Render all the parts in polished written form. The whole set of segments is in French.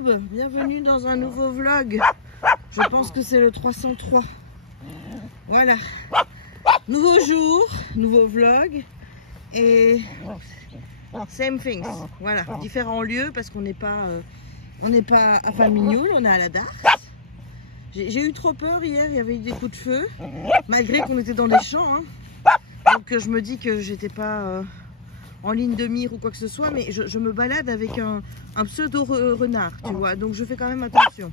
YouTube, bienvenue dans un nouveau vlog. Je pense que c'est le 303. Voilà. Nouveau jour, nouveau vlog. Et same things. Voilà, différents lieux parce qu'on n'est pas à Famignoul, on est à la Darse. J'ai eu trop peur hier, il y avait eu des coups de feu, malgré qu'on était dans les champs. Hein. Donc je me dis que j'étais pas en ligne de mire ou quoi que ce soit, mais je me balade avec un pseudo renard, tu vois. Donc je fais quand même attention.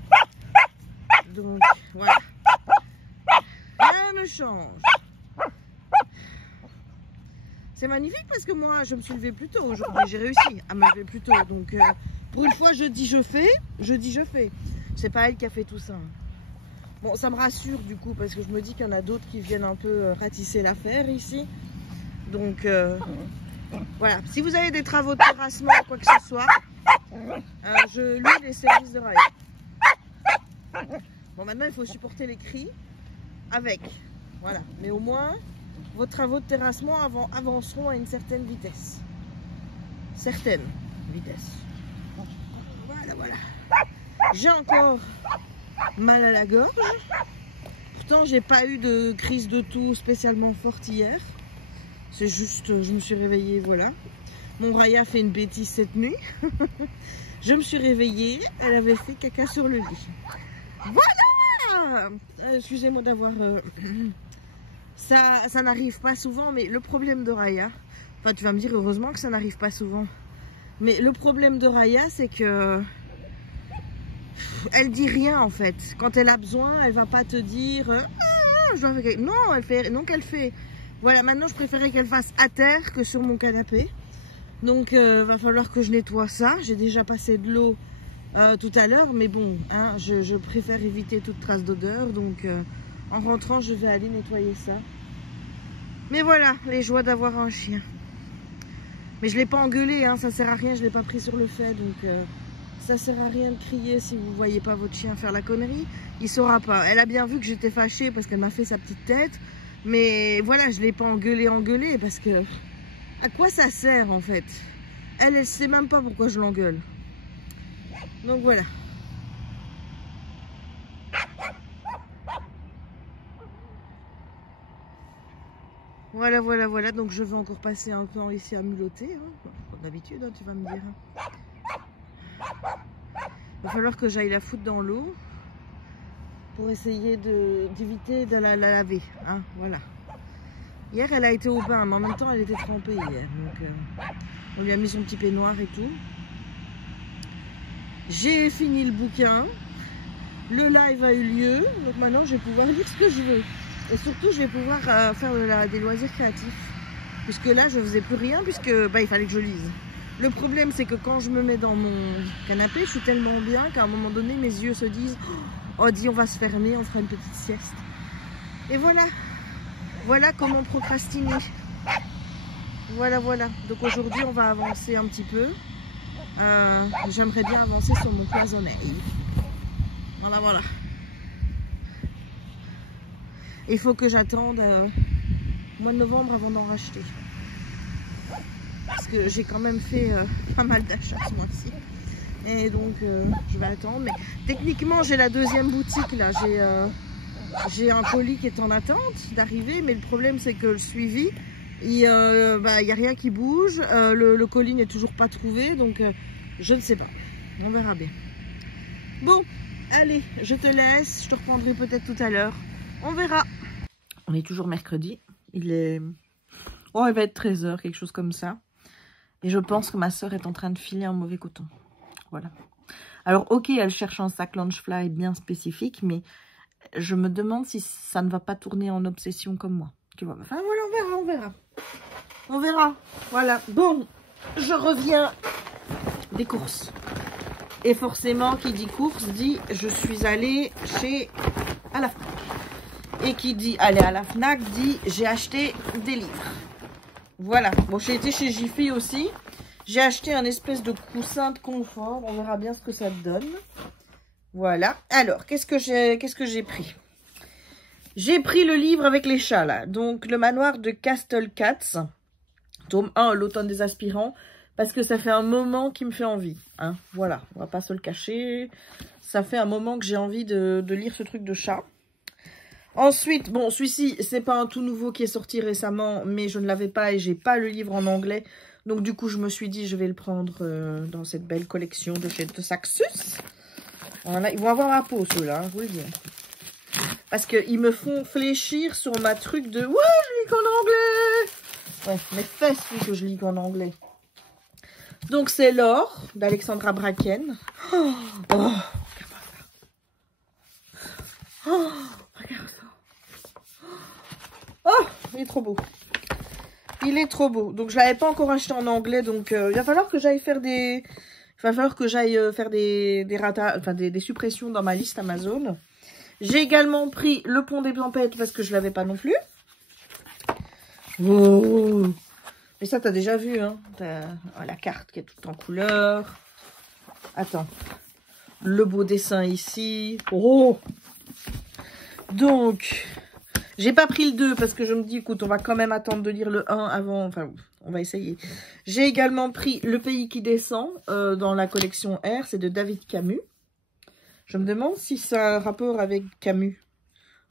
Donc voilà. Rien ne change. C'est magnifique parce que moi je me suis levée plus tôt aujourd'hui, j'ai réussi à me lever plus tôt. Donc pour une fois je dis je fais. C'est pas elle qui a fait tout ça. Bon, ça me rassure du coup parce que je me dis qu'il y en a d'autres qui viennent un peu ratisser l'affaire ici. Donc voilà, si vous avez des travaux de terrassement ou quoi que ce soit, je loue les services de Raya. Bon, maintenant il faut supporter les cris avec. Voilà, mais au moins vos travaux de terrassement avanceront à une certaine vitesse. Certaine vitesse. Voilà. J'ai encore mal à la gorge. Pourtant, j'ai pas eu de crise de toux spécialement forte hier. C'est juste, je me suis réveillée, voilà. Mon Raya a fait une bêtise cette nuit. Je me suis réveillée, elle avait fait caca sur le lit. Voilà. Excusez-moi d'avoir... Ça n'arrive pas souvent, mais le problème de Raya... Enfin, tu vas me dire, heureusement que ça n'arrive pas souvent. Mais le problème de Raya, c'est que... Elle dit rien en fait. Quand elle a besoin, elle va pas te dire je dois faire... Non, elle fait. Donc elle fait. Voilà, maintenant je préférais qu'elle fasse à terre que sur mon canapé. Donc va falloir que je nettoie ça. J'ai déjà passé de l'eau tout à l'heure, mais bon, hein, je préfère éviter toute trace d'odeur. Donc en rentrant, je vais aller nettoyer ça. Mais voilà, les joies d'avoir un chien. Mais je l'ai pas engueulé, hein, ça sert à rien, je l'ai pas pris sur le fait, donc. Ça sert à rien de crier si vous voyez pas votre chien faire la connerie. Il saura pas. Elle a bien vu que j'étais fâchée parce qu'elle m'a fait sa petite tête. Mais voilà, je l'ai pas engueulée parce que... À quoi ça sert en fait? Elle sait même pas pourquoi je l'engueule. Donc voilà. Voilà. Donc je vais encore passer un temps ici à mulotter. Hein. Comme d'habitude, hein, tu vas me dire. Il va falloir que j'aille la foutre dans l'eau pour essayer d'éviter de la laver. Hein, voilà. Hier, elle a été au bain, mais en même temps, elle était trempée hier. Donc, on lui a mis son petit peignoir et tout. J'ai fini le bouquin. Le live a eu lieu. Donc maintenant, je vais pouvoir lire ce que je veux. Et surtout, je vais pouvoir faire des loisirs créatifs. Puisque là, je ne faisais plus rien, puisque il fallait que je lise. Le problème, c'est que quand je me mets dans mon canapé, je suis tellement bien qu'à un moment donné, mes yeux se disent « Oh, dis, on va se fermer, on fera une petite sieste. » Et voilà. Voilà comment procrastiner. Voilà. Donc aujourd'hui, on va avancer un petit peu. J'aimerais bien avancer sur mon cloisonneil. Voilà. Il faut que j'attende le mois de novembre avant d'en racheter. Parce que j'ai quand même fait pas mal d'achats ce mois-ci. Et donc, je vais attendre. Mais techniquement, j'ai la deuxième boutique là. J'ai un colis qui est en attente d'arriver. Mais le problème, c'est que le suivi, il n'y a rien qui bouge. Le colis n'est toujours pas trouvé. Donc, je ne sais pas. On verra bien. Bon, allez, je te laisse. Je te reprendrai peut-être tout à l'heure. On verra. On est toujours mercredi. Il va être 13 h, quelque chose comme ça. Et je pense que ma soeur est en train de filer un mauvais coton. Voilà. Alors, ok, elle cherche un sac Lunchfly bien spécifique, mais je me demande si ça ne va pas tourner en obsession comme moi. Tu vois. Enfin, voilà, on verra. Voilà. Bon, je reviens des courses. Et forcément, qui dit course, dit je suis allée à la FNAC. Et qui dit aller à la FNAC, dit j'ai acheté des livres. Voilà, bon, j'ai été chez Jiffy aussi. J'ai acheté un espèce de coussin de confort. On verra bien ce que ça donne. Voilà. Alors, qu'est-ce que j'ai pris? J'ai pris le livre avec les chats, là. Donc, le manoir de Castle Cats. Tome 1, l'automne des aspirants. Parce que ça fait un moment qui me fait envie. Hein. Voilà, on va pas se le cacher. Ça fait un moment que j'ai envie de lire ce truc de chat. Ensuite, bon, celui-ci, c'est pas un tout nouveau qui est sorti récemment, mais je ne l'avais pas et j'ai pas le livre en anglais. Donc du coup, je me suis dit, je vais le prendre dans cette belle collection de chez de Saxus. Voilà, ils vont avoir ma peau, ceux-là, hein, je vous le dis. Parce qu'ils me font fléchir sur ma truc de... Ouais, je lis qu'en anglais. Ouais, mes fesses, oui, que je lis qu'en anglais. Donc, c'est l'or d'Alexandra Bracken. Oh, regarde ça. Oh, regarde ça. Oh, il est trop beau. Il est trop beau. Donc, je ne l'avais pas encore acheté en anglais. Donc, il va falloir que j'aille faire des... Il va falloir que j'aille faire des suppressions dans ma liste Amazon. J'ai également pris Le Pont des Tempêtes parce que je ne l'avais pas non plus. Oh. Mais ça, tu as déjà vu, hein. La carte qui est toute en couleur. Attends. Le beau dessin ici. Oh. Donc, j'ai pas pris le 2 parce que je me dis, écoute, on va quand même attendre de lire le 1 avant. Enfin, on va essayer. J'ai également pris Le Pays qui descend dans la collection R. C'est de David Camus. Je me demande si ça a un rapport avec Camus.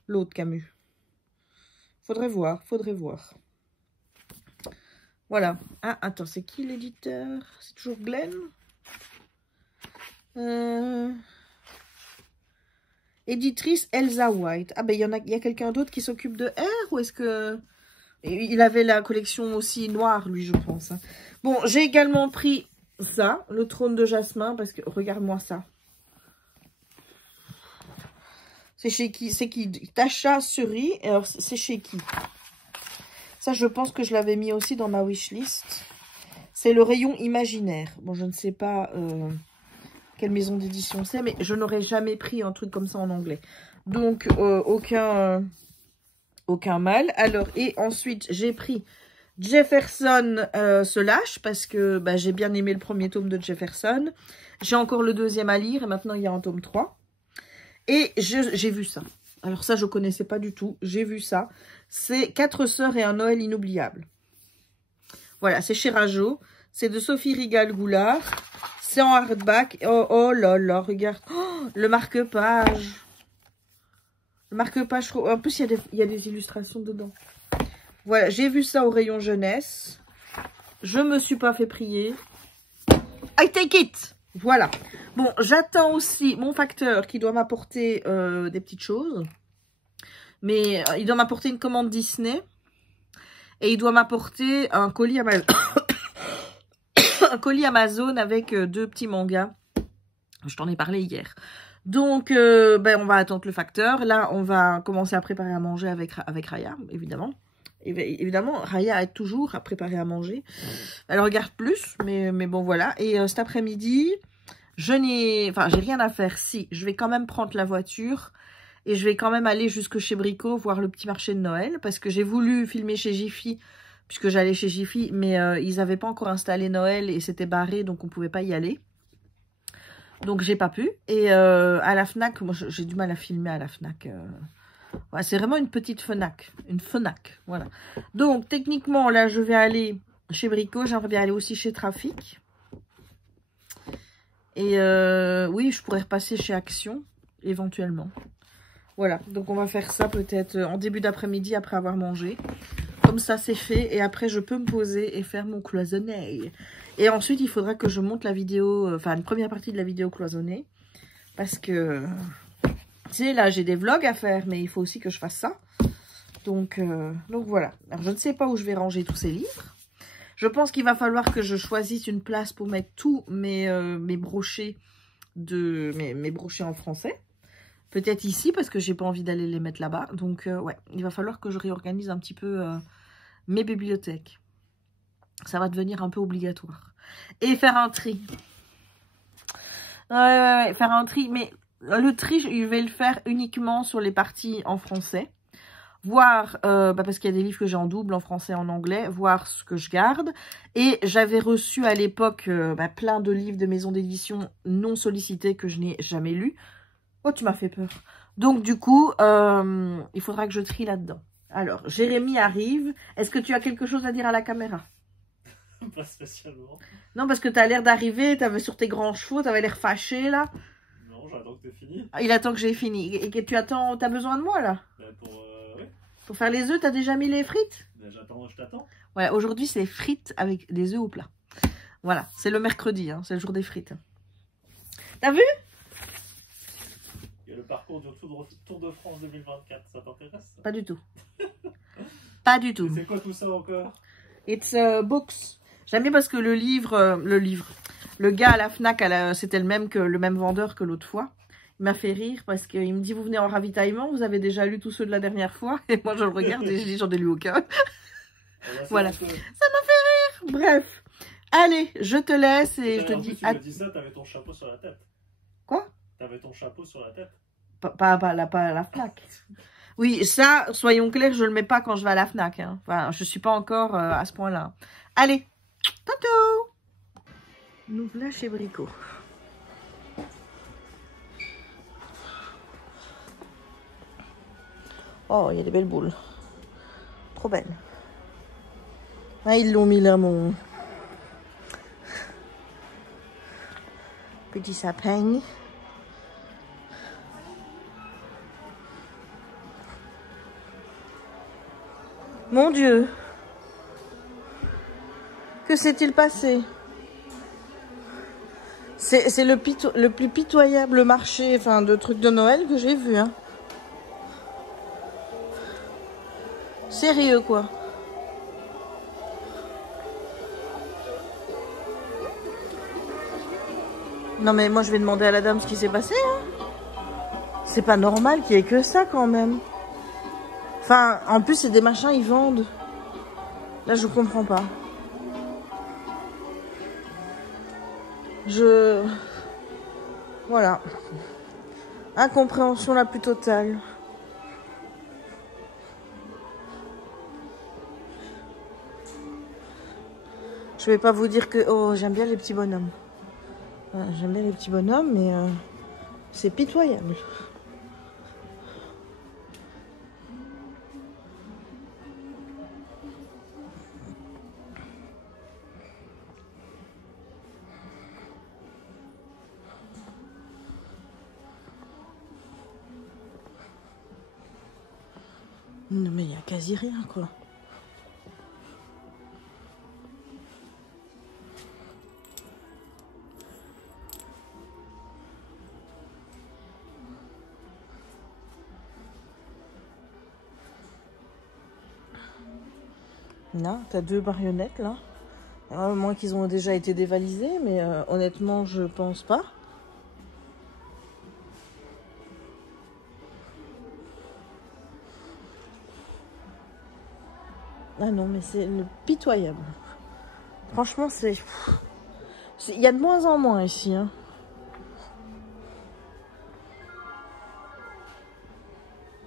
L'autre Camus. Faudrait voir, faudrait voir. Voilà. Ah, attends, c'est qui l'éditeur? C'est toujours Glenn? Éditrice Elsa White. Ah, ben il y a quelqu'un d'autre qui s'occupe de R ou est-ce que... Il avait la collection aussi noire, lui, je pense. Hein. Bon, j'ai également pris ça, Le Trône de Jasmin, parce que, regarde-moi ça. C'est chez qui? C'est qui? Tasha Suri. Alors, c'est chez qui? Ça, je pense que je l'avais mis aussi dans ma wishlist. C'est le rayon imaginaire. Bon, je ne sais pas quelle maison d'édition c'est, mais je n'aurais jamais pris un truc comme ça en anglais. Donc, aucun mal. Alors, et ensuite, j'ai pris Jefferson se lâche parce que bah, j'ai bien aimé le premier tome de Jefferson. J'ai encore le deuxième à lire et maintenant, il y a un tome 3. Et j'ai vu ça. Alors ça, je ne connaissais pas du tout. J'ai vu ça. C'est 4 sœurs et un Noël inoubliable. Voilà, c'est chez Rajo. C'est de Sophie Rigal-Goulard. C'est en hardback. Oh, oh là là, regarde. Oh, le marque-page. Le marque-page. En plus, il y a des illustrations dedans. Voilà, j'ai vu ça au rayon jeunesse. Je me suis pas fait prier. I take it. Voilà. Bon, j'attends aussi mon facteur qui doit m'apporter des petites choses. Mais il doit m'apporter une commande Disney. Et il doit m'apporter un colis Amazon. Un colis Amazon avec 2 petits mangas. Je t'en ai parlé hier. Donc, ben, on va attendre le facteur. Là, on va commencer à préparer à manger avec Raya, évidemment. Évidemment, Raya aide toujours à préparer à manger. Elle regarde plus, mais bon, voilà. Et cet après-midi, j'ai rien à faire. Si, je vais quand même prendre la voiture et je vais quand même aller jusque chez Brico voir le petit marché de Noël parce que j'ai voulu filmer chez Jiffy puisque j'allais chez Jiffy, mais ils n'avaient pas encore installé Noël et c'était barré, donc on ne pouvait pas y aller. Donc, j'ai pas pu. Et à la Fnac, moi, j'ai du mal à filmer à la Fnac. Ouais, c'est vraiment une petite Fnac. Une Fnac, voilà. Donc, techniquement, là, je vais aller chez Brico. J'aimerais bien aller aussi chez Trafic. Et oui, je pourrais repasser chez Action, éventuellement. Voilà, donc on va faire ça peut-être en début d'après-midi après avoir mangé. Comme ça, c'est fait. Et après, je peux me poser et faire mon cloisonné. Et ensuite, il faudra que je monte la vidéo, enfin, une première partie de la vidéo cloisonnée. Parce que, tu sais, là, j'ai des vlogs à faire, mais il faut aussi que je fasse ça. Donc voilà. Alors, je ne sais pas où je vais ranger tous ces livres. Je pense qu'il va falloir que je choisisse une place pour mettre tous mes brochets mes brochets en français. Peut-être ici, parce que j'ai pas envie d'aller les mettre là-bas. Donc, ouais, il va falloir que je réorganise un petit peu mes bibliothèques. Ça va devenir un peu obligatoire. Et faire un tri. Ouais, faire un tri. Mais le tri, je vais le faire uniquement sur les parties en français. Voir, parce qu'il y a des livres que j'ai en double, en français et en anglais. Voir ce que je garde. Et j'avais reçu à l'époque plein de livres de maisons d'édition non sollicités que je n'ai jamais lus. Oh, tu m'as fait peur. Donc, du coup, il faudra que je trie là-dedans. Alors, Jérémy arrive. Est-ce que tu as quelque chose à dire à la caméra? Pas spécialement. Non, parce que t'as l'air d'arriver, t'avais sur tes grands chevaux, t'avais l'air fâché là. Non, j'attends que t'aies fini. Il attend que j'ai fini. Et que tu attends, t'as besoin de moi là? Oui. Pour faire les œufs, t'as déjà mis les frites? J'attends, je t'attends. Ouais, aujourd'hui c'est frites avec des œufs au plat. Voilà, c'est le mercredi, hein, c'est le jour des frites. T'as vu? Il y a le parcours du Tour de France 2024, ça t'intéresse? Pas du tout. Pas du tout. C'est quoi tout ça encore? It's books. J'aime bien parce que le gars à la Fnac, c'était le même vendeur que l'autre fois. Il m'a fait rire parce qu'il me dit, vous venez en ravitaillement, vous avez déjà lu tous ceux de la dernière fois. Et moi je le regarde et je dis, j'en ai lu aucun. Voilà. Ça m'a fait rire. Bref. Allez, je te laisse et je te dis... Tu me dis ça, t'avais ton chapeau sur la tête. Quoi? T'avais ton chapeau sur la tête. Pas la Fnac. Oui, ça, soyons clairs, je le mets pas quand je vais à la Fnac. Hein. Enfin, je suis pas encore à ce point-là. Allez, tantôt. Nous voilà chez Brico. Oh, il y a des belles boules. Trop belles. Ah, ils l'ont mis là, mon petit sapin. Mon Dieu, que s'est-il passé? C'est le plus pitoyable marché, enfin, de trucs de Noël que j'ai vu, hein. Sérieux, quoi. Non, mais moi, je vais demander à la dame ce qui s'est passé, hein. C'est pas normal qu'il y ait que ça, quand même. Enfin, en plus, c'est des machins, ils vendent. Là, je comprends pas. Voilà. Incompréhension la plus totale. Je vais pas vous dire que... Oh, j'aime bien les petits bonhommes. J'aime bien les petits bonhommes, mais c'est pitoyable. Non mais il n'y a quasi rien quoi. Là, t'as deux marionnettes là. À moins qu'ils ont déjà été dévalisés, mais honnêtement je pense pas. Ah non, mais c'est le pitoyable. Franchement, c'est... Il y a de moins en moins ici. Hein.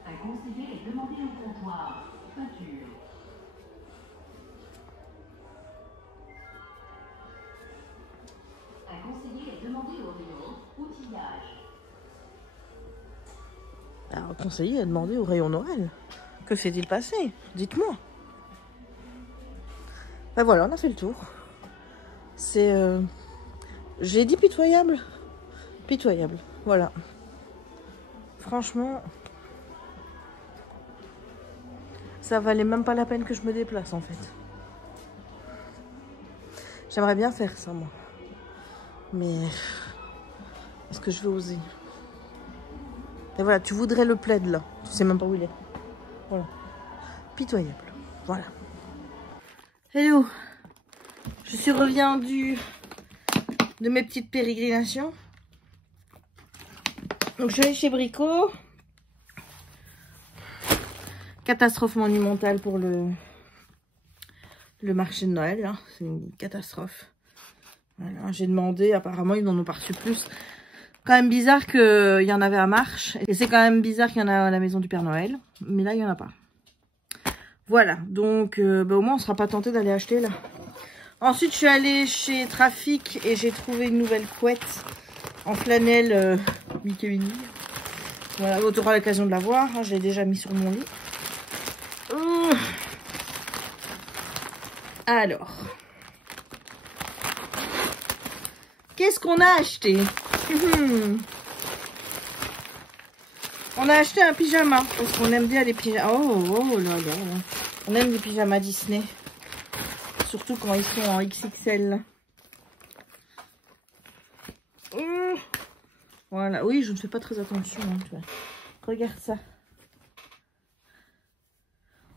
À conseiller et demander au comptoir. Peinture. À conseiller et demander au rayon. Outillage. Alors, conseiller a demandé au rayon Noël. Que s'est-il passé? Dites-moi. Ben voilà, on a fait le tour. C'est... J'ai dit pitoyable. Pitoyable, voilà. Franchement... Ça valait même pas la peine que je me déplace, en fait. J'aimerais bien faire ça, moi. Mais... Est-ce que je vais oser? Et voilà, tu voudrais le plaid, là. Tu sais même pas où il est. Voilà. Pitoyable. Voilà. Hello, je suis revenue de mes petites pérégrinations. Donc je suis allée chez Brico. Catastrophe monumentale pour le marché de Noël. Hein. C'est une catastrophe. Voilà, j'ai demandé, apparemment ils n'en ont pas reçu plus. Quand même bizarre qu'il y en avait à Marche. Et c'est quand même bizarre qu'il y en a à la maison du Père Noël. Mais là il n'y en a pas. Voilà, donc au moins on ne sera pas tenté d'aller acheter là. Ensuite je suis allée chez Trafic et j'ai trouvé une nouvelle couette en flanelle Mickey Minnie. Voilà, tu auras l'occasion de la voir, hein, je l'ai déjà mis sur mon lit. Alors, qu'est-ce qu'on a acheté? On a acheté un pyjama, parce qu'on aime bien les pyjamas. Oh là là. On aime les pyjamas Disney. Surtout quand ils sont en XXL. Voilà, oui, je ne fais pas très attention. Hein, tu vois. Regarde ça.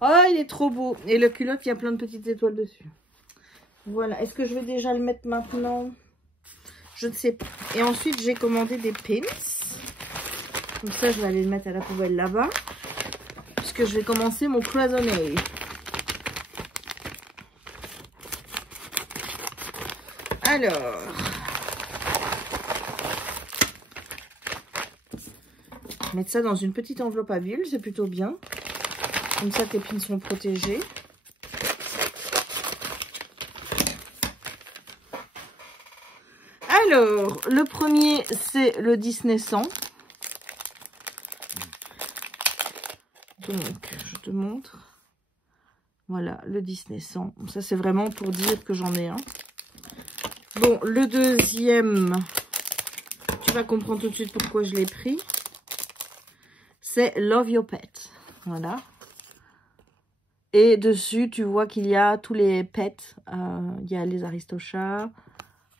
Oh, il est trop beau. Et le culotte, il y a plein de petites étoiles dessus. Voilà, est-ce que je vais déjà le mettre maintenant? Je ne sais pas. Et ensuite, j'ai commandé des pins. Comme ça, je vais aller le mettre à la poubelle là-bas. Puisque je vais commencer mon cloisonné. Alors... mettre ça dans une petite enveloppe à bulles, c'est plutôt bien. Comme ça, tes pins sont protégés. Alors, le premier, c'est le Disney 100. Donc, je te montre. Voilà, le Disney 100. Ça, c'est vraiment pour dire que j'en ai un. Bon, le deuxième, tu vas comprendre tout de suite pourquoi je l'ai pris. C'est Love Your Pet. Voilà. Et dessus, tu vois qu'il y a tous les pets. Il y a les aristochats.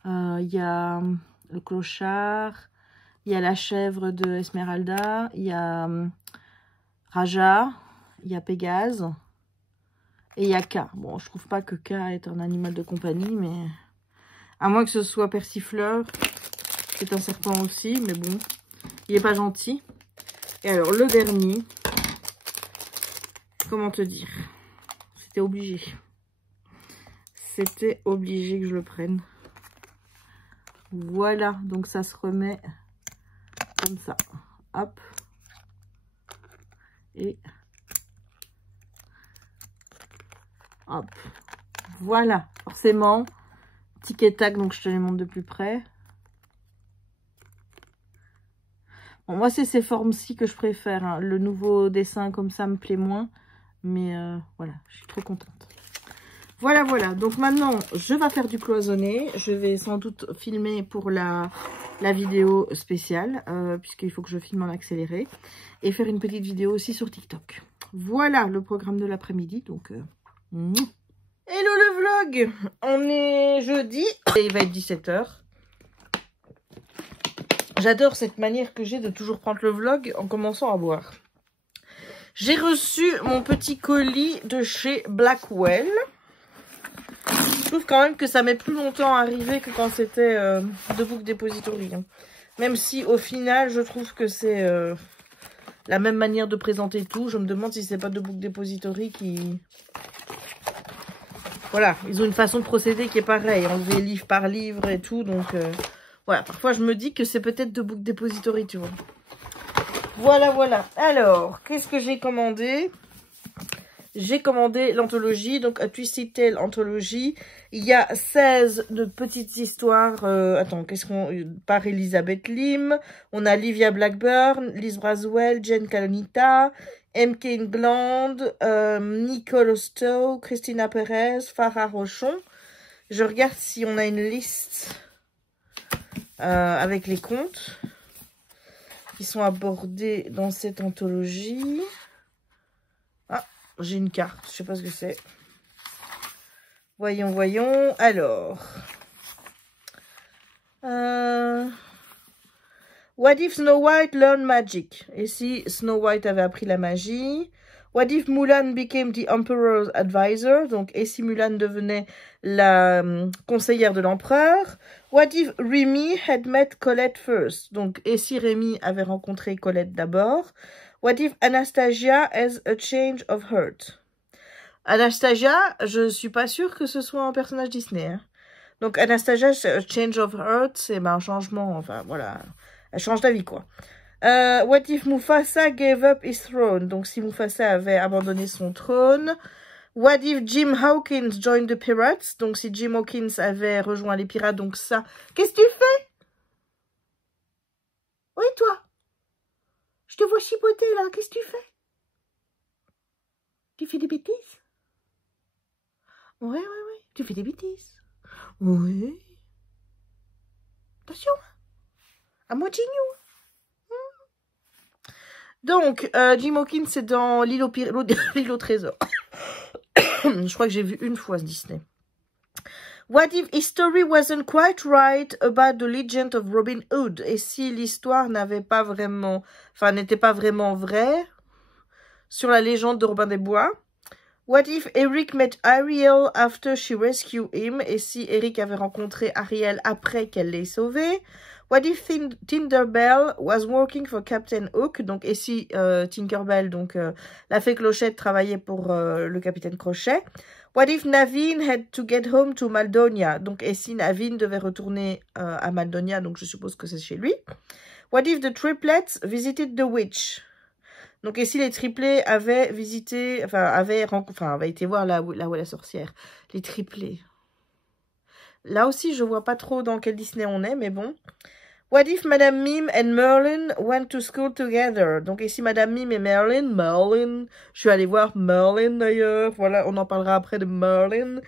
Il y a le clochard. Il y a la chèvre de Esmeralda. Il y a Raja. Il y a Pégase. Et il y a K. Bon, je trouve pas que K est un animal de compagnie, mais... à moins que ce soit Persifleur. C'est un serpent aussi, mais bon. Il est pas gentil. Et alors, le dernier, comment te dire? C'était obligé. C'était obligé que je le prenne. Voilà, donc ça se remet comme ça. Hop. Et hop. Voilà, forcément. Tic et tac, donc je te les montre de plus près. Bon, moi, c'est ces formes-ci que je préfère. Hein. Le nouveau dessin comme ça me plaît moins. Mais voilà, je suis trop contente. Voilà, voilà. Donc maintenant, je vais faire du cloisonné. Je vais sans doute filmer pour la vidéo spéciale. Puisqu'il faut que je filme en accéléré. Et faire une petite vidéo aussi sur TikTok. Voilà le programme de l'après-midi. Donc, hello le vlog. On est jeudi. Et il va être 17 h. J'adore cette manière que j'ai de toujours prendre le vlog en commençant à boire. J'ai reçu mon petit colis de chez Blackwell. Je trouve quand même que ça met plus longtemps à arriver que quand c'était The Book Depository. Hein. Même si au final, je trouve que c'est la même manière de présenter tout. Je me demande si c'est pas The Book Depository qui... Voilà, ils ont une façon de procéder qui est pareille. Enlever livre par livre et tout, donc... Voilà, parfois je me dis que c'est peut-être de Book Depository, tu vois. Voilà, voilà. Alors, qu'est-ce que j'ai commandé? J'ai commandé l'anthologie, donc A Twisted Tale Anthology. Il y a 16 de petites histoires. Attends, qu'est-ce qu'on... par Elizabeth Lim. On a Livia Blackburn, Liz Braswell, Jen Calonita, M.K. England, Nicole Stowe, Christina Perez, Farah Rochon. Je regarde si on a une liste... avec les contes qui sont abordés dans cette anthologie. Ah, j'ai une carte, je sais pas ce que c'est. Voyons, voyons. Alors, What if Snow White learned magic? Et si Snow White avait appris la magie? What if Mulan became the Emperor's advisor? Donc, et si Mulan devenait la conseillère de l'empereur? What if Remy had met Colette first? Donc, et si Rémi avait rencontré Colette d'abord? What if Anastasia has a change of heart? Anastasia, je suis pas sûre que ce soit un personnage Disney. Hein. Donc, Anastasia, a change of heart, c'est un changement, enfin, voilà. Elle change d'avis, quoi. What if Mufasa gave up his throne? Donc, si Mufasa avait abandonné son trône. What if Jim Hawkins joined the pirates? Donc, si Jim Hawkins avait rejoint les pirates, donc ça... Qu'est-ce que tu fais? Oui, toi? Je te vois chipoter, là. Qu'est-ce que tu fais? Tu fais des bêtises? Oui, oui, oui. Tu fais des bêtises? Oui. Attention. I'm watching you. Donc, Jim Hawkins, c'est dans l'île au trésor. Je crois que j'ai vu une fois ce Disney. What if history wasn't quite right about the legend of Robin Hood? Et si l'histoire n'était pas vraiment vraie sur la légende de Robin des Bois? What if Eric met Ariel after she rescued him? Et si Eric avait rencontré Ariel après qu'elle l'ait sauvé? What if Tinkerbell was working for Captain Hook? Donc, et si Tinkerbell, donc la fée Clochette, travaillait pour le capitaine Crochet? What if Naveen had to get home to Maldonia? Donc, et si Naveen devait retourner à Maldonia? Donc, je suppose que c'est chez lui. What if the triplets visited the witch? Donc, et si les triplés avaient visité, avaient été voir là où est la sorcière? Les triplés. Là aussi, je vois pas trop dans quel Disney on est, mais bon. What if Madame Mime and Merlin went to school together? Donc, et si Madame Mime et Merlin, je suis allée voir Merlin d'ailleurs, voilà, on en parlera après de Merlin,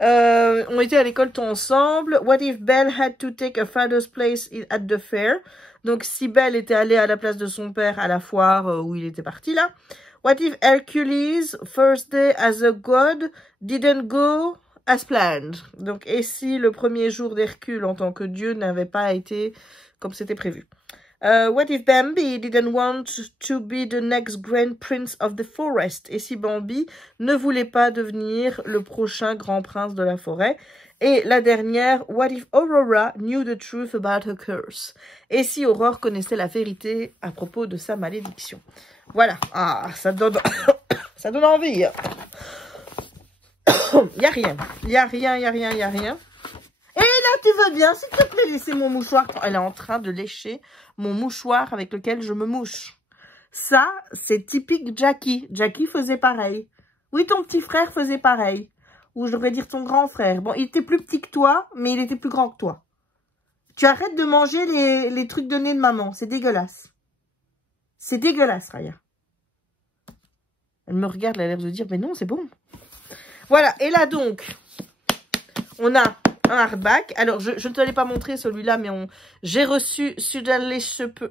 ont été à l'école tous ensemble. What if Belle had to take her father's place at the fair? Donc, si Belle était allée à la place de son père à la foire où il était parti là. What if Hercules, first day as a god, didn't go as planned? Donc, et si le premier jour d'Hercule en tant que dieu n'avait pas été comme c'était prévu? What if Bambi didn't want to be the next grand prince of the forest? Et si Bambi ne voulait pas devenir le prochain grand prince de la forêt? Et la dernière, what if Aurora knew the truth about her curse? Et si Aurore connaissait la vérité à propos de sa malédiction? Voilà. Ah, ça donne, ça donne envie. Il n'y a rien. Il n'y a rien, il n'y a rien, il n'y a rien. Et là, tu veux bien, s'il te plaît, laisser mon mouchoir. Elle est en train de lécher mon mouchoir avec lequel je me mouche. Ça, c'est typique Jackie. Jackie faisait pareil. Oui, ton petit frère faisait pareil. Ou je devrais dire ton grand frère. Bon, il était plus petit que toi, mais il était plus grand que toi. Tu arrêtes de manger les trucs de nez de maman. C'est dégueulasse. C'est dégueulasse, Raya. Elle me regarde, elle a l'air de dire, mais non, c'est bon. Voilà, et là donc, on a un hardback. Alors, je ne te l'ai pas montré celui-là, mais j'ai reçu Suddenly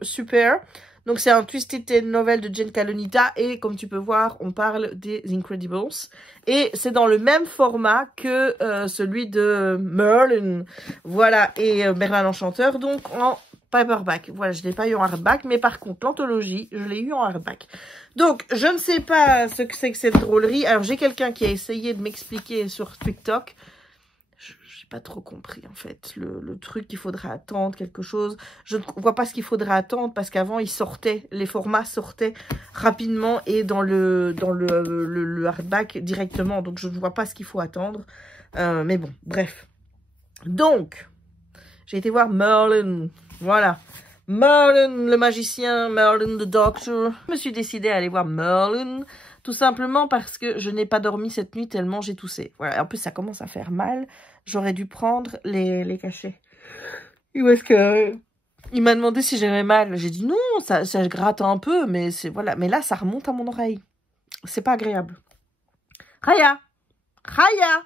Super. Donc, c'est un Twisted Tale novel de Jen Kalonita. Et comme tu peux voir, on parle des Incredibles. Et c'est dans le même format que celui de Merlin. Voilà, et Merlin l'Enchanteur, donc en paperback. Voilà, je ne l'ai pas eu en hardback, mais par contre, l'anthologie, je l'ai eu en hardback. Donc, je ne sais pas ce que c'est que cette drôlerie. Alors, j'ai quelqu'un qui a essayé de m'expliquer sur TikTok. Je n'ai pas trop compris, en fait, le truc qu'il faudrait attendre, quelque chose. Je ne vois pas ce qu'il faudrait attendre, parce qu'avant, les formats sortaient rapidement et dans le hardback directement. Donc, je ne vois pas ce qu'il faut attendre. Mais bon, bref. Donc, j'ai été voir Merlin. Voilà. Merlin le magicien, Merlin the Doctor. Je me suis décidée à aller voir Merlin, tout simplement parce que je n'ai pas dormi cette nuit tellement j'ai toussé. Voilà. En plus, ça commence à faire mal. J'aurais dû prendre les cachets. Et où est-ce que... Il m'a demandé si j'avais mal. J'ai dit non, ça gratte un peu, mais c'est voilà. Mais là, ça remonte à mon oreille. C'est pas agréable. Raya! Raya!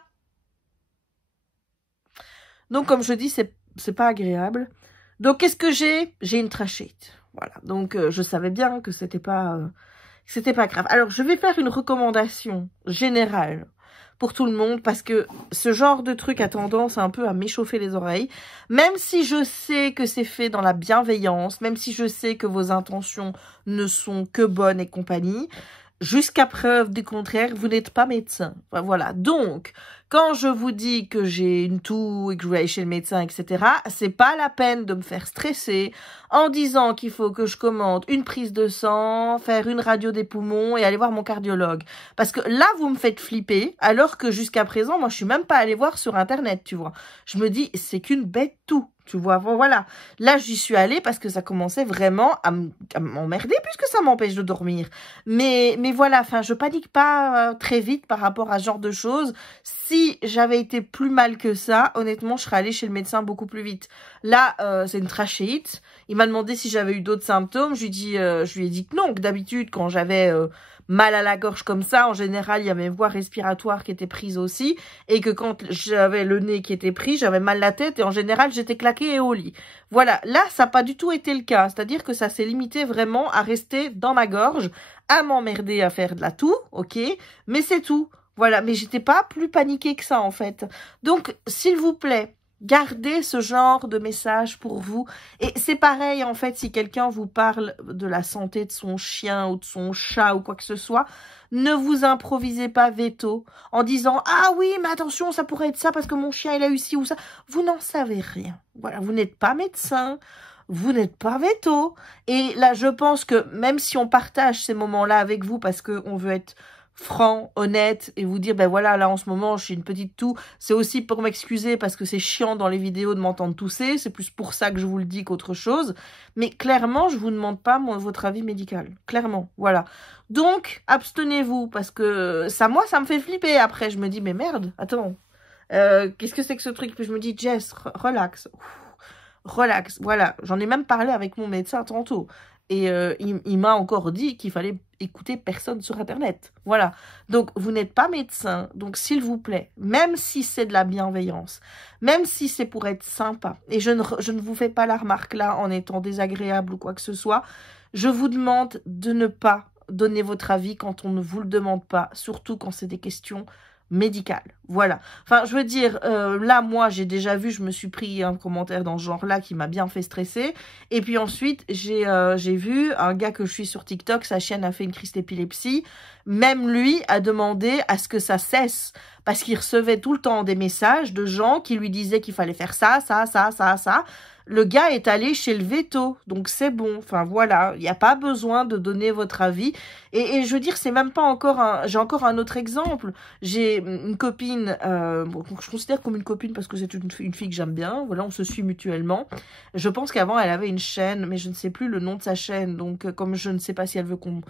Donc, comme je dis, c'est pas agréable. Donc, qu'est-ce que j'ai? J'ai une trachite. Voilà. Donc, je savais bien que c'était pas grave. Alors, je vais faire une recommandation générale pour tout le monde parce que ce genre de truc a tendance un peu à m'échauffer les oreilles. Même si je sais que c'est fait dans la bienveillance, même si je sais que vos intentions ne sont que bonnes et compagnie, jusqu'à preuve du contraire, vous n'êtes pas médecin. Voilà. Donc, quand je vous dis que j'ai une toux et que je vais aller chez le médecin, etc., c'est pas la peine de me faire stresser en disant qu'il faut que je commande une prise de sang, faire une radio des poumons et aller voir mon cardiologue. Parce que là, vous me faites flipper, alors que jusqu'à présent, moi, je suis même pas allée voir sur Internet, tu vois. Je me dis, c'est qu'une bête toux. Tu vois, voilà. Là, j'y suis allée parce que ça commençait vraiment à m'emmerder puisque ça m'empêche de dormir. Mais voilà, enfin, je panique pas très vite par rapport à ce genre de choses. Si j'avais été plus mal que ça, honnêtement, je serais allée chez le médecin beaucoup plus vite. Là, c'est une trachéite. Il m'a demandé si j'avais eu d'autres symptômes. Je lui ai dit que non, que d'habitude, quand j'avais mal à la gorge comme ça, en général, il y a mes voies respiratoires qui étaient prises aussi, et que quand j'avais le nez qui était pris, j'avais mal la tête, et en général, j'étais claquée et au lit. Voilà, là, ça n'a pas du tout été le cas, c'est-à-dire que ça s'est limité vraiment à rester dans ma gorge, à m'emmerder à faire de la toux, ok, mais c'est tout. Voilà, mais j'étais pas plus paniquée que ça, en fait. Donc, s'il vous plaît, gardez ce genre de message pour vous. Et c'est pareil, en fait, si quelqu'un vous parle de la santé de son chien ou de son chat ou quoi que ce soit, ne vous improvisez pas veto en disant « Ah oui, mais attention, ça pourrait être ça parce que mon chien, il a eu ci ou ça. » Vous n'en savez rien. Voilà, vous n'êtes pas médecin. Vous n'êtes pas veto. Et là, je pense que même si on partage ces moments-là avec vous parce qu'on veut être franc, honnête, et vous dire, ben voilà, là en ce moment, je suis une petite toux, c'est aussi pour m'excuser parce que c'est chiant dans les vidéos de m'entendre tousser, c'est plus pour ça que je vous le dis qu'autre chose, mais clairement, je vous demande pas votre avis médical, clairement, voilà. Donc, abstenez-vous, parce que ça, moi, ça me fait flipper après, je me dis, mais merde, attends, qu'est-ce que c'est que ce truc? Puis je me dis, Jess, relax, relax, voilà, j'en ai même parlé avec mon médecin tantôt. Et il m'a encore dit qu'il fallait écouter personne sur Internet. Voilà. Donc, vous n'êtes pas médecin. Donc, s'il vous plaît, même si c'est de la bienveillance, même si c'est pour être sympa, et je ne vous fais pas la remarque là en étant désagréable ou quoi que ce soit, je vous demande de ne pas donner votre avis quand on ne vous le demande pas, surtout quand c'est des questions médicales. Voilà. Enfin, je veux dire, là, moi, j'ai déjà vu, je me suis pris un commentaire dans ce genre-là qui m'a bien fait stresser. Et puis ensuite, j'ai vu un gars que je suis sur TikTok, sa chienne a fait une crise d'épilepsie. Même lui a demandé à ce que ça cesse. Parce qu'il recevait tout le temps des messages de gens qui lui disaient qu'il fallait faire ça, ça, ça, ça, ça. Le gars est allé chez le veto, donc c'est bon. Enfin voilà, il n'y a pas besoin de donner votre avis. Et je veux dire, c'est même pas encore un... J'ai encore un autre exemple. J'ai une copine, je considère comme une copine parce que c'est une fille que j'aime bien. Voilà, on se suit mutuellement. Je pense qu'avant, elle avait une chaîne, mais je ne sais plus le nom de sa chaîne. Donc, comme je ne sais pas si elle veut qu'on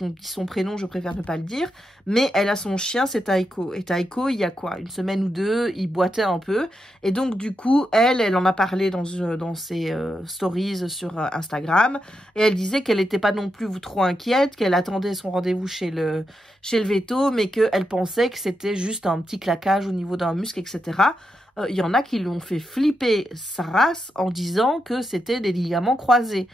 dise son prénom, je préfère ne pas le dire. Mais elle a son chien, c'est Taiko. Et Taiko, il y a quoi? Une semaine ou deux, il boitait un peu. Et donc, du coup, elle en a parlé dans ses stories sur Instagram. Et elle disait qu'elle n'était pas non plus trop inquiète, qu'elle attendait son rendez-vous chez le veto, mais qu'elle pensait que c'était juste un petit claquage au niveau d'un muscle, etc. Il y en a qui l'ont fait flipper sa race en disant que c'était des ligaments croisés.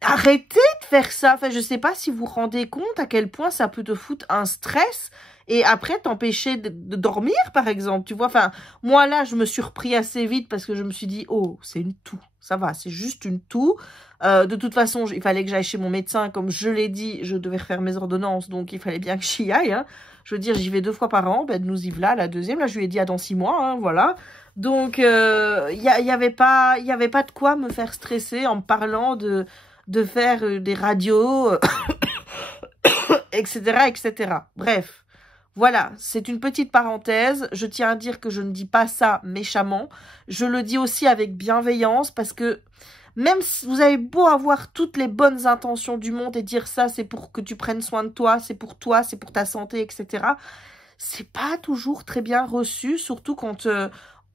Arrêtez de faire ça. Enfin, je sais pas si vous vous rendez compte à quel point ça peut te foutre un stress et après t'empêcher de dormir, par exemple. Tu vois, enfin, moi là, je me suis repris assez vite parce que je me suis dit, oh, c'est une toux. Ça va, c'est juste une toux. De toute façon, il fallait que j'aille chez mon médecin. Comme je l'ai dit, je devais refaire mes ordonnances, donc il fallait bien que j'y aille. Hein. Je veux dire, j'y vais 2 fois par an. Ben, nous y voilà, la deuxième. Là, je lui ai dit, dans 6 mois, hein, voilà. Donc, il y avait pas de quoi me faire stresser en me parlant de faire des radios, etc., etc. Bref, voilà, c'est une petite parenthèse. Je tiens à dire que je ne dis pas ça méchamment. Je le dis aussi avec bienveillance parce que même si vous avez beau avoir toutes les bonnes intentions du monde et dire ça, c'est pour que tu prennes soin de toi, c'est pour ta santé, etc., c'est pas toujours très bien reçu, surtout quand...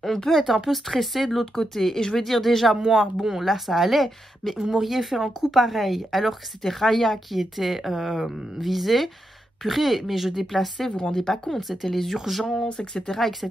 on peut être un peu stressé de l'autre côté. Et je veux dire, déjà, moi, bon, là, ça allait, mais vous m'auriez fait un coup pareil, alors que c'était Raya qui était visée. Purée, mais je déplaçais, vous vous rendez pas compte, c'était les urgences, etc., etc.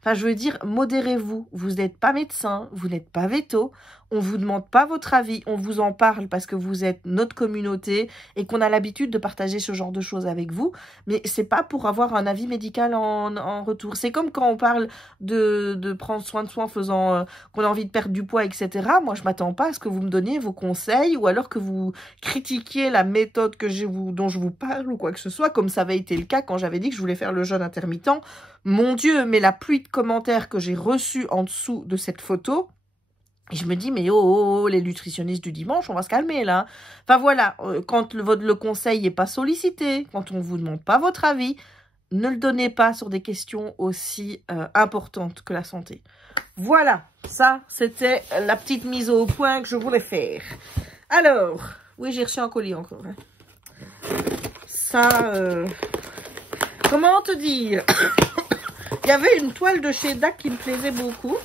Enfin, je veux dire, modérez-vous. Vous n'êtes pas médecin, vous n'êtes pas veto, on vous demande pas votre avis, on vous en parle parce que vous êtes notre communauté et qu'on a l'habitude de partager ce genre de choses avec vous, mais c'est pas pour avoir un avis médical en retour. C'est comme quand on parle de prendre soin de soi en faisant qu'on a envie de perdre du poids, etc. Moi, je m'attends pas à ce que vous me donniez vos conseils ou alors que vous critiquiez la méthode dont je vous parle ou quoi que ce soit, comme ça avait été le cas quand j'avais dit que je voulais faire le jeûne intermittent. Mon Dieu, mais la pluie de commentaires que j'ai reçus en dessous de cette photo, et je me dis, mais oh, les nutritionnistes du dimanche, on va se calmer là. Enfin voilà, quand le conseil n'est pas sollicité, quand on ne vous demande pas votre avis, ne le donnez pas sur des questions aussi importantes que la santé. Voilà, ça c'était la petite mise au point que je voulais faire. Alors, oui, j'ai reçu un colis encore. Hein. Ça, comment te dire? Il y avait une toile de chez DAC qui me plaisait beaucoup.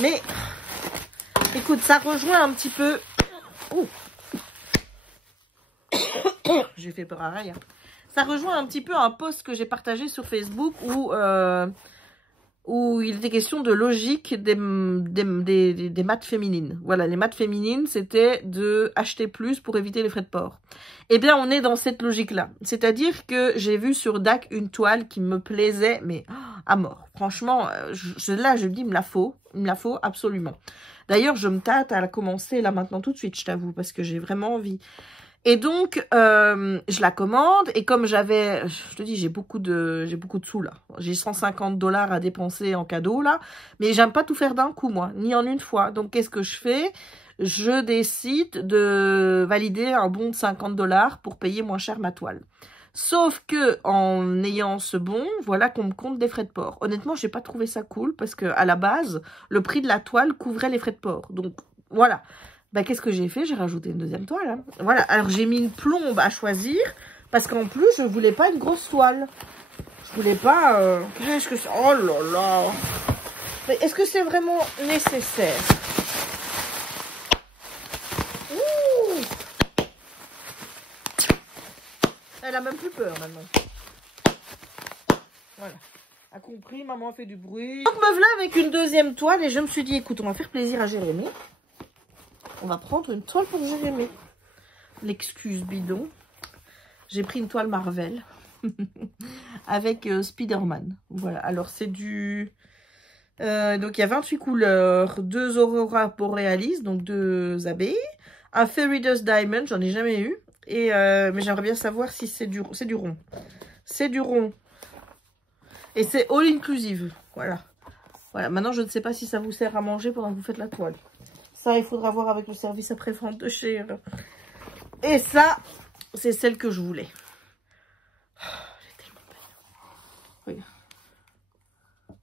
Mais écoute, ça rejoint un petit peu. Ouh. Ça J'ai fait peur à rien. Ça rejoint un petit peu un post que j'ai partagé sur Facebook où il était question de logique des maths féminines. Voilà, les maths féminines, c'était de acheter plus pour éviter les frais de port. Eh bien, on est dans cette logique-là. C'est-à-dire que j'ai vu sur DAC une toile qui me plaisait, mais à mort. Franchement, là, je me dis, il me la faut absolument. D'ailleurs, je me tâte à la commencer là maintenant tout de suite, je t'avoue, parce que j'ai vraiment envie. Et donc, je la commande, et comme j'avais, je te dis, j'ai beaucoup de sous là. J'ai 150 $ à dépenser en cadeau là, mais j'aime pas tout faire d'un coup moi, ni en une fois. Donc, qu'est-ce que je fais? Je décide de valider un bon de 50 $ pour payer moins cher ma toile. Sauf que, en ayant ce bon, voilà qu'on me compte des frais de port. Honnêtement, j'ai pas trouvé ça cool, parce que à la base, le prix de la toile couvrait les frais de port. Donc, voilà. Bah, qu'est-ce que j'ai fait? J'ai rajouté une deuxième toile. Hein. Voilà, alors j'ai mis une plombe à choisir, parce qu'en plus, je voulais pas une grosse toile. Je voulais pas... Qu'est-ce que c'est? Oh là là! Mais est-ce que c'est vraiment nécessaire? Ouh! Elle a même plus peur maintenant. Voilà. A compris, maman fait du bruit. Donc me voilà avec une deuxième toile, et je me suis dit, écoute, on va faire plaisir à Jérémy. On va prendre une toile pour Jérémy. L'excuse bidon. J'ai pris une toile Marvel. Avec Spider-Man. Voilà. Alors, c'est du... donc, il y a 28 couleurs. 2 Aurora Borealis. Donc, 2 abeilles. Un Fairy Dust Diamond. J'en ai jamais eu. Et, mais j'aimerais bien savoir si c'est du rond. C'est du rond. C'est du rond. Et c'est all inclusive. Voilà. Voilà. Maintenant, je ne sais pas si ça vous sert à manger pendant que vous faites la toile. Ça, il faudra voir avec le service après-vente de chez... Et ça, c'est celle que je voulais. Elle est tellement belle. Regarde.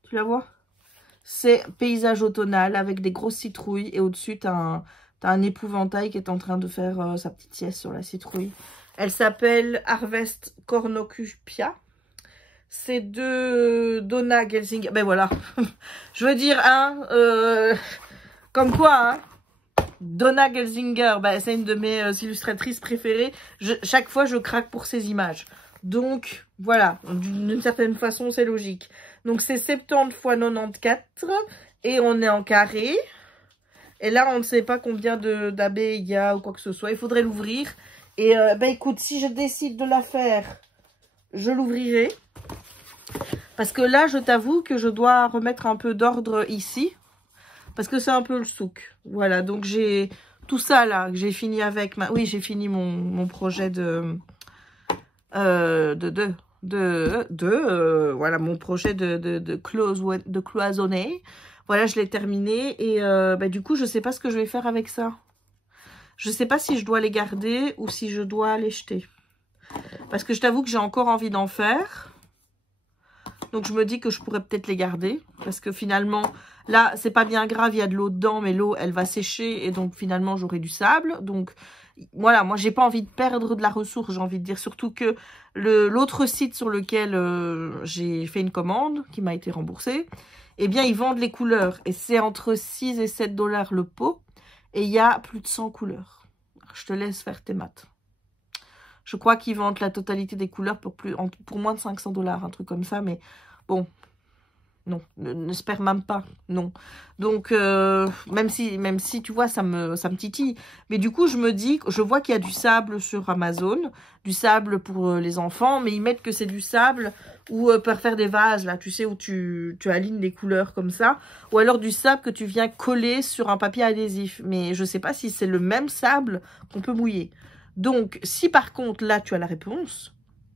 Tu la vois? C'est paysage automnal avec des grosses citrouilles. Et au-dessus, tu as un épouvantail qui est en train de faire sa petite sieste sur la citrouille. Elle s'appelle Harvest Cornucopia. C'est de Donna Gelsinger. Ben voilà. Je veux dire, hein... Comme quoi, hein, Donna Gelsinger, bah, c'est une de mes illustratrices préférées. Chaque fois, je craque pour ses images. Donc, voilà, d'une certaine façon, c'est logique. Donc, c'est 70 x 94 et on est en carré. Et là, on ne sait pas combien d'abeilles il y a ou quoi que ce soit. Il faudrait l'ouvrir. Et, bah, écoute, si je décide de la faire, je l'ouvrirai. Parce que là, je t'avoue que je dois remettre un peu d'ordre ici. Parce que c'est un peu le souk. Voilà, donc j'ai tout ça là, que j'ai fini avec... Oui, j'ai fini mon projet voilà, mon projet de cloisonner. Voilà, je l'ai terminé. Et bah, du coup, je sais pas ce que je vais faire avec ça. Je sais pas si je dois les garder ou si je dois les jeter. Parce que je t'avoue que j'ai encore envie d'en faire. Donc, je me dis que je pourrais peut-être les garder. Parce que finalement... Là, c'est pas bien grave, il y a de l'eau dedans, mais l'eau, elle va sécher et donc finalement, j'aurai du sable. Donc, voilà, moi, j'ai pas envie de perdre de la ressource, j'ai envie de dire. Surtout que l'autre site sur lequel j'ai fait une commande, qui m'a été remboursée, eh bien, ils vendent les couleurs. Et c'est entre 6 et 7 $ le pot. Et il y a plus de 100 couleurs. Je te laisse faire tes maths. Je crois qu'ils vendent la totalité des couleurs pour moins de 500 $, un truc comme ça. Mais bon... Non, n'espère même pas, non. Donc, même si tu vois, ça me titille. Mais du coup, je me dis, je vois qu'il y a du sable sur Amazon, du sable pour les enfants, mais ils mettent que c'est du sable ou pour faire des vases, là, tu sais, où tu alignes les couleurs comme ça. Ou alors du sable que tu viens coller sur un papier adhésif. Mais je sais pas si c'est le même sable qu'on peut mouiller. Donc, si par contre, là, tu as la réponse...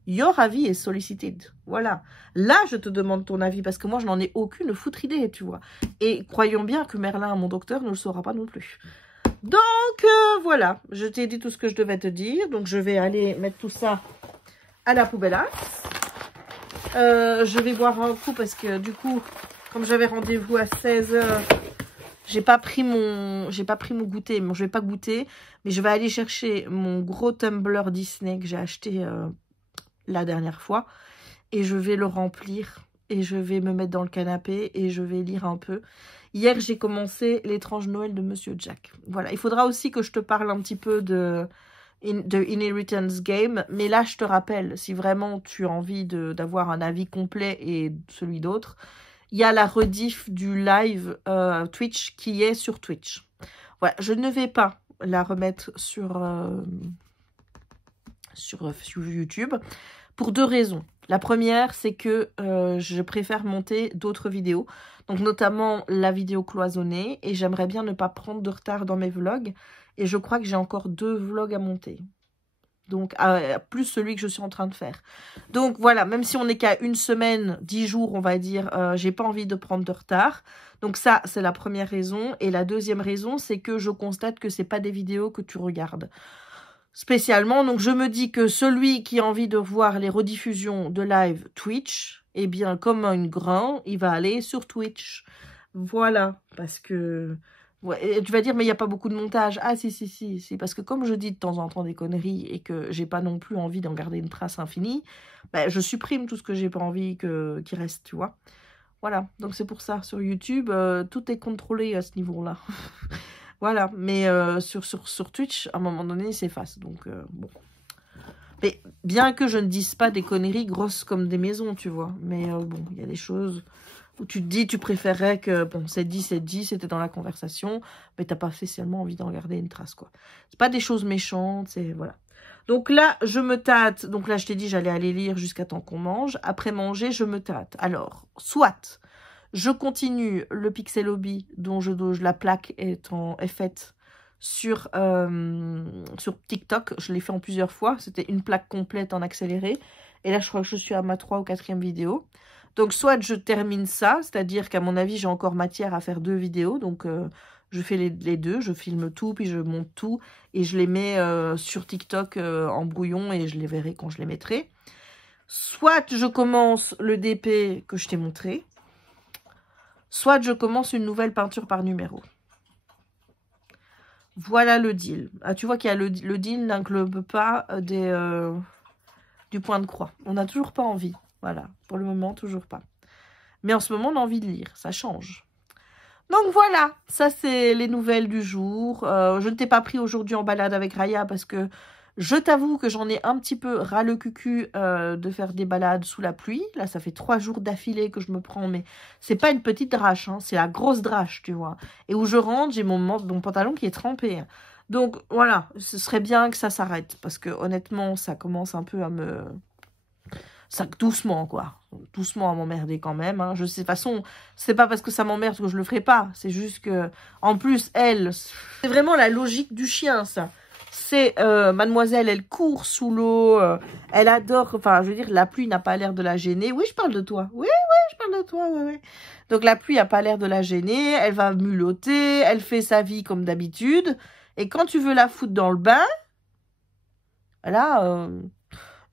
Your avis est solicited. Voilà. Là, je te demande ton avis parce que moi, je n'en ai aucune foutre idée, tu vois. Et croyons bien que Merlin, mon docteur, ne le saura pas non plus. Donc, voilà. Je t'ai dit tout ce que je devais te dire. Donc, je vais aller mettre tout ça à la poubelle. Je vais boire un coup parce que, du coup, comme j'avais rendez-vous à 16 h, j'ai pas pris mon goûter. Bon, je vais pas goûter, mais je vais aller chercher mon gros tumbler Disney que j'ai acheté... la dernière fois, et je vais le remplir et je vais me mettre dans le canapé et je vais lire un peu. Hier, j'ai commencé L'étrange Noël de Monsieur Jack. Voilà, il faudra aussi que je te parle un petit peu de Inheritance Game. Mais là, je te rappelle, si vraiment tu as envie d'avoir un avis complet et celui d'autre, il y a la rediff du live Twitch qui est sur Twitch. Voilà, je ne vais pas la remettre sur YouTube pour 2 raisons. La première, c'est que je préfère monter d'autres vidéos, donc notamment la vidéo cloisonnée, et j'aimerais bien ne pas prendre de retard dans mes vlogs, et je crois que j'ai encore 2 vlogs à monter. Donc, plus celui que je suis en train de faire. Donc, voilà, même si on n'est qu'à 1 semaine, 10 jours, on va dire, j'ai pas envie de prendre de retard. Donc ça, c'est la première raison. Et la deuxième raison, c'est que je constate que c'est pas des vidéos que tu regardes spécialement. Donc, je me dis que celui qui a envie de voir les rediffusions de live Twitch, eh bien, comme un grain, il va aller sur Twitch. Voilà, parce que... Ouais, et tu vas dire, mais il n'y a pas beaucoup de montage. Ah, si, parce que comme je dis de temps en temps des conneries et que j'ai pas non plus envie d'en garder une trace infinie, ben, je supprime tout ce que j'ai pas envie qu'il reste, tu vois. Voilà, donc c'est pour ça, sur YouTube, tout est contrôlé à ce niveau-là. Voilà, mais sur Twitch, à un moment donné, il s'efface, donc bon. Mais bien que je ne dise pas des conneries grosses comme des maisons, tu vois, mais bon, il y a des choses... où tu te dis, tu préférerais que, bon, c'est dit, c'était dans la conversation, mais t'as pas spécialement envie d'en garder une trace, quoi. C'est pas des choses méchantes, c'est, voilà. Donc là, je me tâte, donc là, je t'ai dit, j'allais aller lire jusqu'à temps qu'on mange. Après manger, je me tâte. Alors, soit, je continue le Pixel Hobby, dont la plaque est faite sur TikTok. Je l'ai fait en plusieurs fois, c'était une plaque complète en accéléré. Et là, je crois que je suis à ma 3e ou 4e vidéo. Donc, soit je termine ça, c'est-à-dire qu'à mon avis, j'ai encore matière à faire 2 vidéos. Donc, je fais les 2, je filme tout, puis je monte tout. Et je les mets sur TikTok en brouillon et je les verrai quand je les mettrai. Soit je commence le DP que je t'ai montré. Soit je commence une nouvelle peinture par numéro. Voilà le deal. Ah, tu vois qu'il y a le deal n'inclut pas du point de croix. On n'a toujours pas envie. Voilà, pour le moment, toujours pas. Mais en ce moment, on a envie de lire, ça change. Donc voilà, ça c'est les nouvelles du jour. Je ne t'ai pas pris aujourd'hui en balade avec Raya parce que je t'avoue que j'en ai un petit peu ras le cucu de faire des balades sous la pluie. Là, ça fait 3 jours d'affilée que je me prends, mais c'est pas une petite drache, hein, c'est la grosse drache, tu vois. Et où je rentre, j'ai mon pantalon qui est trempé. Donc voilà, ce serait bien que ça s'arrête parce que honnêtement, ça commence un peu à me... Ça, doucement, quoi. Doucement à m'emmerder quand même. Hein. Je sais, de toute façon, c'est pas parce que ça m'emmerde que je le ferai pas. C'est juste que, en plus, elle, c'est vraiment la logique du chien, ça. C'est, mademoiselle, elle court sous l'eau, elle adore, enfin, je veux dire, la pluie n'a pas l'air de la gêner. Oui, je parle de toi. Oui, je parle de toi, oui. Donc, la pluie n'a pas l'air de la gêner. Elle va mulotter, elle fait sa vie comme d'habitude. Et quand tu veux la foutre dans le bain, là...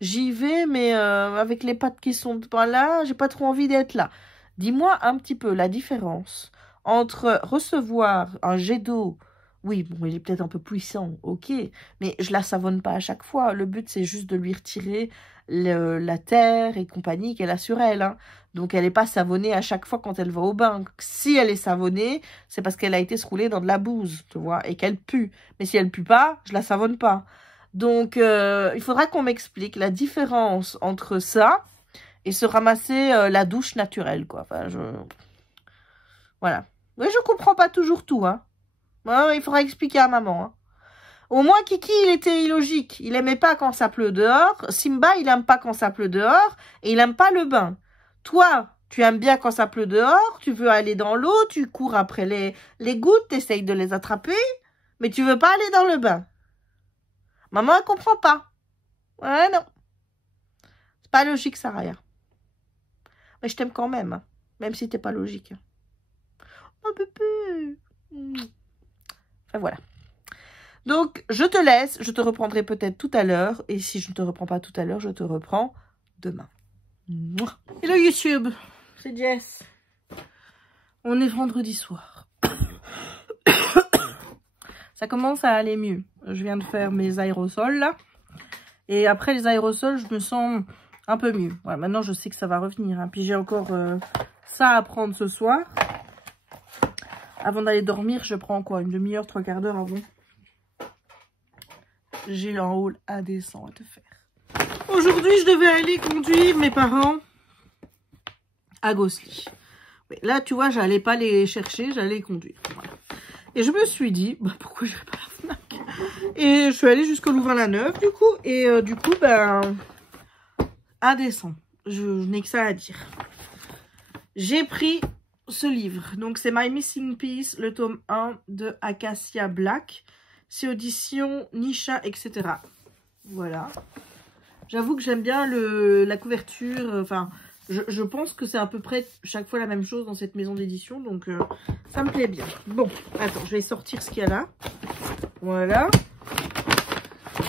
j'y vais, mais avec les pattes qui sont pas là, j'ai pas trop envie d'être là. Dis-moi un petit peu la différence entre recevoir un jet d'eau. Oui, bon, il est peut-être un peu puissant, ok, mais je la savonne pas à chaque fois. Le but, c'est juste de lui retirer la terre et compagnie qu'elle a sur elle. Hein. Donc, elle n'est pas savonnée à chaque fois quand elle va au bain. Si elle est savonnée, c'est parce qu'elle a été se rouler dans de la bouse, tu vois, et qu'elle pue. Mais si elle pue pas, je la savonne pas. Donc, il faudra qu'on m'explique la différence entre ça et se ramasser la douche naturelle, quoi. Enfin, voilà. Mais je comprends pas toujours tout, hein. Ouais, il faudra expliquer à maman, hein. Au moins, Kiki, il était illogique. Il aimait pas quand ça pleut dehors. Simba, il aime pas quand ça pleut dehors. Et il aime pas le bain. Toi, tu aimes bien quand ça pleut dehors. Tu veux aller dans l'eau. Tu cours après les gouttes. Tu essayes de les attraper. Mais tu veux pas aller dans le bain. Maman, elle comprend pas. Ouais, non. C'est pas logique, ça, Raya. Mais je t'aime quand même. Hein. Même si t'es pas logique. Oh, bébé. Enfin, voilà. Donc, je te laisse. Je te reprendrai peut-être tout à l'heure. Et si je ne te reprends pas tout à l'heure, je te reprends demain. Hello YouTube. C'est Jess. On est vendredi soir. Ça commence à aller mieux. Je viens de faire mes aérosols là. Et après les aérosols, je me sens un peu mieux. Voilà, maintenant je sais que ça va revenir. Hein. Puis j'ai encore ça à prendre ce soir. Avant d'aller dormir, je prends quoi? Une demi-heure, 3/4 d'heure avant. j'ai un haul indécent à te faire. Aujourd'hui, je devais aller conduire mes parents à Gosselies. Mais là, tu vois, j'allais pas les chercher, j'allais les conduire. Voilà. Et je me suis dit, bah, pourquoi je vais pas à la Fnac? Et je suis allée jusqu'au Louvain-la-Neuve, du coup. Et du coup, ben, indécent. Je n'ai que ça à dire. J'ai pris ce livre. Donc, c'est My Missing Piece, le tome 1 de Acacia Black. C'est audition Nisha, etc. Voilà. J'avoue que j'aime bien la couverture. Enfin, je pense que c'est à peu près chaque fois la même chose dans cette maison d'édition. Donc, ça me plaît bien. Bon, attends, je vais sortir ce qu'il y a là. Voilà.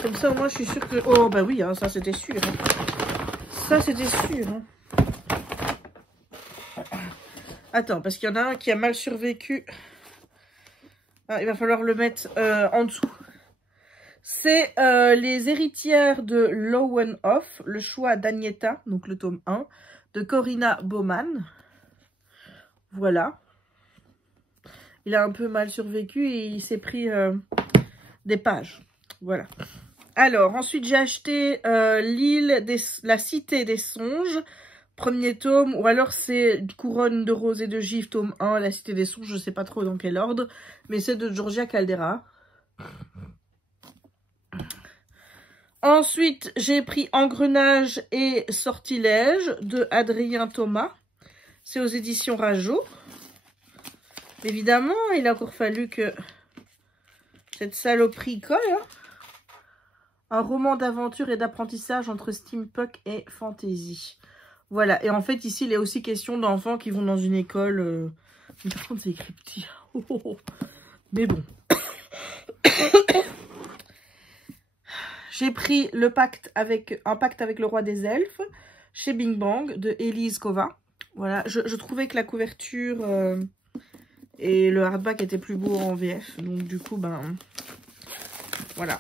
Comme ça, au moins, je suis sûre que... Oh, bah oui, hein, ça, c'était sûr. Hein. Ça, c'était sûr. Hein. Attends, parce qu'il y en a un qui a mal survécu. Ah, il va falloir le mettre en dessous. C'est Les héritières de Lowenhof, le choix d'Agneta, donc le tome 1, de Corinna Baumann. Voilà. Il a un peu mal survécu et il s'est pris des pages. Voilà. Alors, ensuite, j'ai acheté La Cité des Songes, premier tome, ou alors c'est Couronne de rose et de givre, tome 1, La Cité des Songes, je ne sais pas trop dans quel ordre, mais c'est de Georgia Caldera. Ensuite, j'ai pris Engrenage et Sortilège de Adrien Thomas. C'est aux éditions Rajo. Évidemment, il a encore fallu que cette saloperie colle. Hein. Un roman d'aventure et d'apprentissage entre steampunk et fantasy. Voilà. Et en fait, ici, il est aussi question d'enfants qui vont dans une école. Mais par contre, c'est écrit petit. Oh, oh, oh. Mais bon. J'ai pris Un pacte avec le roi des elfes chez Bing Bang de Élise Kova. Voilà, je trouvais que la couverture et le hardback étaient plus beaux en VF. Donc du coup, ben voilà.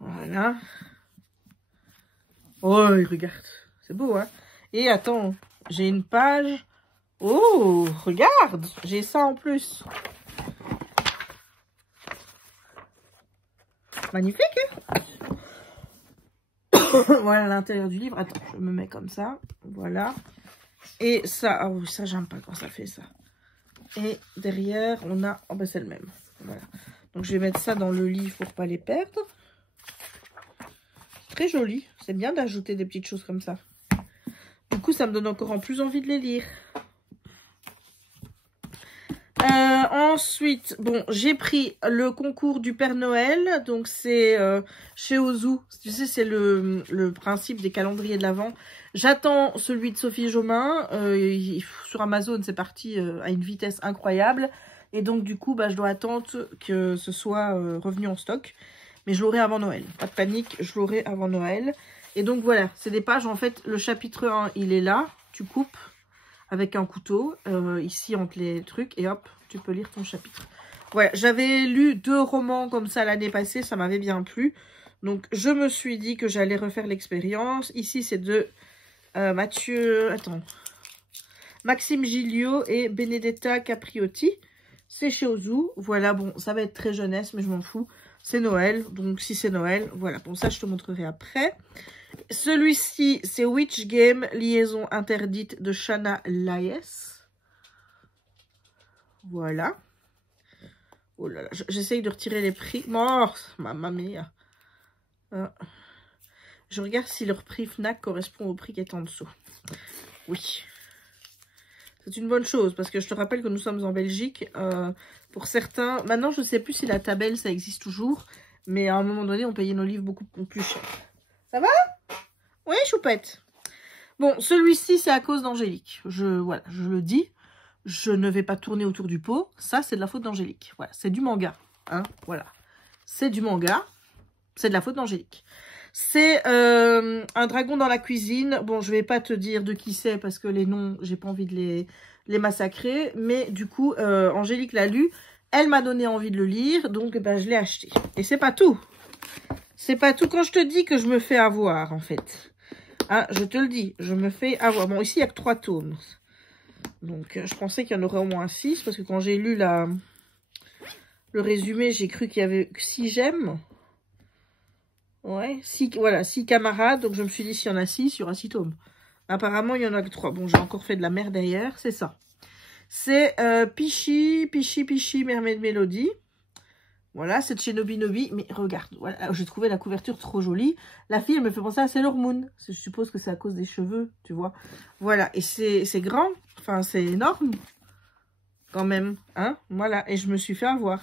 Voilà. Oh, regarde. C'est beau, hein. Et attends, j'ai une page. Oh, regarde, j'ai ça en plus. Magnifique, hein. Voilà l'intérieur du livre. Attends, je me mets comme ça. Voilà. Et ça, oh, ça j'aime pas quand ça fait ça. Et derrière, on a... Oh, ben c'est le même. Voilà. Donc je vais mettre ça dans le livre pour pas les perdre. Très joli. C'est bien d'ajouter des petites choses comme ça. Du coup, ça me donne encore en plus envie de les lire. Ensuite, bon, j'ai pris le concours du Père Noël. Donc, c'est chez Ozu. Tu sais, c'est le principe des calendriers de l'Avent. J'attends celui de Sophie Jomain. Sur Amazon, c'est parti à une vitesse incroyable. Et donc, du coup, bah, je dois attendre que ce soit revenu en stock. Mais je l'aurai avant Noël. Pas de panique, je l'aurai avant Noël. Et donc, voilà, c'est des pages. En fait, le chapitre 1, il est là. Tu coupes avec un couteau, ici entre les trucs, et hop, tu peux lire ton chapitre. Voilà, j'avais lu 2 romans comme ça l'année passée, ça m'avait bien plu. Donc, je me suis dit que j'allais refaire l'expérience. Ici, c'est de Maxime Gilliot et Benedetta Capriotti. C'est chez Ozu. Voilà, bon, ça va être très jeunesse, mais je m'en fous. C'est Noël, donc si c'est Noël, voilà. Bon, ça, je te montrerai après. Celui-ci, c'est Witch Game, liaison interdite de Shana Laes. Voilà. Oh là là, j'essaye de retirer les prix. Oh, mamma mia. Je regarde si leur prix Fnac correspond au prix qui est en dessous. Oui. C'est une bonne chose, parce que je te rappelle que nous sommes en Belgique. Pour certains, maintenant je ne sais plus si la tabelle ça existe toujours, mais à un moment donné on payait nos livres beaucoup plus cher. Ça va? Oui, choupette. Bon, celui-ci, c'est à cause d'Angélique. Voilà, je le dis. Je ne vais pas tourner autour du pot. Ça, c'est de la faute d'Angélique. Voilà, c'est du manga. Hein, voilà. C'est du manga. C'est de la faute d'Angélique. C'est un dragon dans la cuisine. Bon, je vais pas te dire de qui c'est parce que les noms, j'ai pas envie de les massacrer. Mais du coup, Angélique l'a lu. Elle m'a donné envie de le lire. Donc, ben, je l'ai acheté. Et c'est pas tout. C'est pas tout quand je te dis que je me fais avoir, en fait. Ah, je te le dis, je me fais avoir. Bon, ici, il n'y a que 3 tomes. Donc, je pensais qu'il y en aurait au moins 6. Parce que quand j'ai lu le résumé, j'ai cru qu'il y avait 6 gemmes. Ouais, 6, voilà, 6 camarades. Donc je me suis dit, s'il y en a 6, il y aura 6 tomes. Apparemment, il y en a que 3. Bon, j'ai encore fait de la merde derrière, c'est ça. C'est Pichy, Mermaid Melody. Voilà, c'est de chez Nobinobi. Mais regarde, voilà, j'ai trouvé la couverture trop jolie. La fille, elle me fait penser à Sailor Moon. Je suppose que c'est à cause des cheveux, tu vois. Voilà, et c'est grand. Enfin, c'est énorme. Quand même, hein. Voilà, et je me suis fait avoir.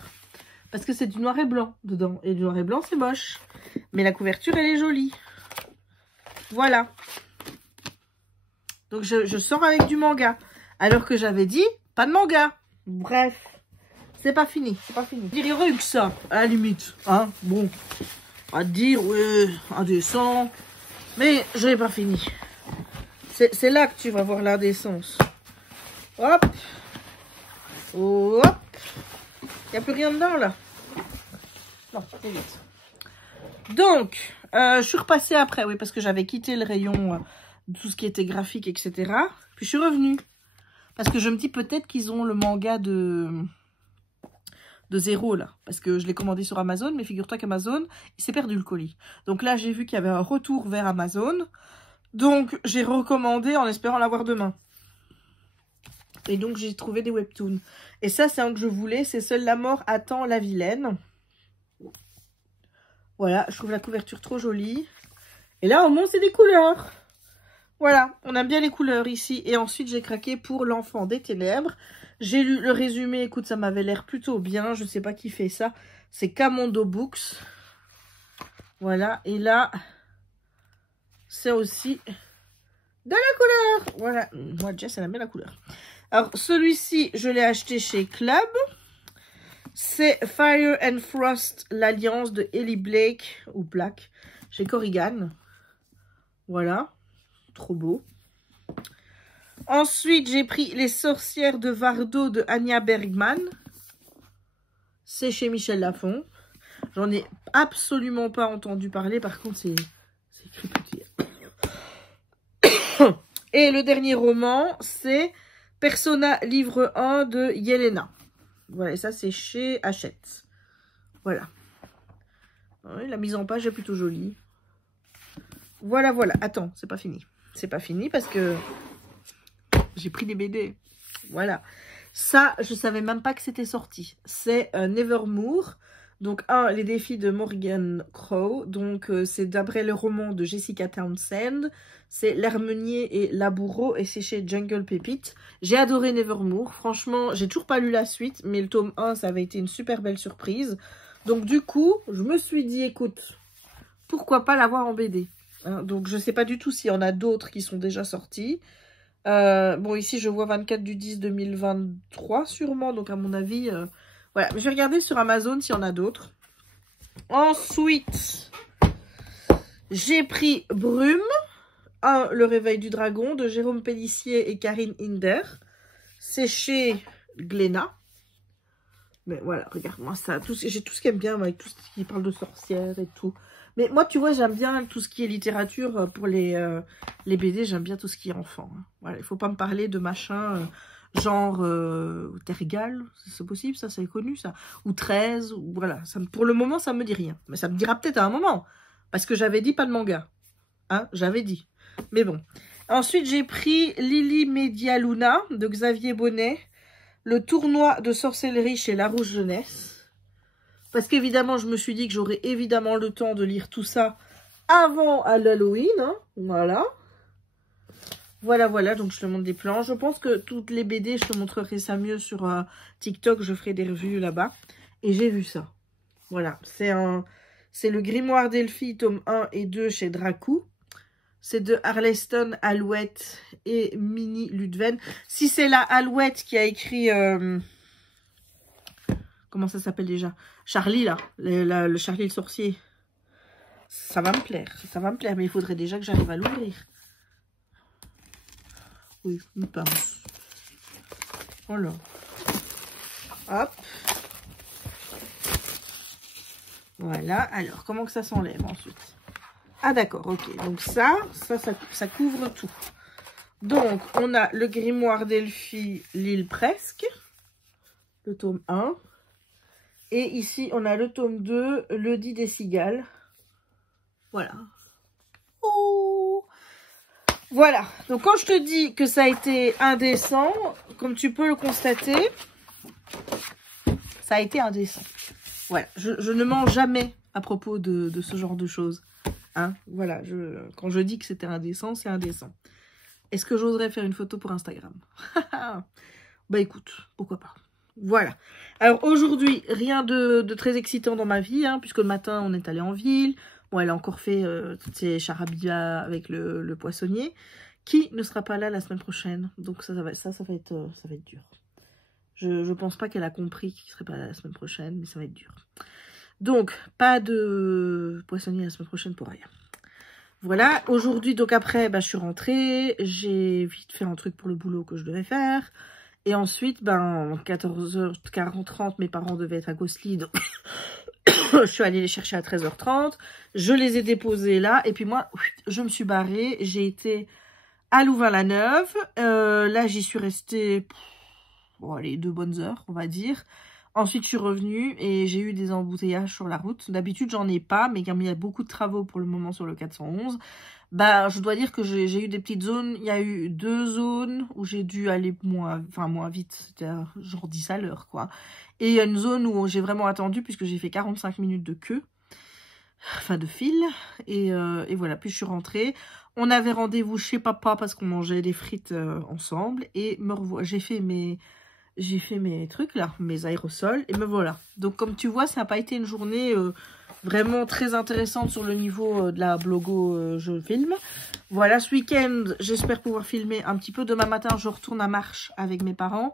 Parce que c'est du noir et blanc dedans. Et du noir et blanc, c'est moche. Mais la couverture, elle est jolie. Voilà. Donc, je sors avec du manga. Alors que j'avais dit, pas de manga. Bref. C'est pas fini, c'est pas fini. Il y aurait eu que ça, à la limite. Hein, bon. À dire, ouais, indécent. Mais je n'ai pas fini. C'est là que tu vas voir l'indécence. Hop. Hop. Il n'y a plus rien dedans, là. Non, c'est vite. Donc, je suis repassée après, oui, parce que j'avais quitté le rayon de tout ce qui était graphique, etc. Puis je suis revenue. Parce que je me dis peut-être qu'ils ont le manga de Zéro, là. Parce que je l'ai commandé sur Amazon, mais figure-toi qu'Amazon, il s'est perdu le colis. Donc là, j'ai vu qu'il y avait un retour vers Amazon. Donc, j'ai recommandé en espérant l'avoir demain. Et donc, j'ai trouvé des webtoons. Et ça, c'est un que je voulais. C'est Seule la mort attend la vilaine. Voilà, je trouve la couverture trop jolie. Et là, au moins, c'est des couleurs. Voilà, on aime bien les couleurs ici. Et ensuite, j'ai craqué pour L'Enfant des Ténèbres. J'ai lu le résumé. Écoute, ça m'avait l'air plutôt bien. Je ne sais pas qui fait ça. C'est Camondo Books. Voilà, et là, c'est aussi de la couleur. Voilà, moi, Jess, elle aime bien la couleur. Alors, celui-ci, je l'ai acheté chez Club. C'est Fire and Frost, l'alliance de Ellie Blake, ou Black, chez Corrigan. Voilà, trop beau. Ensuite, j'ai pris Les sorcières de Vardo de Anya Bergman. C'est chez Michel Lafon. J'en ai absolument pas entendu parler. Par contre, c'est écrit petit. Et le dernier roman, c'est Persona livre 1 de Yelena. Voilà, et ça, c'est chez Hachette. Voilà. Ouais, la mise en page est plutôt jolie. Voilà, voilà. Attends, c'est pas fini. C'est pas fini parce que j'ai pris des BD. Voilà. Ça, je savais même pas que c'était sorti. C'est Nevermore. Donc, les défis de Morgan Crow. Donc, c'est d'après le roman de Jessica Townsend. C'est L'Harmonier et La Bourreau. Et c'est chez Jungle Pépite. J'ai adoré Nevermore. Franchement, j'ai toujours pas lu la suite. Mais le tome 1, ça avait été une super belle surprise. Donc, du coup, je me suis dit, écoute, pourquoi pas l'avoir en BD, hein. Donc, je sais pas du tout s'il y en a d'autres qui sont déjà sortis. Bon, ici, je vois 24/10/2023, sûrement. Donc, à mon avis... voilà, je vais regarder sur Amazon s'il y en a d'autres. Ensuite, j'ai pris Brume, Le réveil du dragon, de Jérôme Pellissier et Karine Hinder. C'est chez Glénat. Mais voilà, regarde-moi ça. J'ai tout ce qui aime bien, avec tout ce qui parle de sorcières et tout. Mais moi, tu vois, j'aime bien tout ce qui est littérature pour les BD. J'aime bien tout ce qui est enfant, hein. Voilà, il faut pas me parler de machin... genre Tergal, c'est possible, ça, c'est connu, ça. Ou 13, ou voilà. Ça, pour le moment, ça me dit rien. Mais ça me dira peut-être à un moment. Parce que j'avais dit pas de manga. Hein, j'avais dit. Mais bon. Ensuite, j'ai pris Lily Media Luna de Xavier Bonnet. Le tournoi de sorcellerie chez Larousse Jeunesse. Parce qu'évidemment, je me suis dit que j'aurais évidemment le temps de lire tout ça avant l'Halloween. Hein, voilà. Voilà, voilà, donc je te montre des plans. Je pense que toutes les BD, je te montrerai ça mieux sur TikTok. Je ferai des revues là-bas. Et j'ai vu ça. Voilà, c'est le Grimoire d'Elphie, tome 1 et 2 chez Dracou. C'est de Arleston Alouette et Minnie Ludven. Si c'est la Alouette qui a écrit... comment ça s'appelle déjà? Charlie, là. Le Charlie le sorcier. Ça va me plaire. Ça va me plaire, mais il faudrait déjà que j'arrive à l'ouvrir. Oui, une pince. Voilà. Hop. Voilà. Alors, comment que ça s'enlève ensuite? Ah, d'accord, ok. Donc ça couvre tout. Donc, on a le Grimoire d'Elphie, l'île presque. Le tome 1. Et ici, on a le tome 2, le 10 des cigales. Voilà. Oh! Voilà. Donc, quand je te dis que ça a été indécent, comme tu peux le constater, ça a été indécent. Voilà. Je ne mens jamais à propos de ce genre de choses. Hein? Voilà. Quand je dis que c'était indécent, c'est indécent. Est-ce que j'oserais faire une photo pour Instagram? Bah écoute, pourquoi pas. Voilà. Alors aujourd'hui, rien de très excitant dans ma vie, hein, puisque le matin, on est allé en ville. Bon, elle a encore fait toutes ses charabia avec le poissonnier, qui ne sera pas là la semaine prochaine. Donc ça va être dur. Je pense pas qu'elle a compris qu'il serait pas là la semaine prochaine, mais ça va être dur. Donc, pas de poissonnier la semaine prochaine pour rien. Voilà, aujourd'hui, donc après, bah, je suis rentrée, j'ai vite fait un truc pour le boulot que je devais faire. Et ensuite, ben, 14h30, mes parents devaient être à Gosselies, donc je suis allée les chercher à 13h30. Je les ai déposés là, et puis moi, je me suis barrée. J'ai été à Louvain-la-Neuve. Là, j'y suis restée, bon, allez, 2 bonnes heures, on va dire. Ensuite, je suis revenue et j'ai eu des embouteillages sur la route. D'habitude, j'en ai pas, mais comme il y a beaucoup de travaux pour le moment sur le 411, bah, je dois dire que j'ai eu des petites zones. Il y a eu 2 zones où j'ai dû aller moins vite. C'était genre 10 à l'heure, quoi. Et il y a une zone où j'ai vraiment attendu puisque j'ai fait 45 minutes de queue. Enfin, de fil. Et voilà, puis je suis rentrée. On avait rendez-vous chez papa parce qu'on mangeait des frites ensemble. Et me revois. J'ai fait mes trucs là, mes aérosols, et me voilà. Donc comme tu vois, ça n'a pas été une journée vraiment très intéressante sur le niveau de la blogo je filme. Voilà, ce week-end, j'espère pouvoir filmer un petit peu. Demain matin, je retourne à Marche avec mes parents,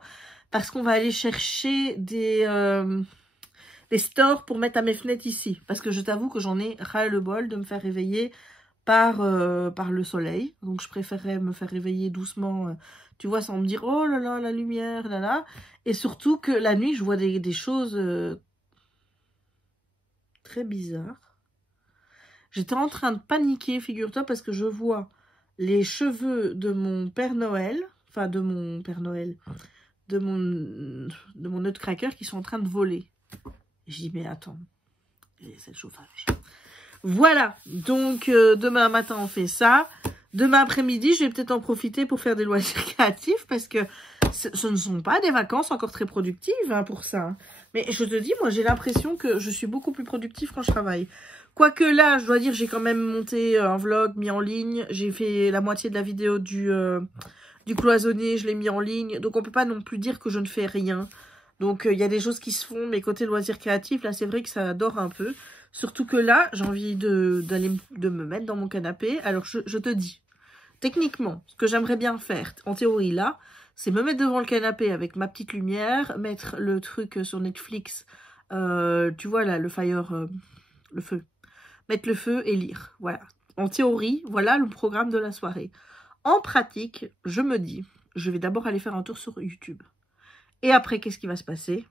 parce qu'on va aller chercher des stores pour mettre à mes fenêtres ici. Parce que je t'avoue que j'en ai ras-le-bol de me faire réveiller par le soleil. Donc je préférerais me faire réveiller doucement, tu vois, sans me dire oh là là, la lumière, là là. Et surtout que la nuit, je vois des choses très bizarres. J'étais en train de paniquer, figure-toi, parce que je vois les cheveux de mon Père Noël, enfin de mon Père Noël, de mon nutcracker qui sont en train de voler. Et je dis mais attends, c'est le chauffage. Voilà, donc demain matin on fait ça. Demain après-midi, je vais peut-être en profiter pour faire des loisirs créatifs parce que ce ne sont pas des vacances encore très productives hein, pour ça. Hein. Mais je te dis, moi j'ai l'impression que je suis beaucoup plus productive quand je travaille. Quoique là, je dois dire, j'ai quand même monté un vlog, mis en ligne. J'ai fait la moitié de la vidéo du cloisonnier, je l'ai mis en ligne. Donc on peut pas non plus dire que je ne fais rien. Donc il y a des choses qui se font, mais côté loisirs créatifs, là c'est vrai que ça dort un peu. Surtout que là, j'ai envie de me mettre dans mon canapé. Alors, je te dis, techniquement, ce que j'aimerais bien faire, en théorie là, c'est me mettre devant le canapé avec ma petite lumière, mettre le truc sur Netflix, tu vois là, le feu. Mettre le feu et lire, voilà. En théorie, voilà le programme de la soirée. En pratique, je me dis, je vais d'abord aller faire un tour sur YouTube. Et après, qu'est-ce qui va se passer?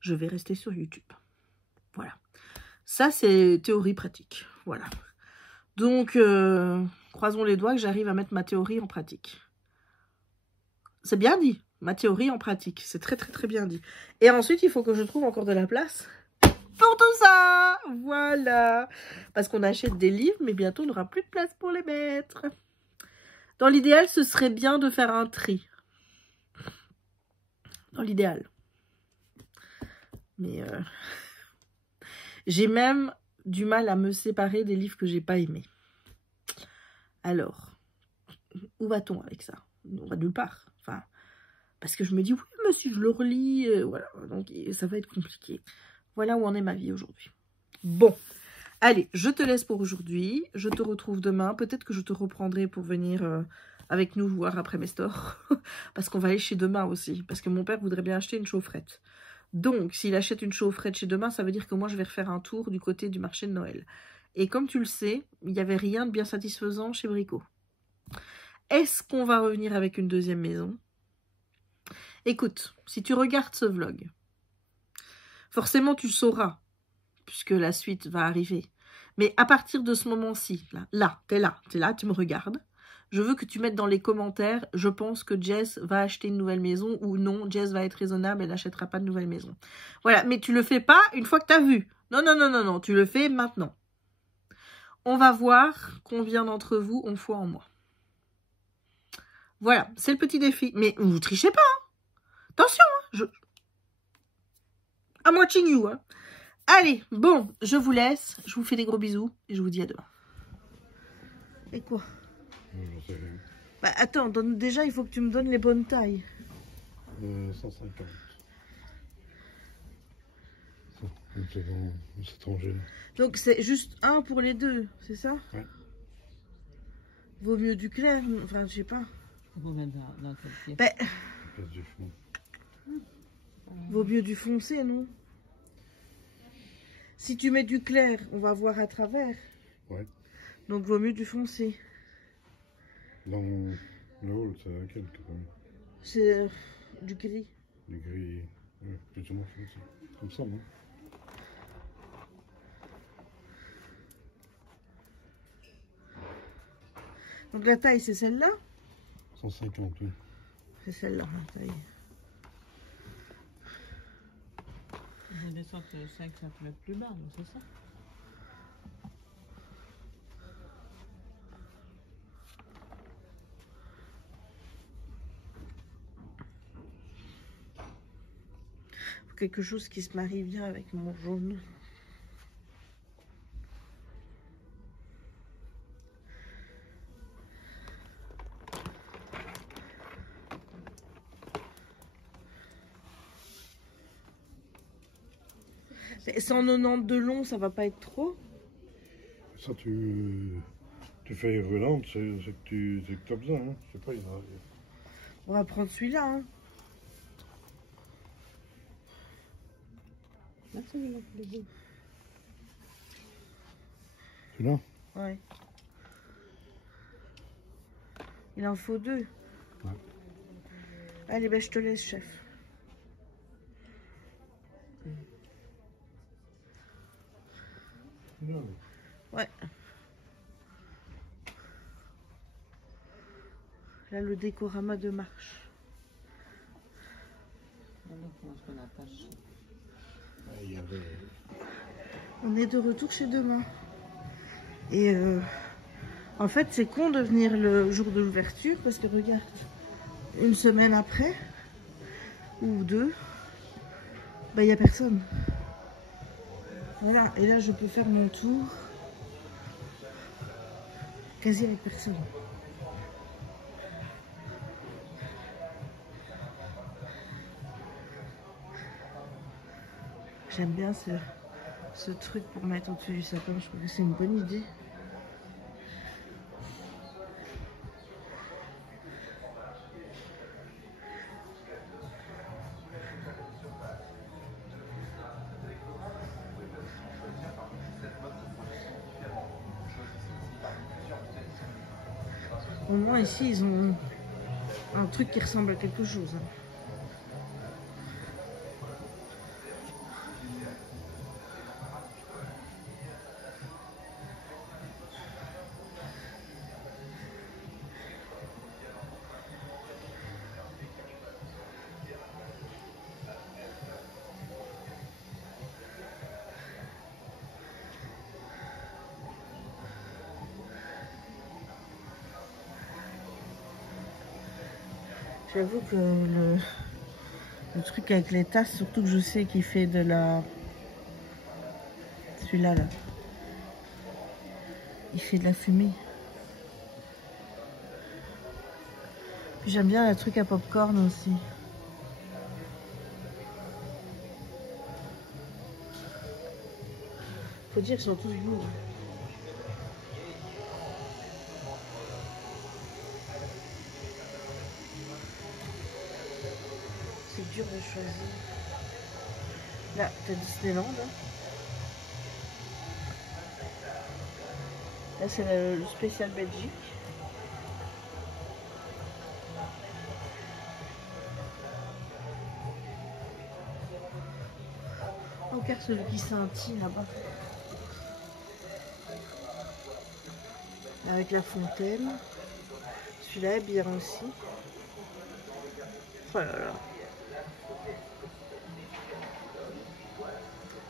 Je vais rester sur YouTube. Voilà. Ça, c'est théorie pratique. Voilà. Donc, croisons les doigts que j'arrive à mettre ma théorie en pratique. C'est bien dit. Ma théorie en pratique. C'est très, très, très bien dit. Et ensuite, il faut que je trouve encore de la place pour tout ça. Voilà. Parce qu'on achète des livres, mais bientôt, on n'aura plus de place pour les mettre. Dans l'idéal, ce serait bien de faire un tri. Dans l'idéal. Mais... j'ai même du mal à me séparer des livres que j'ai pas aimés. Alors, où va-t-on avec ça? On va nulle part. Enfin, parce que je me dis, oui, mais si je le relis, voilà. Donc, ça va être compliqué. Voilà où en est ma vie aujourd'hui. Bon, allez, je te laisse pour aujourd'hui. Je te retrouve demain. Peut-être que je te reprendrai pour venir avec nous voir après mes stores. Parce qu'on va aller chez Demain aussi. Parce que mon père voudrait bien acheter une chaufferette. Donc, s'il achète une chaufferette chez Demain, ça veut dire que moi, je vais refaire un tour du côté du marché de Noël. Et comme tu le sais, il n'y avait rien de bien satisfaisant chez Brico. Est-ce qu'on va revenir avec une deuxième maison? Écoute, si tu regardes ce vlog, forcément, tu sauras, puisque la suite va arriver. Mais à partir de ce moment-ci, là, tu es là, tu me regardes, Je veux que tu mettes dans les commentaires, je pense que Jess va acheter une nouvelle maison ou non, Jess va être raisonnable, elle n'achètera pas de nouvelle maison. Voilà, mais tu le fais pas une fois que tu as vu. Non, non, non, non, non, tu le fais maintenant. On va voir combien d'entre vous ont foi en moi. Voilà, c'est le petit défi. Mais vous trichez pas, hein. Attention, hein, I'm watching you, hein. Allez, bon, je vous laisse, je vous fais des gros bisous et je vous dis à demain. Et quoi? J'en sais rien. Bah attends, déjà il faut que tu me donnes les bonnes tailles. 150. C'est rangé. Donc c'est juste un pour les deux, c'est ça? Ouais. Vaut mieux du clair, enfin je sais pas. Vous mettre dans quel pied? Bah, Place du fond. vaut mieux du foncé, non? Si tu mets du clair, on va voir à travers. Ouais. Donc vaut mieux du foncé. Dans le hall, c'est laquelle quand même? C'est du gris. Du gris. Ouais, plus ou moins foncé. Comme ça, non? Donc la taille c'est celle-là? 150, oui. C'est celle-là la taille. Vous descendez 5 cm plus bas, c'est ça? Faut quelque chose qui se marie bien avec mon jaune. Mais 190 de long, ça va pas être trop? Ça, tu fais relente, c'est que tu as besoin, hein. Je sais pas, il y en a... On va prendre celui-là, hein. Là, celui-là, le beau. Celui-là? Ouais. Il en faut deux. Ouais. Allez, ben je te laisse, chef. Non. Ouais. Là, le décorama de marche. Alors, comment est-ce qu'on attache? Il y avait... On est de retour chez demain. Et en fait, c'est con de venir le jour de l'ouverture parce que regarde, une semaine après, ou deux, bah il n'y a personne. Voilà, et là je peux faire mon tour quasi avec personne. J'aime bien ce truc pour mettre au-dessus du sapin, je trouve que c'est une bonne idée. Au moins ici ils ont un truc qui ressemble à quelque chose. Hein. J'avoue que le truc avec les tasses, surtout que je sais qu'il fait de la... Celui-là, là. Il fait de la fumée. Puis j'aime bien le truc à popcorn aussi. Faut dire qu'ils sont tous beaux. C'est dur de choisir. Là, t'as Disneyland. Hein. Là, c'est le spécial Belgique. Encore celui qui scintille là-bas. Avec la fontaine. Celui-là est bien aussi. Oh là là.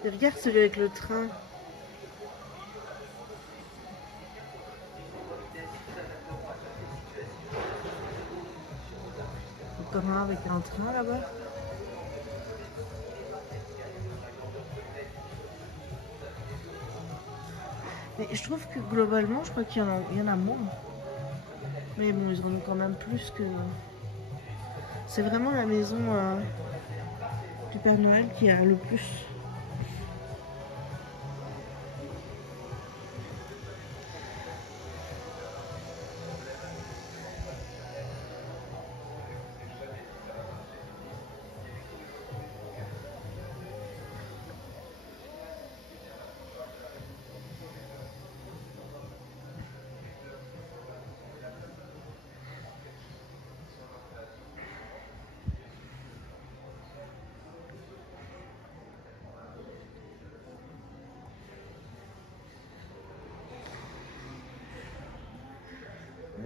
Et regarde celui avec le train. Encore un avec un train là-bas. Mais je trouve que globalement, je crois qu'il y en a moins. Mais bon, ils en ont quand même plus que... C'est vraiment la maison du Père Noël qui a le plus.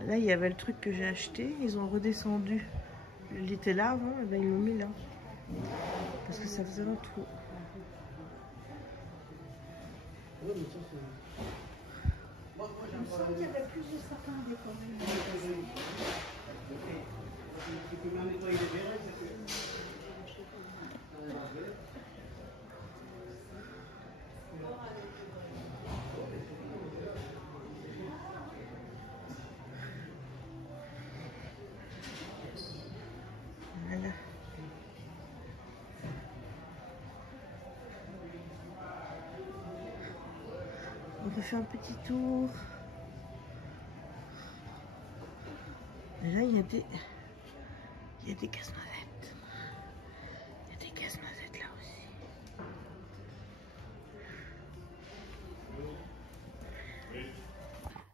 Là, il y avait le truc que j'ai acheté. Ils ont redescendu. Il était là avant, et ben ils l'ont mis là. Parce que ça faisait un trou. Je sens qu'il y avait plus de sapins des fois. Voilà. On refait un petit tour. Et là, il y a des casse-noisettes. Il y a des casse-noisettes là aussi.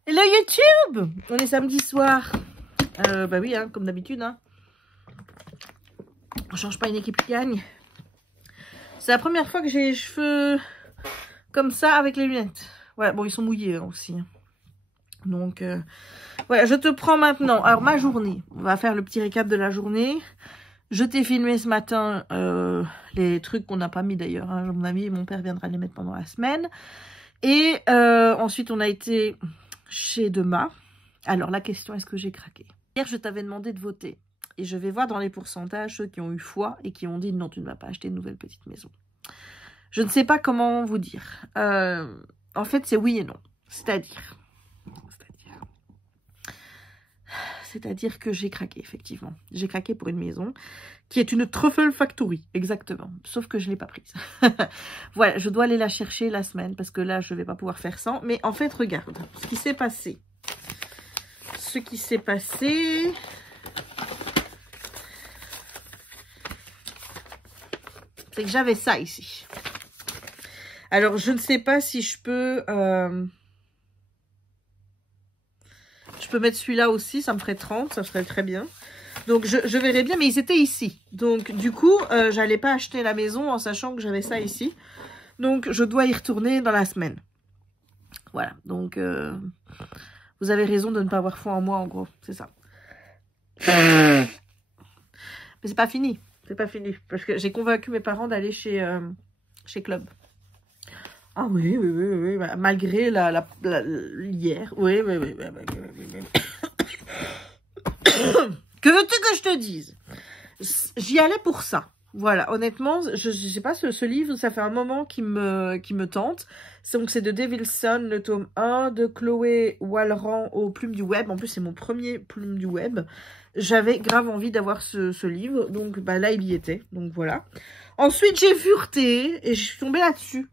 Hello YouTube! On est samedi soir. Bah oui, hein, comme d'habitude. Hein. On change pas une équipe qui gagne. C'est la première fois que j'ai les cheveux comme ça avec les lunettes. Ouais, bon, ils sont mouillés hein, aussi. Donc, ouais, je te prends maintenant. Alors, ma journée. On va faire le petit récap de la journée. Je t'ai filmé ce matin les trucs qu'on n'a pas mis d'ailleurs. Hein. À mon avis, mon père viendra les mettre pendant la semaine. Et ensuite, on a été chez Dema. Alors, la question, est-ce que j'ai craqué? Hier, je t'avais demandé de voter. Et je vais voir dans les pourcentages ceux qui ont eu foi et qui ont dit non, tu ne vas pas acheter une nouvelle petite maison. Je ne sais pas comment vous dire. En fait, c'est oui et non. C'est-à-dire que j'ai craqué, effectivement. J'ai craqué pour une maison qui est une Truffle Factory, exactement. Sauf que je ne l'ai pas prise. Voilà, je dois aller la chercher la semaine parce que là, je ne vais pas pouvoir faire sans. Mais en fait, regarde ce qui s'est passé. Ce qui s'est passé... c'est que j'avais ça ici. Alors, je ne sais pas si je peux... je peux mettre celui-là aussi, ça me ferait 30, ça serait très bien. Donc, je verrai bien, mais ils étaient ici. Donc, du coup, j'allais pas acheter la maison en sachant que j'avais ça ici. Donc, je dois y retourner dans la semaine. Voilà, donc... vous avez raison de ne pas avoir foi en moi, en gros, c'est ça. Mais c'est pas fini. C'est pas fini, parce que j'ai convaincu mes parents d'aller chez Club. Ah oui, malgré hier. Oui. Que veux-tu que je te dise? J'y allais pour ça. Voilà, honnêtement, je sais pas, ce livre, ça fait un moment qui me tente. Donc c'est de Devil's Son, le tome 1, de Chloé Walran aux Plumes du Web. En plus, c'est mon premier Plume du Web. J'avais grave envie d'avoir ce livre, donc bah, là, il y était. Donc voilà. Ensuite, j'ai fureté et je suis tombée là-dessus.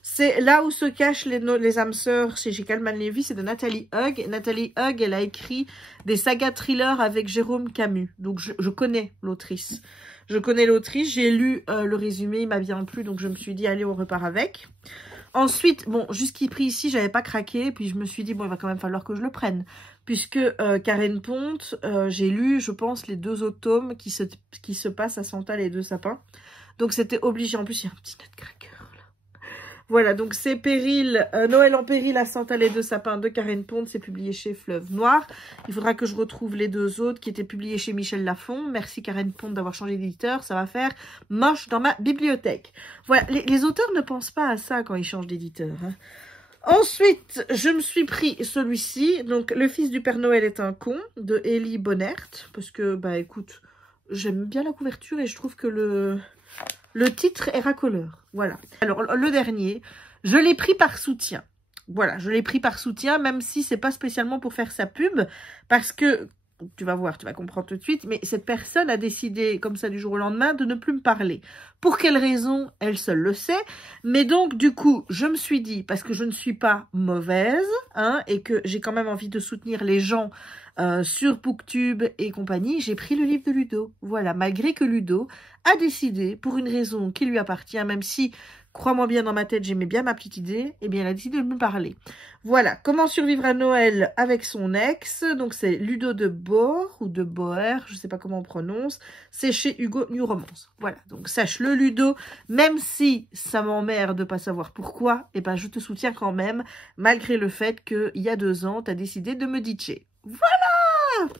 C'est Là où se cachent les âmes sœurs chez Calman Levy, c'est de Nathalie Hugg. Nathalie Hugg, elle a écrit des sagas thrillers avec Jérôme Camus. Donc je connais l'autrice. Je connais l'autrice, j'ai lu le résumé, il m'a bien plu, donc je me suis dit, allez, on repart avec. Ensuite, bon, jusqu'y pris ici, j'avais pas craqué, puis je me suis dit, bon, il va quand même falloir que je le prenne. Puisque Karen Ponte, j'ai lu, je pense, les 2 autres tomes qui se passent à Santal et 2 sapins. Donc c'était obligé, en plus, il y a un petit nutcracker, là. Voilà, donc c'est Péril, Noël en péril à Saint-Alais de Sapin de Karen Pond, c'est publié chez Fleuve Noir. Il faudra que je retrouve les deux autres qui étaient publiés chez Michel Lafon. Merci Karen Pond d'avoir changé d'éditeur, ça va faire moche dans ma bibliothèque. Voilà, les auteurs ne pensent pas à ça quand ils changent d'éditeur, hein. Ensuite, je me suis pris celui-ci, donc Le fils du Père Noël est un con, de Élie Bonnert, parce que, bah écoute, j'aime bien la couverture et je trouve que le titre est racoleur. Voilà. Alors, le dernier, je l'ai pris par soutien. Voilà, je l'ai pris par soutien, même si c'est pas spécialement pour faire sa pub, parce que, tu vas voir, tu vas comprendre tout de suite, mais cette personne a décidé, comme ça du jour au lendemain, de ne plus me parler. Pour quelle raison, elle seule le sait. Mais donc, du coup, je me suis dit, parce que je ne suis pas mauvaise, hein, et que j'ai quand même envie de soutenir les gens sur Booktube et compagnie, j'ai pris le livre de Ludo. Voilà, malgré que Ludo a décidé, pour une raison qui lui appartient, même si, crois-moi bien, dans ma tête, j'aimais bien ma petite idée, eh bien, elle a décidé de me parler. Voilà, Comment survivre à Noël avec son ex. Donc, c'est Ludo de Boer, ou de Boer, je ne sais pas comment on prononce. C'est chez Hugo New Romance. Voilà, donc sache-le, Ludo, même si ça m'emmerde de ne pas savoir pourquoi, eh ben, je te soutiens quand même, malgré le fait qu'il y a 2 ans, tu as décidé de me ditcher. Voilà!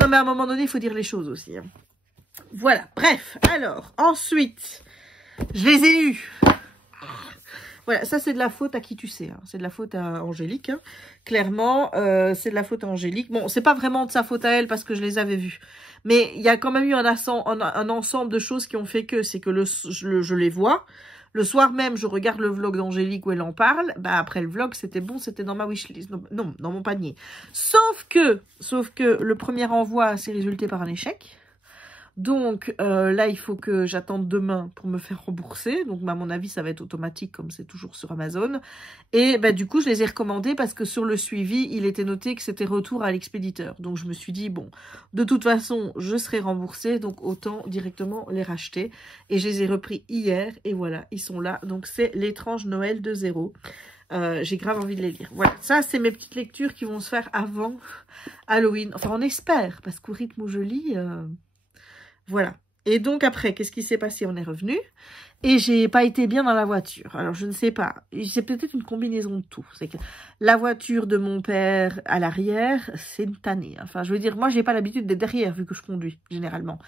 Non, mais à un moment donné, il faut dire les choses aussi, hein. Voilà, bref, alors, ensuite, je les ai eus. Voilà, ça c'est de la faute à qui tu sais, hein. C'est de la faute à Angélique, hein. Clairement, c'est de la faute à Angélique. Bon, c'est pas vraiment de sa faute à elle parce que je les avais vus. Mais il y a quand même eu un ensemble de choses qui ont fait que, c'est que je les vois. Le soir même, je regarde le vlog d'Angélique où elle en parle. Bah, après le vlog, c'était bon, c'était dans ma wishlist. Non, dans mon panier. Sauf que le premier envoi s'est résulté par un échec. Donc là, il faut que j'attende demain pour me faire rembourser. Donc, à mon avis, ça va être automatique comme c'est toujours sur Amazon. Et bah, du coup, je les ai recommandés parce que sur le suivi, il était noté que c'était retour à l'expéditeur. Donc, je me suis dit, bon, de toute façon, je serai remboursée. Donc, autant directement les racheter. Et je les ai repris hier. Et voilà, ils sont là. Donc, c'est L'étrange Noël de Zéro. J'ai grave envie de les lire. Voilà, ça, c'est mes petites lectures qui vont se faire avant Halloween. Enfin, on espère, parce qu'au rythme où je lis... Voilà. Et donc après, qu'est-ce qui s'est passé? On est revenu. Et j'ai pas été bien dans la voiture. Alors, je ne sais pas. C'est peut-être une combinaison de tout. C'est que la voiture de mon père à l'arrière, c'est une tannée. Enfin, je veux dire, moi, j'ai pas l'habitude d'être derrière, vu que je conduis, généralement.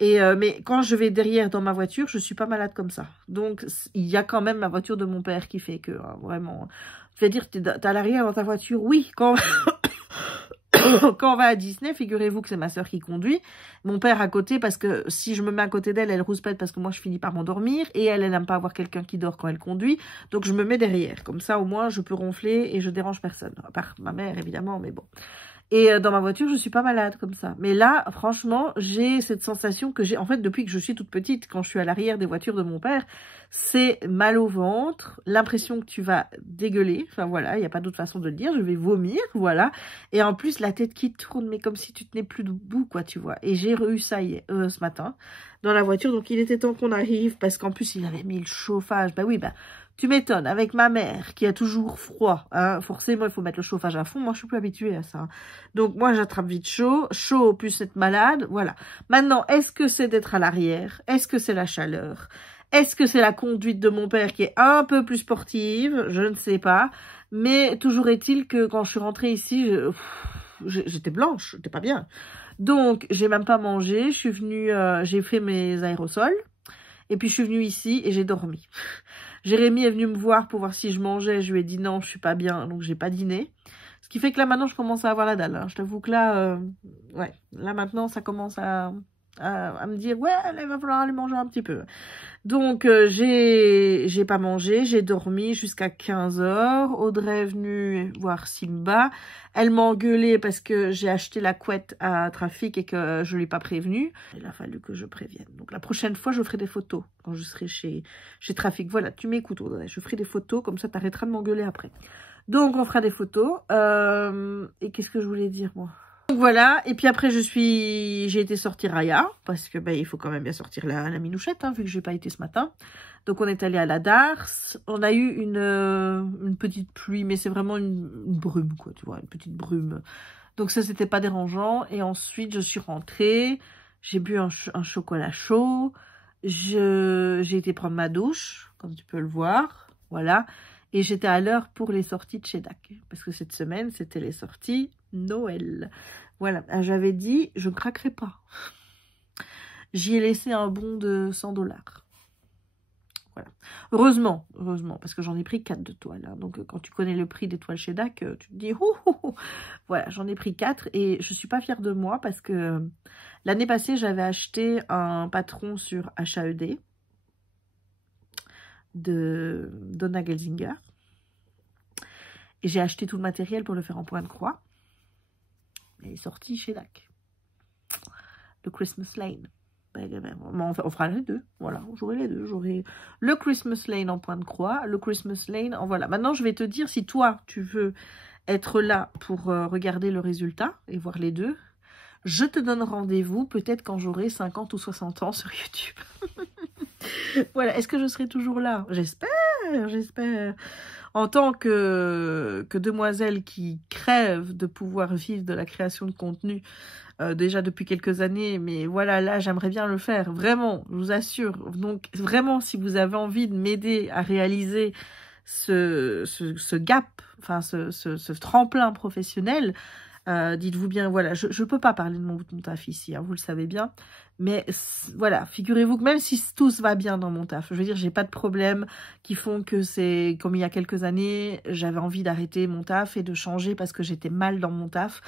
Et mais quand je vais derrière dans ma voiture, je suis pas malade comme ça. Donc, il y a quand même la voiture de mon père qui fait que, hein, vraiment... Tu vas dire, t'es à l'arrière dans ta voiture? Oui, quand... Quand on va à Disney, figurez-vous que c'est ma soeur qui conduit, mon père à côté, parce que si je me mets à côté d'elle, elle rouspète parce que moi je finis par m'endormir, et elle n'aime pas avoir quelqu'un qui dort quand elle conduit, donc je me mets derrière, comme ça au moins je peux ronfler et je dérange personne, à part ma mère évidemment, mais bon. Et dans ma voiture, je suis pas malade comme ça. Mais là, franchement, j'ai cette sensation que j'ai... En fait, depuis que je suis toute petite, quand je suis à l'arrière des voitures de mon père, c'est mal au ventre, l'impression que tu vas dégueuler. Enfin, voilà, il n'y a pas d'autre façon de le dire. Je vais vomir, voilà. Et en plus, la tête qui tourne, mais comme si tu tenais plus debout, quoi, tu vois. Et j'ai eu ça ce matin, dans la voiture. Donc, il était temps qu'on arrive, parce qu'en plus, il avait mis le chauffage. Bah oui, bah... Tu m'étonnes, avec ma mère qui a toujours froid, hein, forcément il faut mettre le chauffage à fond, moi je suis plus habituée à ça. Hein. Donc moi j'attrape vite chaud plus être malade, voilà. Maintenant, est-ce que c'est d'être à l'arrière? Est-ce que c'est la chaleur? Est-ce que c'est la conduite de mon père qui est un peu plus sportive? Je ne sais pas. Mais toujours est-il que quand je suis rentrée ici, j'étais blanche, j'étais pas bien. Donc j'ai même pas mangé, je suis venue, j'ai fait mes aérosols. Et puis je suis venue ici et j'ai dormi. Jérémy est venu me voir pour voir si je mangeais. Je lui ai dit non, je suis pas bien, donc j'ai pas dîné. Ce qui fait que là maintenant je commence à avoir la dalle. Hein. Je t'avoue que là, ouais, là maintenant ça commence à me dire ouais, là, il va falloir aller manger un petit peu. Donc j'ai pas mangé, j'ai dormi jusqu'à 15h. Audrey est venue voir Simba. Elle m'a engueulée parce que j'ai acheté la couette à Trafic et que je l'ai pas prévenue. Il a fallu que je prévienne. Donc la prochaine fois, je ferai des photos quand je serai chez Trafic. Voilà, tu m'écoutes Audrey. Je ferai des photos, comme ça t'arrêteras de m'engueuler après. Donc on fera des photos. Et qu'est-ce que je voulais dire moi? Donc voilà, et puis après j'ai été sortir Raya, parce que il faut quand même bien sortir la minouchette, hein, vu que j'ai pas été ce matin. Donc on est allé à la Dars, on a eu une petite pluie, mais c'est vraiment une brume, quoi, tu vois, une petite brume. Donc ça, c'était pas dérangeant, et ensuite je suis rentrée, j'ai bu un chocolat chaud, j'ai été prendre ma douche, comme tu peux le voir. Voilà. Et j'étais à l'heure pour les sorties de chez DAC. Parce que cette semaine, c'était les sorties Noël. Voilà. J'avais dit, je ne craquerai pas. J'y ai laissé un bon de 100 $. Voilà. Heureusement, parce que j'en ai pris 4 de toiles. Hein. Donc, quand tu connais le prix des toiles chez DAC, tu te dis, voilà, j'en ai pris 4 et je suis pas fière de moi parce que l'année passée, j'avais acheté un patron sur HAED de Donna Gelsinger. Et j'ai acheté tout le matériel pour le faire en point de croix. Et il est sorti chez DAC. Le Christmas Lane. On fera les deux. Voilà, j'aurai les deux. J'aurai le Christmas Lane en point de croix, le Christmas Lane en voilà. Maintenant, je vais te dire, si toi, tu veux être là pour regarder le résultat et voir les deux, je te donne rendez-vous peut-être quand j'aurai 50 ou 60 ans sur YouTube. Voilà, est-ce que je serai toujours là? J'espère. En tant que demoiselle qui crève de pouvoir vivre de la création de contenu déjà depuis quelques années, mais voilà, là, j'aimerais bien le faire, vraiment, je vous assure. Donc, vraiment, si vous avez envie de m'aider à réaliser ce gap, enfin, ce tremplin professionnel, dites-vous bien, voilà, je ne peux pas parler de mon taf ici, hein, vous le savez bien, mais voilà, figurez-vous que même si tout va bien dans mon taf, je veux dire, j'ai pas de problème qui font que c'est, comme il y a quelques années, j'avais envie d'arrêter mon taf et de changer parce que j'étais mal dans mon taf.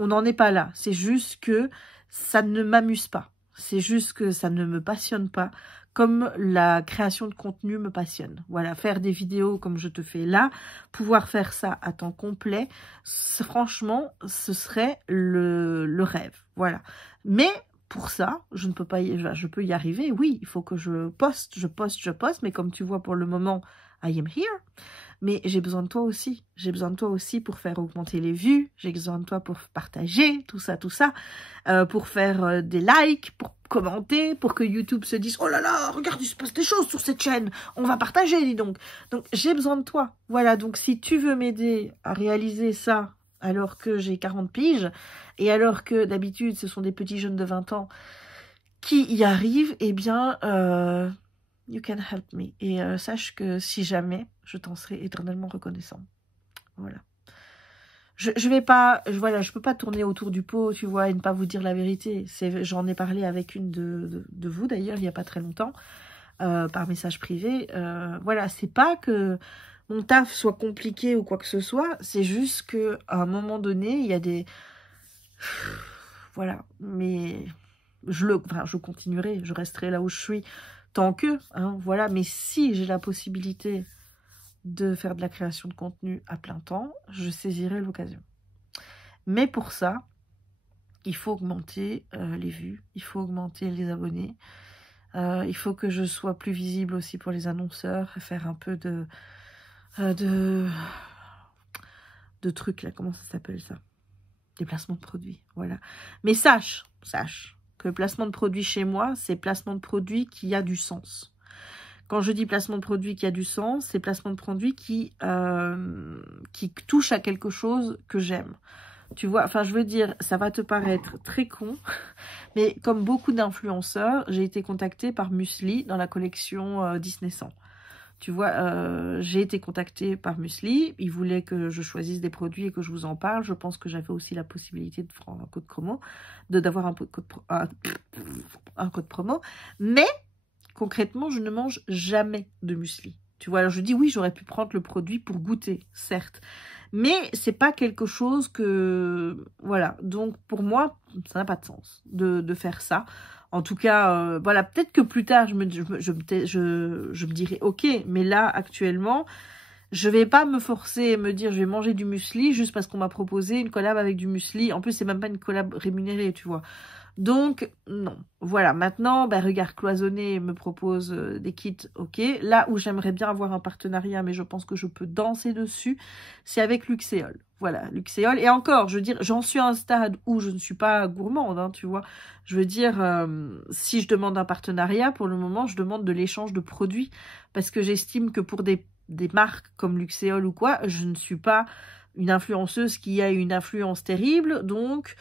On n'en est pas là, c'est juste que ça ne m'amuse pas, c'est juste que ça ne me passionne pas, comme la création de contenu me passionne. Voilà, faire des vidéos comme je te fais là, pouvoir faire ça à temps complet, franchement, ce serait le rêve. Voilà. Mais pour ça, je ne peux pas, je peux y arriver. Oui, il faut que je poste, mais comme tu vois pour le moment, I am here. Mais j'ai besoin de toi aussi. J'ai besoin de toi aussi pour faire augmenter les vues. J'ai besoin de toi pour partager tout ça. Pour faire des likes, pour commenter, pour que YouTube se dise « Oh là là, regarde, il se passe des choses sur cette chaîne. On va partager, dis donc. » Donc, j'ai besoin de toi. Voilà, donc si tu veux m'aider à réaliser ça alors que j'ai 40 piges et alors que d'habitude, ce sont des petits jeunes de 20 ans qui y arrivent, eh bien... You can help me. Et sache que si jamais, je t'en serai éternellement reconnaissant. Voilà. Je vais pas, voilà, je peux pas tourner autour du pot, tu vois, et ne pas vous dire la vérité. J'en ai parlé avec une de vous, d'ailleurs, il n'y a pas très longtemps, par message privé. Voilà, c'est pas que mon taf soit compliqué ou quoi que ce soit, c'est juste qu'à un moment donné, il y a des... Voilà, mais je continuerai, je resterai là où je suis, tant que, hein, voilà, mais si j'ai la possibilité de faire de la création de contenu à plein temps, je saisirai l'occasion. Mais pour ça, il faut augmenter les vues, il faut augmenter les abonnés, il faut que je sois plus visible aussi pour les annonceurs, faire un peu de trucs là, comment ça s'appelle ça? Des placements de produits, voilà. Mais sache que le placement de produit chez moi, c'est placement de produit qui a du sens. Quand je dis placement de produit qui a du sens, c'est placement de produit qui touche à quelque chose que j'aime. Tu vois, enfin je veux dire, ça va te paraître très con, mais comme beaucoup d'influenceurs, j'ai été contactée par Musli dans la collection Disney 100. Tu vois, j'ai été contactée par Musli, ils voulaient que je choisisse des produits et que je vous en parle. Je pense que j'avais aussi la possibilité de prendre un code promo, d'avoir un code promo. Mais, concrètement, je ne mange jamais de muesli. Tu vois, alors je dis oui, j'aurais pu prendre le produit pour goûter, certes. Mais c'est pas quelque chose que... Voilà, donc pour moi, ça n'a pas de sens de faire ça. En tout cas, voilà, peut-être que plus tard, je me dirais ok, mais là, actuellement, je vais pas me forcer et me dire je vais manger du muesli juste parce qu'on m'a proposé une collab avec du muesli. En plus, c'est même pas une collab rémunérée, tu vois. Donc, non. Voilà, maintenant, ben, Regard Cloisonné me propose des kits, ok. Là où j'aimerais bien avoir un partenariat, mais je pense que je peux danser dessus, c'est avec Luxéol. Voilà, Luxéol. Et encore, je veux dire, j'en suis à un stade où je ne suis pas gourmande, hein, tu vois. Je veux dire, si je demande un partenariat, pour le moment, je demande de l'échange de produits. Parce que j'estime que pour des marques comme Luxéol ou quoi, je ne suis pas une influenceuse qui a une influence terrible. Donc,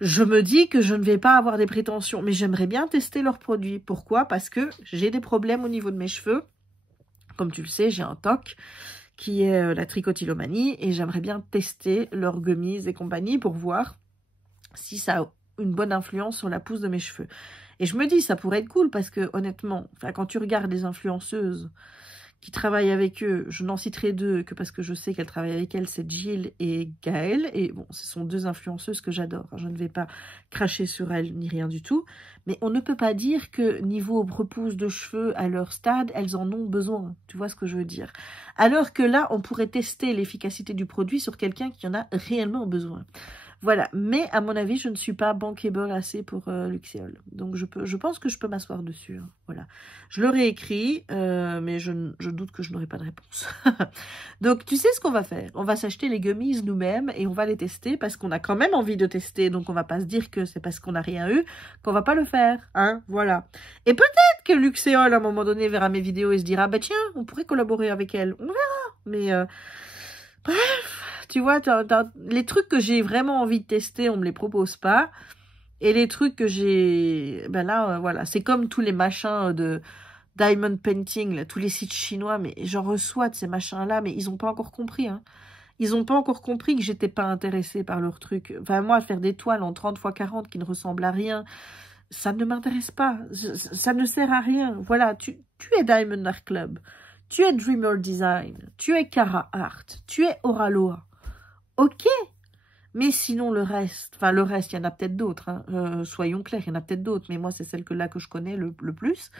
je me dis que je ne vais pas avoir des prétentions. Mais j'aimerais bien tester leurs produits. Pourquoi? Parce que j'ai des problèmes au niveau de mes cheveux. Comme tu le sais, j'ai un TOC qui est la trichotillomanie et j'aimerais bien tester leurs gummies et compagnie pour voir si ça a une bonne influence sur la pousse de mes cheveux. Et je me dis, ça pourrait être cool parce que honnêtement, quand tu regardes les influenceuses qui travaillent avec eux, je n'en citerai deux que parce que je sais qu'elles travaillent avec elles, c'est Jill et Gaëlle. Et bon, ce sont deux influenceuses que j'adore. Je ne vais pas cracher sur elles ni rien du tout. Mais on ne peut pas dire que niveau repousse de cheveux à leur stade, elles en ont besoin. Tu vois ce que je veux dire? Alors que là, on pourrait tester l'efficacité du produit sur quelqu'un qui en a réellement besoin. Voilà, mais à mon avis, je ne suis pas bankable assez pour Luxéol. Donc je pense que je peux m'asseoir dessus. Hein. Voilà. Je leur ai écrit, mais je doute que je n'aurai pas de réponse. Donc tu sais ce qu'on va faire? On va s'acheter les gummies nous-mêmes et on va les tester parce qu'on a quand même envie de tester. Donc on va pas se dire que c'est parce qu'on n'a rien eu qu'on va pas le faire. Hein, voilà. Et peut-être que Luxéol, à un moment donné, verra mes vidéos et se dira, bah tiens, on pourrait collaborer avec elle. On verra. Mais bref. Tu vois, les trucs que j'ai vraiment envie de tester, on me les propose pas. Et les trucs que j'ai... Ben là, voilà, c'est comme tous les machins de diamond painting, là, tous les sites chinois, mais j'en reçois de ces machins-là, mais ils n'ont pas encore compris. Hein. Ils n'ont pas encore compris que j'étais pas intéressée par leurs trucs. Enfin, moi, faire des toiles en 30 x 40 qui ne ressemblent à rien, ça ne m'intéresse pas. Ça ne sert à rien. Voilà, tu es Diamond Art Club, tu es Dreamer Design, tu es Cara Art, tu es Oraloa. Ok, mais sinon le reste, enfin le reste, il y en a peut-être d'autres, hein. Soyons clairs, il y en a peut-être d'autres, mais moi c'est celle que je connais le plus.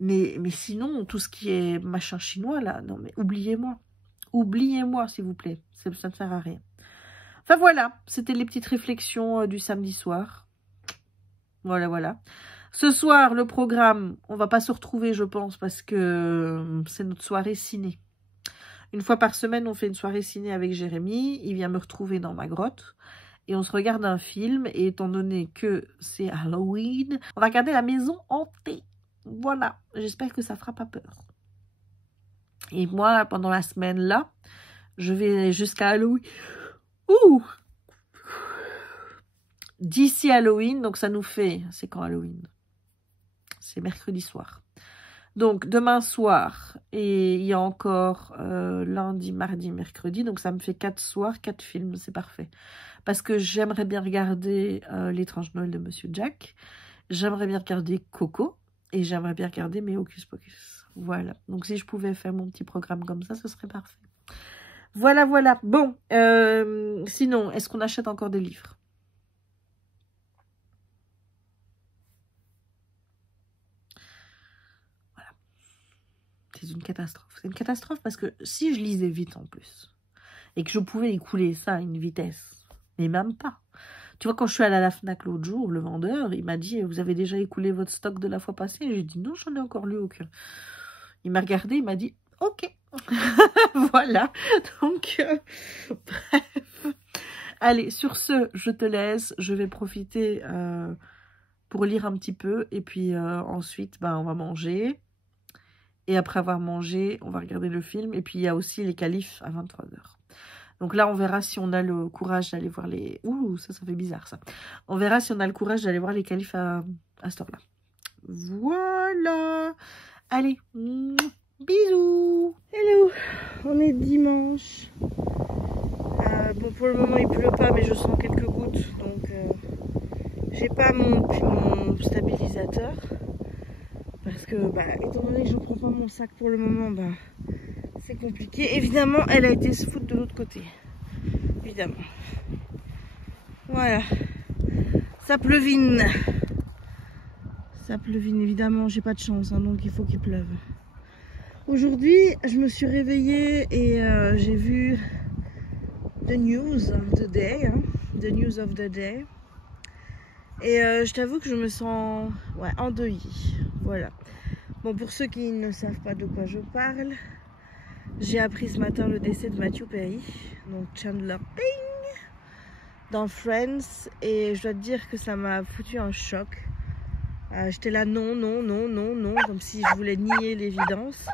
Mais sinon, tout ce qui est machin chinois là, non mais oubliez-moi. Oubliez-moi s'il vous plaît, ça ne sert à rien. Enfin voilà, c'était les petites réflexions du samedi soir. Voilà, voilà. Ce soir, le programme, on va pas se retrouver je pense parce que c'est notre soirée ciné. Une fois par semaine, on fait une soirée ciné avec Jérémy. Il vient me retrouver dans ma grotte. Et on se regarde un film. Et étant donné que c'est Halloween, on va regarder La Maison Hantée. Voilà. J'espère que ça fera pas peur. Et moi, pendant la semaine là, je vais jusqu'à Halloween. Ouh! D'ici Halloween, donc ça nous fait... C'est quand Halloween? C'est mercredi soir. Donc, demain soir, et il y a encore lundi, mardi, mercredi. Donc, ça me fait 4 soirs, 4 films. C'est parfait. Parce que j'aimerais bien regarder L'étrange Noël de Monsieur Jack. J'aimerais bien regarder Coco. Et j'aimerais bien regarder mes Hocus Pocus. Voilà. Donc, si je pouvais faire mon petit programme comme ça, ce serait parfait. Voilà, voilà. Bon. Sinon, est-ce qu'on achète encore des livres ? C'est une catastrophe. C'est une catastrophe parce que si je lisais vite en plus, et que je pouvais écouler ça à une vitesse, mais même pas. Tu vois, quand je suis allée à la FNAC l'autre jour, le vendeur, il m'a dit, vous avez déjà écoulé votre stock de la fois passée? J'ai dit, non, j'en ai encore lu aucun. Il m'a regardé, il m'a dit, ok. Voilà. Donc, bref. Allez, sur ce, je te laisse. Je vais profiter pour lire un petit peu. Et puis ensuite, on va manger. Et après avoir mangé, on va regarder le film. Et puis, il y a aussi les qualifs à 23h. Donc là, on verra si on a le courage d'aller voir les... Ouh, ça fait bizarre, ça. On verra si on a le courage d'aller voir les qualifs à cette heure-là. Voilà. Allez, bisous. Hello, on est dimanche. Bon, pour le moment, il pleut pas, mais je sens quelques gouttes. Donc, j'ai pas mon stabilisateur. Parce que, étant donné que je ne prends pas mon sac pour le moment, c'est compliqué. Évidemment, elle a été se foutre de l'autre côté. Évidemment. Voilà. Ça pleuvine. Ça pleuvine, évidemment. J'ai pas de chance, hein, donc il faut qu'il pleuve. Aujourd'hui, je me suis réveillée et j'ai vu the news of the day. Hein, the news of the day. Et je t'avoue que je me sens endeuillée. Voilà. Bon, pour ceux qui ne savent pas de quoi je parle, j'ai appris ce matin le décès de Matthew Perry, donc Chandler Bing, dans Friends, et je dois te dire que ça m'a foutu un choc. J'étais là, non, comme si je voulais nier l'évidence.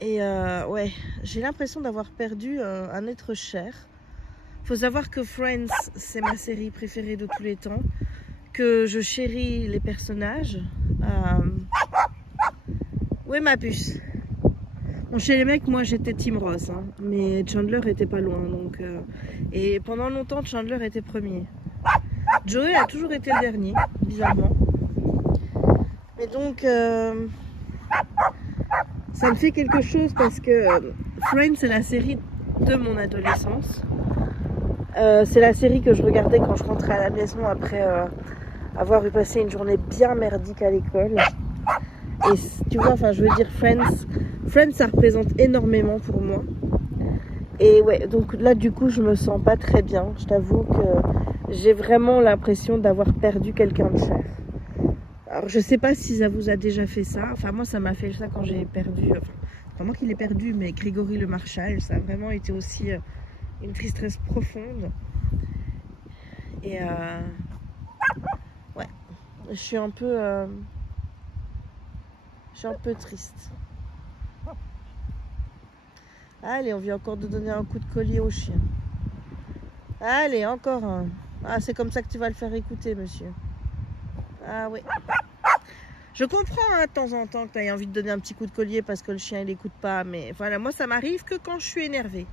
Et ouais, j'ai l'impression d'avoir perdu un être cher. Faut savoir que Friends, c'est ma série préférée de tous les temps, que je chéris les personnages. Où est ma puce? Bon, chez les mecs, moi j'étais Team Ross, hein, mais Chandler était pas loin. Donc, et pendant longtemps, Chandler était premier. Joey a toujours été le dernier, bizarrement. Mais donc, ça me fait quelque chose parce que Friends, c'est la série de mon adolescence. C'est la série que je regardais quand je rentrais à la maison après avoir eu passé une journée bien merdique à l'école. Et tu vois, enfin, je veux dire, Friends, ça représente énormément pour moi. Et ouais, donc là, du coup, je me sens pas très bien. Je t'avoue que j'ai vraiment l'impression d'avoir perdu quelqu'un de cher. Alors, je sais pas si ça vous a déjà fait ça. Enfin, moi, ça m'a fait ça quand j'ai perdu... Enfin, c'est pas moi qui l'ai perdu, mais Grégory Le Marchal. Ça a vraiment été aussi une tristesse profonde. Et ouais, je suis un peu triste. Allez, on vient encore de donner un coup de collier au chien. Allez, encore un. Ah, c'est comme ça que tu vas le faire écouter, monsieur. Ah oui. Je comprends hein, de temps en temps que tu aies envie de donner un petit coup de collier parce que le chien il n'écoute pas. Mais voilà, moi ça m'arrive que quand je suis énervée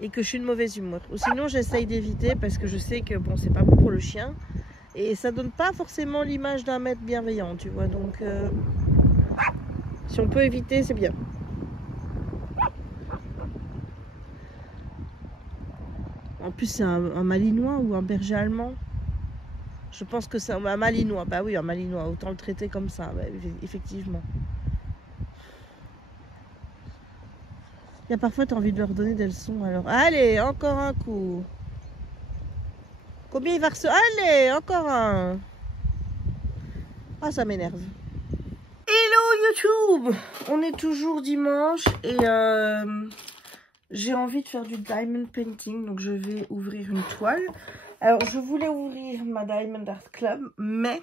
et que je suis de mauvaise humeur. Ou sinon j'essaye d'éviter parce que je sais que bon, c'est pas bon pour le chien. Et ça donne pas forcément l'image d'un maître bienveillant, tu vois. Donc si on peut éviter, c'est bien. En plus, c'est un malinois ou un berger allemand. Je pense que c'est un malinois. Bah oui, un malinois. Autant le traiter comme ça, bah, effectivement. Il y a parfois, tu as envie de leur donner des leçons. Alors, allez, encore un coup. Combien il va recevoir? Allez, encore un. Ah, ça m'énerve. Hello YouTube! On est toujours dimanche et j'ai envie de faire du diamond painting. Donc, je vais ouvrir une toile. Alors, je voulais ouvrir ma Diamond Art Club, mais,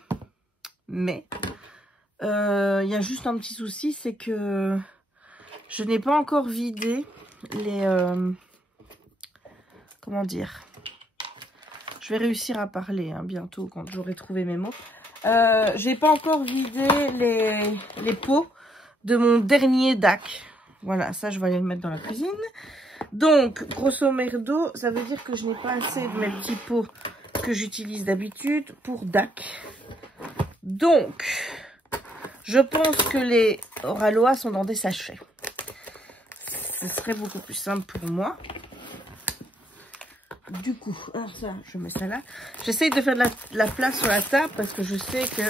il y a juste un petit souci, c'est que je n'ai pas encore vidé les, comment dire, je vais réussir à parler hein, bientôt quand j'aurai trouvé mes mots. J'ai pas encore vidé les pots de mon dernier DAC. Voilà, ça je vais aller le mettre dans la cuisine. Donc, grosso merdo, ça veut dire que je n'ai pas assez de mes petits pots que j'utilise d'habitude pour DAC. Donc, je pense que les Oralois sont dans des sachets. Ce serait beaucoup plus simple pour moi. Du coup, alors ça, je mets ça là. J'essaye de faire de la place sur la table parce que je sais que...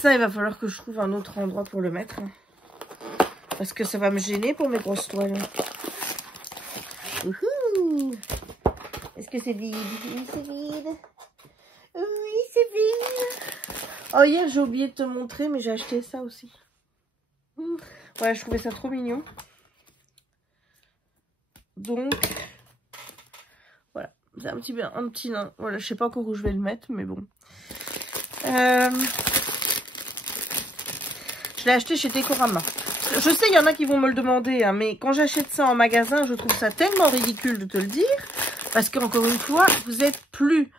Ça, il va falloir que je trouve un autre endroit pour le mettre. Parce que ça va me gêner pour mes grosses toiles. Ouhou! Est-ce que c'est vide? Oui, c'est vide. Oui, c'est vide. Oh, hier, j'ai oublié de te montrer, mais j'ai acheté ça aussi. Voilà, je trouvais ça trop mignon. Donc, voilà. C'est un petit nain. Voilà, je sais pas encore où je vais le mettre, mais bon. Je l'ai acheté chez Decorama. Je sais, il y en a qui vont me le demander, hein, mais quand j'achète ça en magasin, je trouve ça tellement ridicule de te le dire. Parce qu'encore une fois, vous êtes plus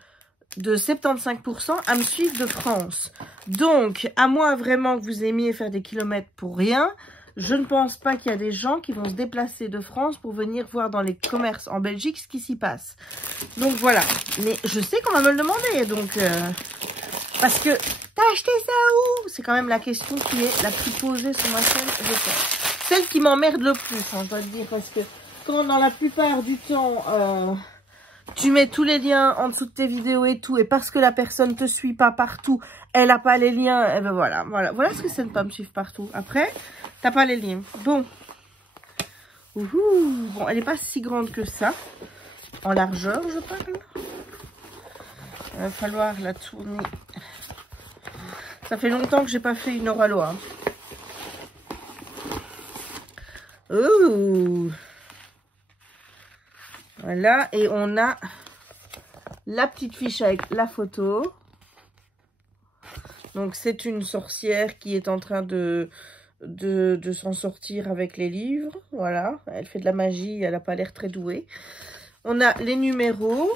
de 75% à me suivre de France. Donc, à moins vraiment que vous aimiez faire des kilomètres pour rien, je ne pense pas qu'il y a des gens qui vont se déplacer de France pour venir voir dans les commerces en Belgique ce qui s'y passe. Donc voilà. Mais je sais qu'on va me le demander, donc... Parce que, t'as acheté ça où? C'est quand même la question qui est la plus posée sur ma chaîne, je pense. Celle qui m'emmerde le plus, hein, je dois te dire, parce que quand dans la plupart du temps, tu mets tous les liens en dessous de tes vidéos et tout, et parce que la personne te suit pas partout, elle n'a pas les liens, et ben voilà. Voilà ce que c'est de ne pas me suivre partout. Après, t'as pas les liens. Bon. Ouhou. Bon, elle n'est pas si grande que ça. En largeur, je parle. Il va falloir la tourner. Ça fait longtemps que j'ai pas fait une Oralois. Ouh. Voilà, et on a la petite fiche avec la photo. Donc c'est une sorcière qui est en train de s'en sortir avec les livres. Voilà, elle fait de la magie, elle n'a pas l'air très douée. On a les numéros.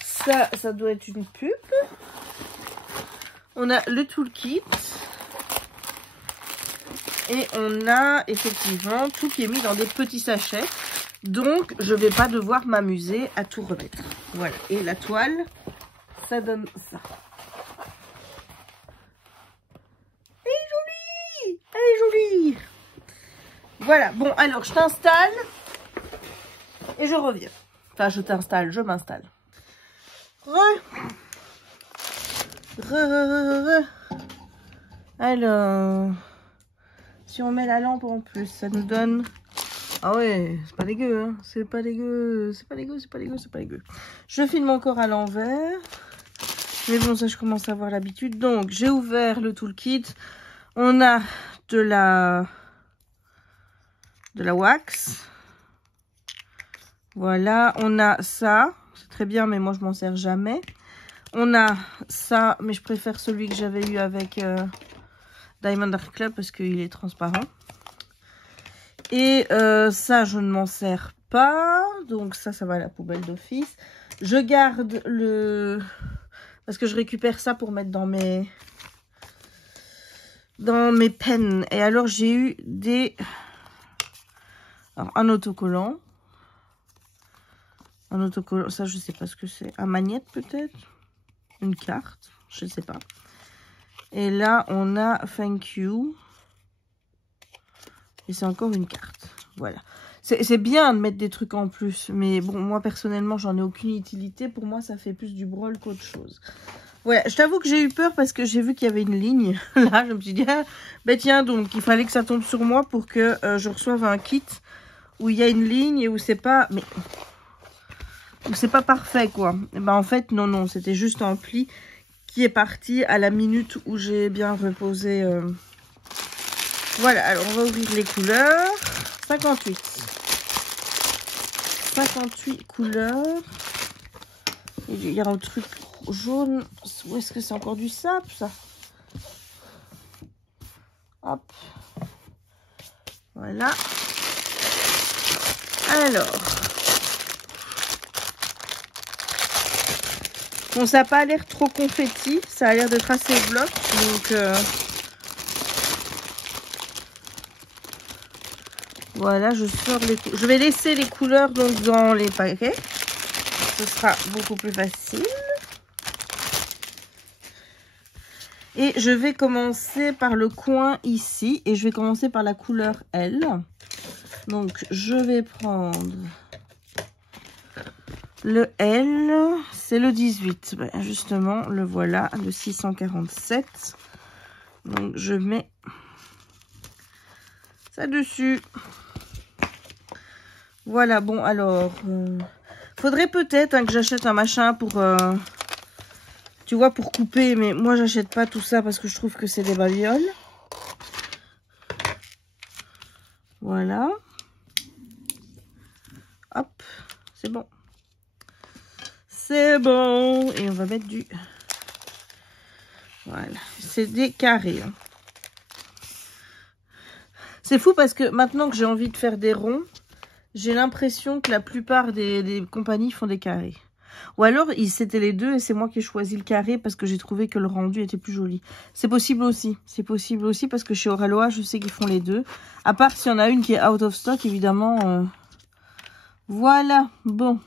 Ça doit être une pub. On a le toolkit. Et on a effectivement tout qui est mis dans des petits sachets. Donc, je vais pas devoir m'amuser à tout remettre. Voilà. Et la toile, ça donne ça. Elle est jolie! Elle est jolie! Voilà. Bon, alors, je t'installe. Et je reviens. Enfin, je t'installe, je m'installe. Alors, si on met la lampe en plus, ça nous donne... Ah ouais, c'est pas dégueu, hein. C'est pas dégueu, c'est pas dégueu, c'est pas dégueu, c'est pas dégueu. Je filme encore à l'envers. Mais bon, ça, je commence à avoir l'habitude. Donc, j'ai ouvert le toolkit. On a de la wax. Voilà, on a ça. C'est très bien, mais moi, je m'en sers jamais. On a ça, mais je préfère celui que j'avais eu avec Diamond Art Club parce qu'il est transparent. Et ça, je ne m'en sers pas. Donc ça va à la poubelle d'office. Je garde le... Parce que je récupère ça pour mettre dans mes pens. Et alors, j'ai eu des... Alors, un autocollant. Un autocollant, ça, je sais pas ce que c'est. Un magnète, peut-être. Une carte, je ne sais pas. Et là, on a Thank You. Et c'est encore une carte. Voilà. C'est bien de mettre des trucs en plus. Mais bon, moi, personnellement, j'en ai aucune utilité. Pour moi, ça fait plus du brol qu'autre chose. Voilà. Je t'avoue que j'ai eu peur parce que j'ai vu qu'il y avait une ligne. Là, je me suis dit, ah, ben tiens, donc, il fallait que ça tombe sur moi pour que je reçoive un kit où il y a une ligne et où c'est pas... Mais... où c'est pas parfait, quoi. Et ben, en fait, non, c'était juste un pli qui est parti à la minute où j'ai bien reposé... Voilà, alors on va ouvrir les couleurs. 58 couleurs. Et il y a un truc jaune. Où est-ce que c'est encore du sable, ça? Hop. Voilà. Alors. Bon, ça n'a pas l'air trop confetti. Ça a l'air d'être assez bloc. Donc... voilà, je sors les... Je vais laisser les couleurs donc dans les paquets. Ce sera beaucoup plus facile. Et je vais commencer par le coin ici. Et je vais commencer par la couleur L. Donc, je vais prendre le L. C'est le 18. Ben, justement, le voilà, le 647. Donc, je mets ça dessus. Voilà, bon, alors, faudrait peut-être que j'achète un machin pour, tu vois, pour couper, mais moi, j'achète pas tout ça parce que je trouve que c'est des babioles. Voilà. Hop, c'est bon. C'est bon. Et on va mettre du... Voilà, c'est des carrés. Hein. C'est fou parce que maintenant que j'ai envie de faire des ronds, j'ai l'impression que la plupart des compagnies font des carrés. Ou alors, c'était les deux et c'est moi qui ai choisi le carré parce que j'ai trouvé que le rendu était plus joli. C'est possible aussi. C'est possible aussi parce que chez Oraloa, je sais qu'ils font les deux. À part s'il y en a une qui est out of stock, évidemment. Voilà. Bon.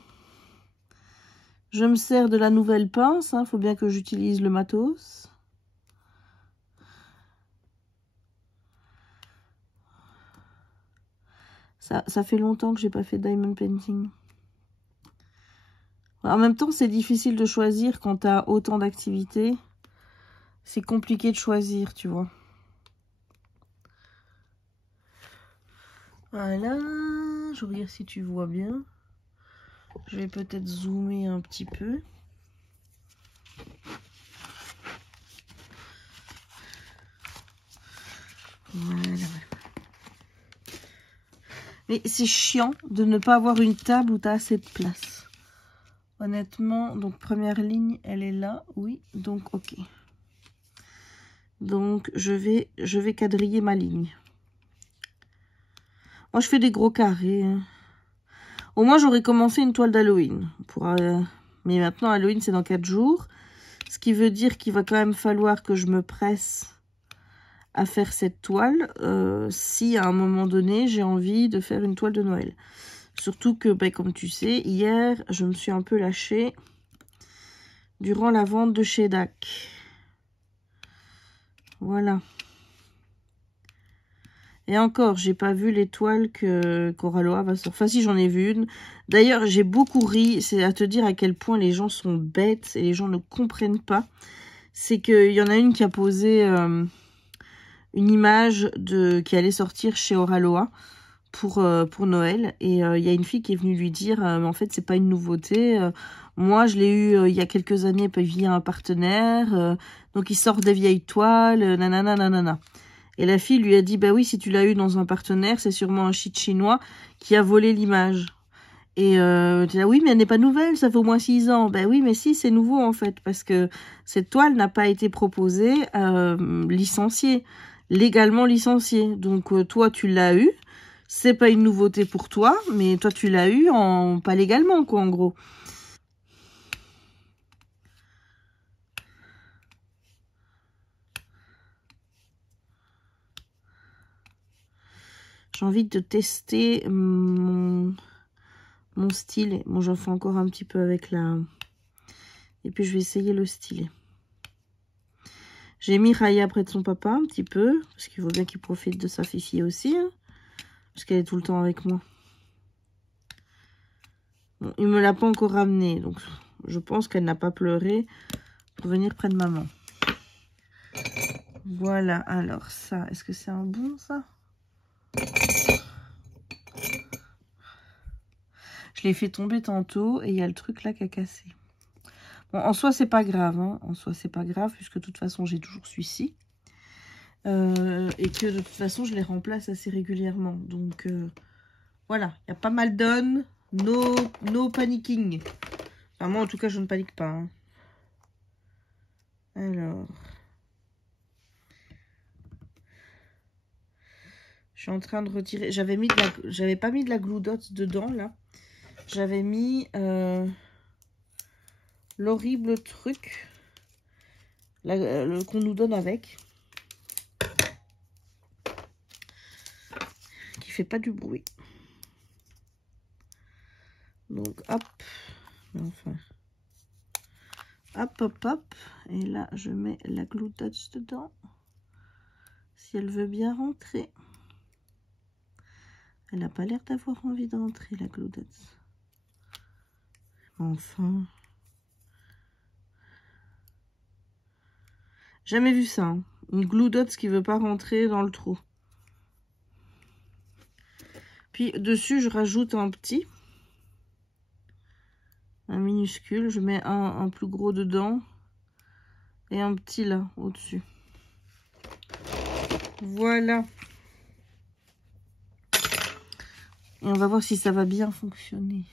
Je me sers de la nouvelle pince. Hein. Faut bien que j'utilise le matos. Ça fait longtemps que j'ai pas fait diamond painting. En même temps, c'est difficile de choisir quand tu as autant d'activités. C'est compliqué de choisir, tu vois. Voilà. Je regarde si tu vois bien. Je vais peut-être zoomer un petit peu. Voilà. Mais c'est chiant de ne pas avoir une table où tu as assez de place. Honnêtement, donc première ligne, elle est là, oui, donc ok. Donc je vais quadriller ma ligne. Moi je fais des gros carrés. Hein. Au moins j'aurais commencé une toile d'Halloween. Mais maintenant Halloween c'est dans 4 jours. Ce qui veut dire qu'il va quand même falloir que je me presse à faire cette toile si à un moment donné j'ai envie de faire une toile de Noël. Surtout que, ben, comme tu sais, hier je me suis un peu lâchée durant la vente de chez DAC. Voilà. Et encore, j'ai pas vu les toiles que Coralloa va sortir. Enfin si, j'en ai vu une. D'ailleurs, j'ai beaucoup ri. C'est à te dire à quel point les gens sont bêtes et les gens ne comprennent pas. C'est qu'il y en a une qui a posé une image qui allait sortir chez Coralloa pour Noël. Et il y a une fille qui est venue lui dire mais en fait, c'est pas une nouveauté. Moi, je l'ai eu il y a quelques années via un partenaire. Donc, il sort des vieilles toiles, nanana, nanana. Et la fille lui a dit, bah oui, si tu l'as eu dans un partenaire, c'est sûrement un shit chinois qui a volé l'image. Et tu dis, oui, mais elle n'est pas nouvelle, ça fait au moins 6 ans. Ben oui, mais si, c'est nouveau en fait, parce que cette toile n'a pas été proposée licenciée, légalement licenciée. Donc toi, tu l'as eu, c'est pas une nouveauté pour toi, mais toi, tu l'as eu pas légalement, quoi, en gros. J'ai envie de tester mon stylet. Bon, j'en fais encore un petit peu avec la... Et puis, je vais essayer le stylet. J'ai mis Raya près de son papa un petit peu. Parce qu'il faut bien qu'il profite de sa fifi aussi. Hein, parce qu'elle est tout le temps avec moi. Bon, il me l'a pas encore ramenée. Donc, je pense qu'elle n'a pas pleuré pour venir près de maman. Voilà. Alors, ça, est-ce que c'est un bon, ça? Je l'ai fait tomber tantôt et il y a le truc là qui a cassé. Bon, en soi, c'est pas grave. Hein. En soi, c'est pas grave puisque de toute façon, j'ai toujours celui-ci. Et que de toute façon, je les remplace assez régulièrement. Donc, voilà. Il y a pas mal d'on. No panicking. Enfin, moi, en tout cas, je ne panique pas. Hein. Alors. Je suis en train de retirer. J'avais pas mis de la glue dot dedans, là. J'avais mis l'horrible truc qu'on nous donne avec. Qui fait pas du bruit. Donc, hop. Enfin. Hop, hop, hop. Et là, je mets la glue dot dedans. Si elle veut bien rentrer. Elle n'a pas l'air d'avoir envie de rentrer, la glue dot. Enfin. Jamais vu ça. Hein. Une glue dot qui veut pas rentrer dans le trou. Puis dessus, je rajoute un petit. Un minuscule. Je mets un plus gros dedans. Et un petit là, au-dessus. Voilà. Et on va voir si ça va bien fonctionner.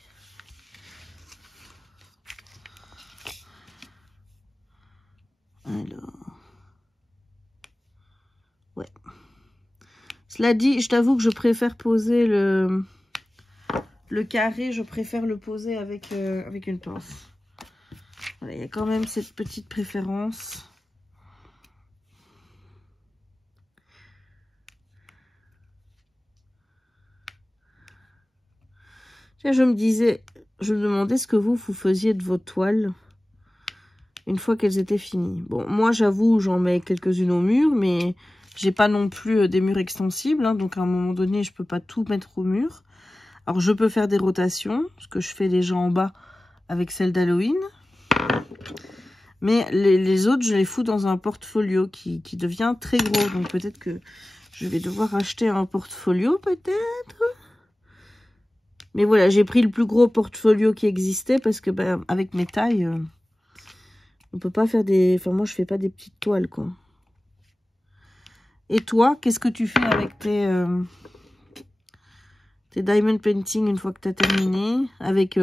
Alors. Ouais. Cela dit, je t'avoue que je préfère poser le carré, je préfère le poser avec une pince. Voilà, il y a quand même cette petite préférence. Tiens, je me demandais ce que vous faisiez de vos toiles une fois qu'elles étaient finies. Bon, moi, j'avoue, j'en mets quelques-unes au mur, mais j'ai pas non plus des murs extensibles. Hein, donc, à un moment donné, je peux pas tout mettre au mur. Alors, je peux faire des rotations, ce que je fais déjà en bas avec celle d'Halloween. Mais les autres, je les fous dans un portfolio qui devient très gros. Donc, peut-être que je vais devoir acheter un portfolio, peut-être. Mais voilà, j'ai pris le plus gros portfolio qui existait parce que, ben, avec mes tailles... on peut pas faire des... Enfin, moi, je fais pas des petites toiles, quoi. Et toi, qu'est-ce que tu fais avec tes diamond painting une fois que tu as terminé? Avec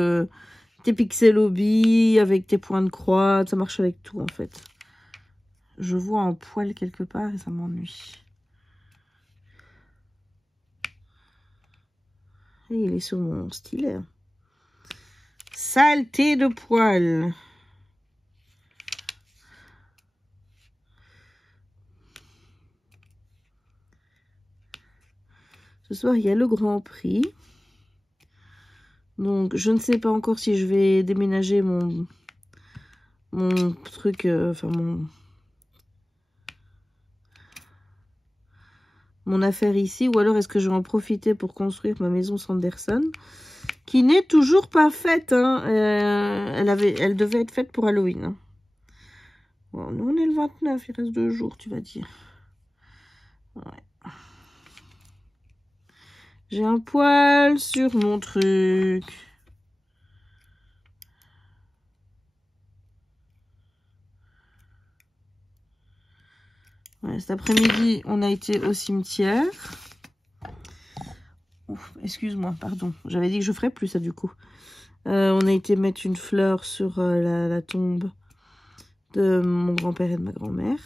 tes pixel hobby, avec tes points de croix. Ça marche avec tout, en fait. Je vois un poil quelque part et ça m'ennuie. Et il est sur mon stylet. Saleté de poil. Ce soir, il y a le Grand Prix. Donc, je ne sais pas encore si je vais déménager mon truc, enfin mon affaire ici, ou alors est-ce que je vais en profiter pour construire ma maison Sanderson, qui n'est toujours pas faite, hein. Elle devait être faite pour Halloween, hein. Bon, nous on est le 29, il reste 2 jours, tu vas dire. Ouais. J'ai un poil sur mon truc. Ouais, cet après-midi, on a été au cimetière. Excuse-moi, pardon. J'avais dit que je ferais plus ça du coup. On a été mettre une fleur sur la tombe de mon grand-père et de ma grand-mère.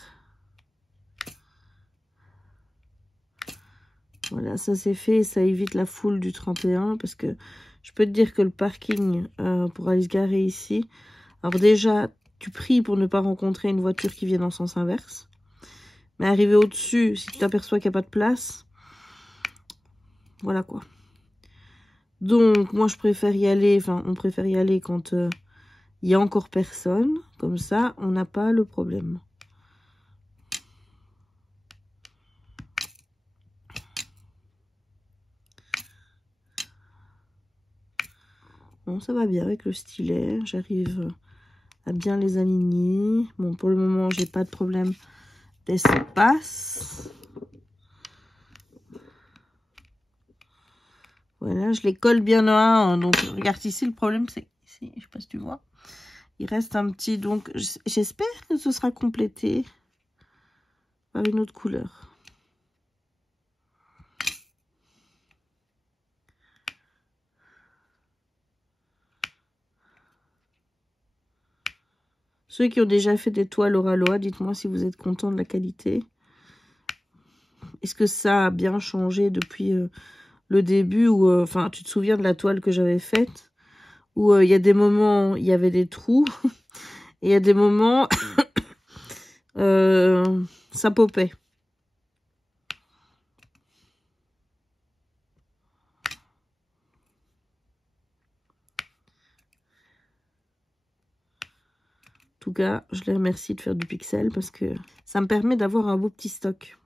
Voilà, ça c'est fait et ça évite la foule du 31 parce que je peux te dire que le parking pour aller se garer ici, alors déjà, tu pries pour ne pas rencontrer une voiture qui vient en sens inverse. Mais arrivé au-dessus, si tu t'aperçois qu'il n'y a pas de place, voilà quoi. Donc, moi, je préfère y aller, enfin, on préfère y aller quand il y a encore personne. Comme ça, on n'a pas le problème. Bon, ça va bien avec le stylet. J'arrive à bien les aligner. Bon, pour le moment, j'ai pas de problème d'espace. Voilà, je les colle bien à un. Donc, regarde ici, le problème, c'est ici, je sais pas si tu vois. Il reste un petit, donc, j'espère que ce sera complété par une autre couleur. Ceux qui ont déjà fait des toiles Oraloa, dites-moi si vous êtes content de la qualité. Est-ce que ça a bien changé depuis le début où, enfin, tu te souviens de la toile que j'avais faite où il y a des moments, il y avait des trous et il y a des moments, ça popait. En tout cas, je les remercie de faire du pixel parce que ça me permet d'avoir un beau petit stock.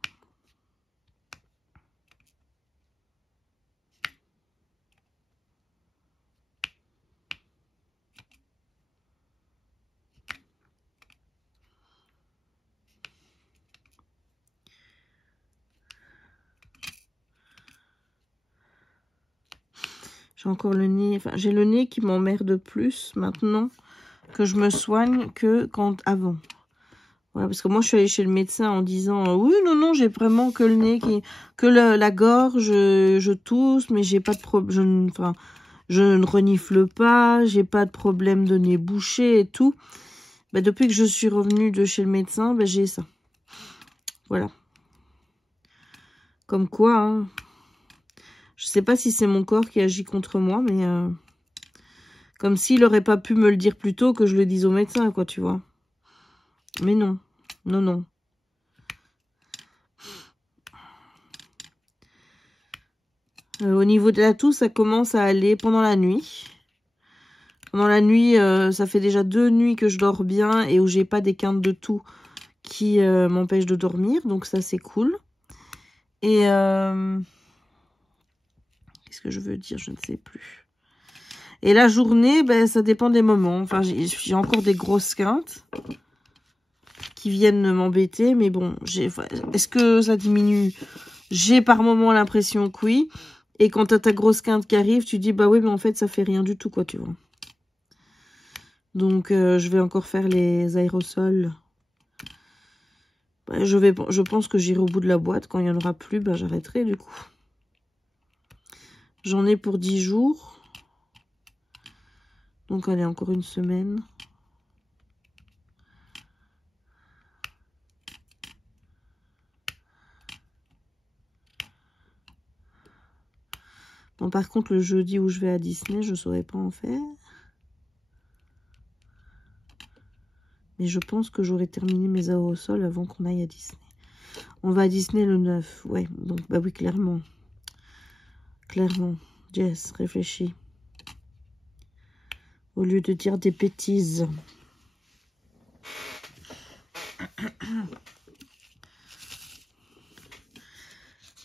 J'ai encore le nez, enfin j'ai le nez qui m'emmerde plus maintenant que je me soigne que quand avant. Voilà, parce que moi je suis allée chez le médecin en disant oui non j'ai vraiment que le nez que la gorge, je tousse mais j'ai pas de problème, je ne renifle pas, j'ai pas de problème de nez bouché et tout. Bah, depuis que je suis revenue de chez le médecin, bah, j'ai ça. Voilà. Comme quoi, hein. Je sais pas si c'est mon corps qui agit contre moi, mais comme s'il aurait pas pu me le dire plus tôt que je le dise au médecin, quoi, tu vois. Mais non, non. Au niveau de la toux, ça commence à aller pendant la nuit. Pendant la nuit, ça fait déjà 2 nuits que je dors bien et où j'ai pas des quintes de toux qui m'empêchent de dormir. Donc ça, c'est cool. Et qu'est-ce que je veux dire? Je ne sais plus. Et la journée, ben, ça dépend des moments. Enfin, j'ai encore des grosses quintes qui viennent m'embêter. Mais bon, est-ce que ça diminue? J'ai par moment l'impression que oui. Et quand t'as ta grosse quinte qui arrive, tu dis, bah oui, mais en fait, ça fait rien du tout, quoi, tu vois. Donc, je vais encore faire les aérosols. Bah, je pense que j'irai au bout de la boîte. Quand il n'y en aura plus, bah, j'arrêterai, du coup. J'en ai pour 10 jours. Donc, allez, encore une semaine. Bon, par contre, le jeudi où je vais à Disney, je ne saurais pas en faire. Mais je pense que j'aurai terminé mes aérosols avant qu'on aille à Disney. On va à Disney le 9. Ouais, donc, bah oui, clairement. Clairement. Jess, réfléchis. Au lieu de dire des bêtises.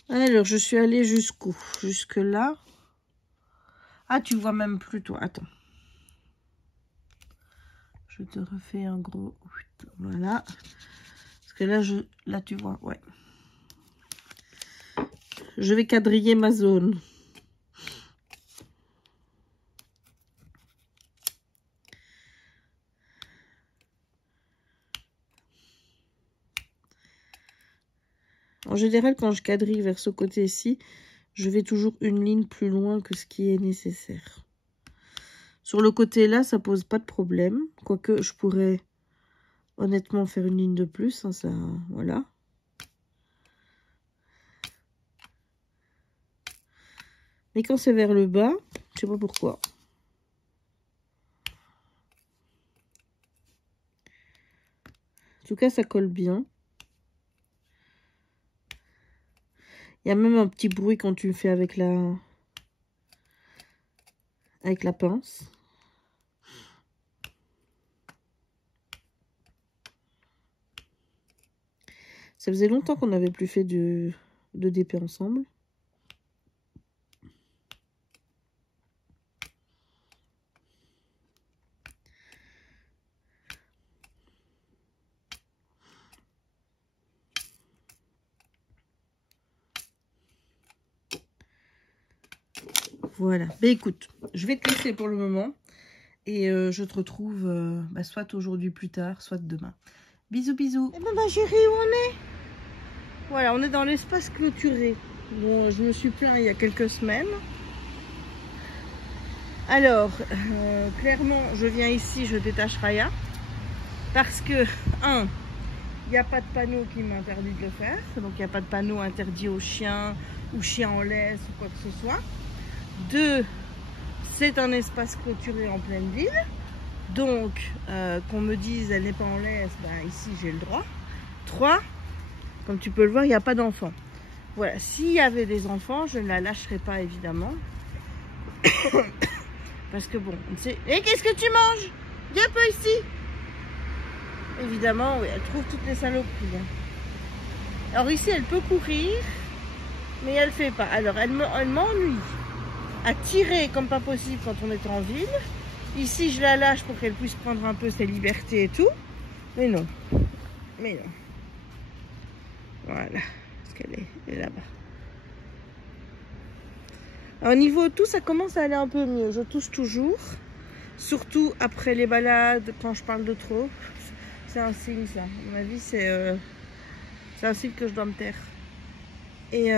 Alors, je suis allée jusqu'où? Jusque là. Ah, tu vois même plus, toi. Attends. Je te refais un gros... Voilà. Parce que là, tu vois, ouais. Je vais quadriller ma zone. En général, quand je quadrille vers ce côté-ci, je vais toujours une ligne plus loin que ce qui est nécessaire. Sur le côté là, ça pose pas de problème. Quoique, je pourrais honnêtement faire une ligne de plus. Hein, ça, voilà. Mais quand c'est vers le bas, je sais pas pourquoi. En tout cas, ça colle bien. Il y a même un petit bruit quand tu le fais avec la pince. Ça faisait longtemps qu'on n'avait plus fait de DP ensemble. Voilà. Ben écoute, je vais te laisser pour le moment. Et je te retrouve soit aujourd'hui plus tard, soit demain. Bisous, bisous. Et ben chérie, où on est? Voilà, on est dans l'espace clôturé. Bon, je me suis plaint il y a quelques semaines. Alors, clairement, je viens ici, je détache Raya. Parce que, il n'y a pas de panneau qui m'interdit de le faire. Donc, il n'y a pas de panneau interdit aux chiens ou chiens en laisse ou quoi que ce soit. 2, c'est un espace clôturé en pleine ville. Donc, qu'on me dise elle n'est pas en laisse, ben, ici j'ai le droit. 3, comme tu peux le voir, il n'y a pas d'enfants. Voilà, s'il y avait des enfants, je ne la lâcherais pas évidemment. Parce que bon, on sait... Et qu'est-ce que tu manges? Viens un peu ici. Évidemment, oui, elle trouve toutes les saloperies. Alors ici, elle peut courir, mais elle ne fait pas. Alors, elle m'ennuie à tirer comme pas possible quand on est en ville. Ici, je la lâche pour qu'elle puisse prendre un peu ses libertés et tout. Mais non. Mais non. Voilà. Parce qu'elle est là-bas. Alors, au niveau tout, ça commence à aller un peu mieux. Je tousse toujours. Surtout après les balades, quand je parle de trop. C'est un signe, ça. À mon avis, c'est un signe que je dois me taire. Et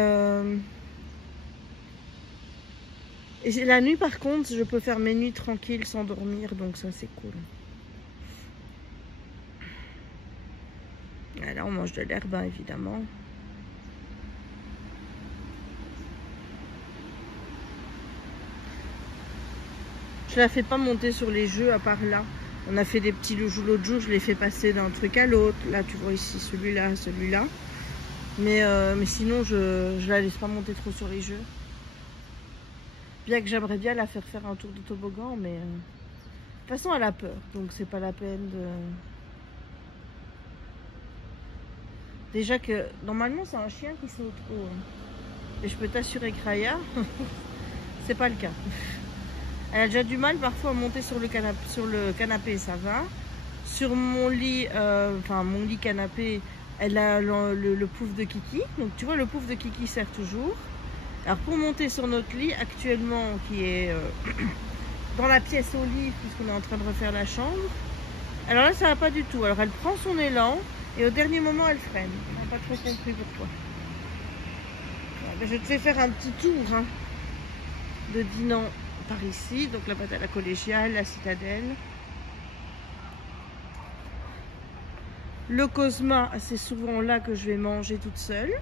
la nuit, par contre, je peux faire mes nuits tranquilles sans dormir, donc ça, c'est cool. Là, on mange de l'herbe, hein, évidemment. Je la fais pas monter sur les jeux, à part là. On a fait des petits jeux l'autre jour, je l'ai fait passer d'un truc à l'autre. Là, tu vois ici, celui-là, celui-là. Mais sinon, je la laisse pas monter trop sur les jeux. Bien que j'aimerais bien la faire faire un tour de toboggan, mais de toute façon elle a peur, donc c'est pas la peine de... Déjà que normalement c'est un chien qui saute haut. Et je peux t'assurer que Raya, c'est pas le cas. Elle a déjà du mal parfois à monter sur le canapé, ça va. Sur mon lit, mon lit canapé, elle a le pouf de Kiki. Donc tu vois, le pouf de Kiki sert toujours. Alors pour monter sur notre lit actuellement qui est dans la pièce au lit puisqu'on est en train de refaire la chambre, alors là ça va pas du tout. Alors elle prend son élan et au dernier moment elle freine. On n'a pas trop compris pourquoi. Voilà, je te fais faire un petit tour de Dinan par ici. Donc là-bas t'as la collégiale, la citadelle. Le Cosma, c'est souvent là que je vais manger toute seule.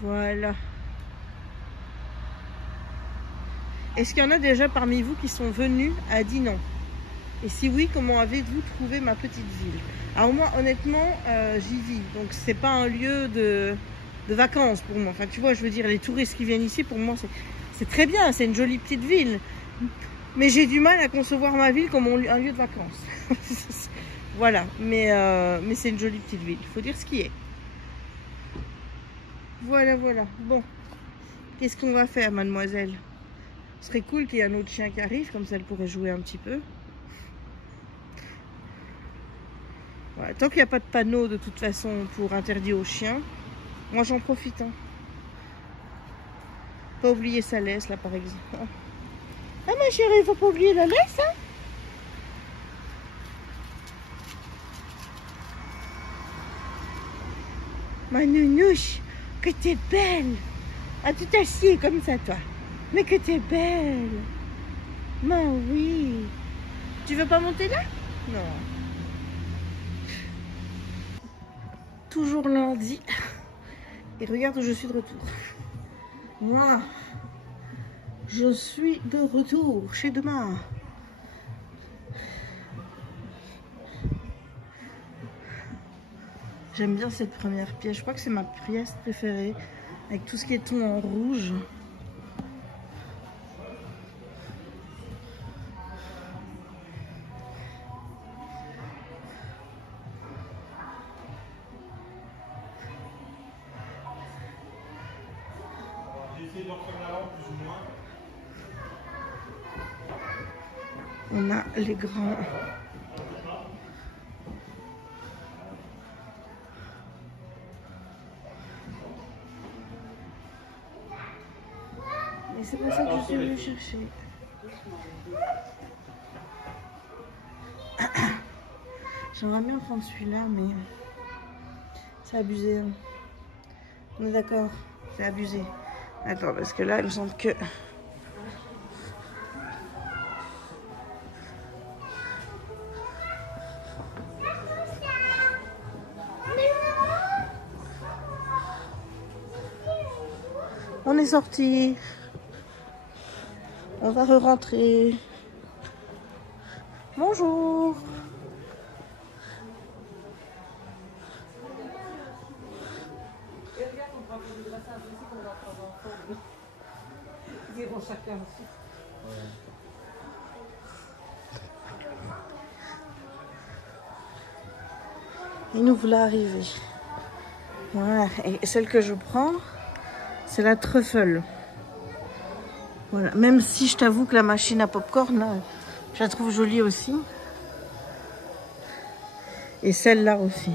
Voilà. Est-ce qu'il y en a déjà parmi vous qui sont venus à Dinan? Et si oui, comment avez-vous trouvé ma petite ville? Alors moi, honnêtement, j'y vis. Donc c'est pas un lieu de vacances pour moi. Enfin, tu vois, je veux dire, les touristes qui viennent ici, pour moi, c'est très bien. C'est une jolie petite ville. Mais j'ai du mal à concevoir ma ville comme un lieu de vacances. Voilà, mais c'est une jolie petite ville. Il faut dire ce qui est. Voilà, voilà. Bon, qu'est-ce qu'on va faire, mademoiselle? Ce serait cool qu'il y ait un autre chien qui arrive, comme ça elle pourrait jouer un petit peu. Voilà, tant qu'il n'y a pas de panneau de toute façon pour interdire aux chiens, moi j'en profite. Hein. Pas oublier sa laisse là par exemple. Ah ma chérie, il faut pas oublier la laisse, hein? Ma nounouche, que t'es belle. Ah, tu t'assieds comme ça, toi. Mais que t'es belle. Mais oui. Tu veux pas monter là? Non. Toujours lundi. Et regarde où je suis de retour. Moi, je suis de retour chez demain. J'aime bien cette première pièce. Je crois que c'est ma pièce préférée. Avec tout ce qui est ton en rouge. On a les grands. Et c'est pour ça que je suis venue chercher. J'aimerais bien prendre celui-là, mais c'est abusé. Hein. On est d'accord, c'est abusé. Attends, parce que là, il me semble que... On est sorti. On va re-rentrer. Bonjour. Et nous voilà arrivés. Voilà. Et celle que je prends, c'est la truffle. Voilà. Même si je t'avoue que la machine à popcorn, là, je la trouve jolie aussi. Et celle-là aussi.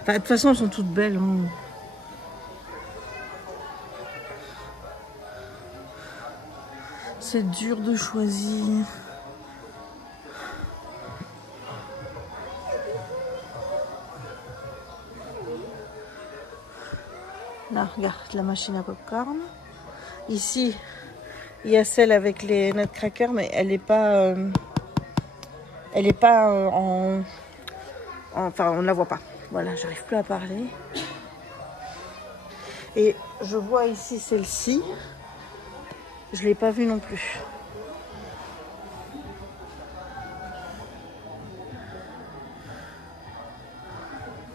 Enfin, de toute façon, elles sont toutes belles. Hein. C'est dur de choisir. Là, regarde la machine à popcorn. Ici, il y a celle avec les nutcrackers, mais elle n'est pas, enfin, on ne la voit pas. Voilà, j'arrive plus à parler. Et je vois ici celle-ci. Je ne l'ai pas vue non plus.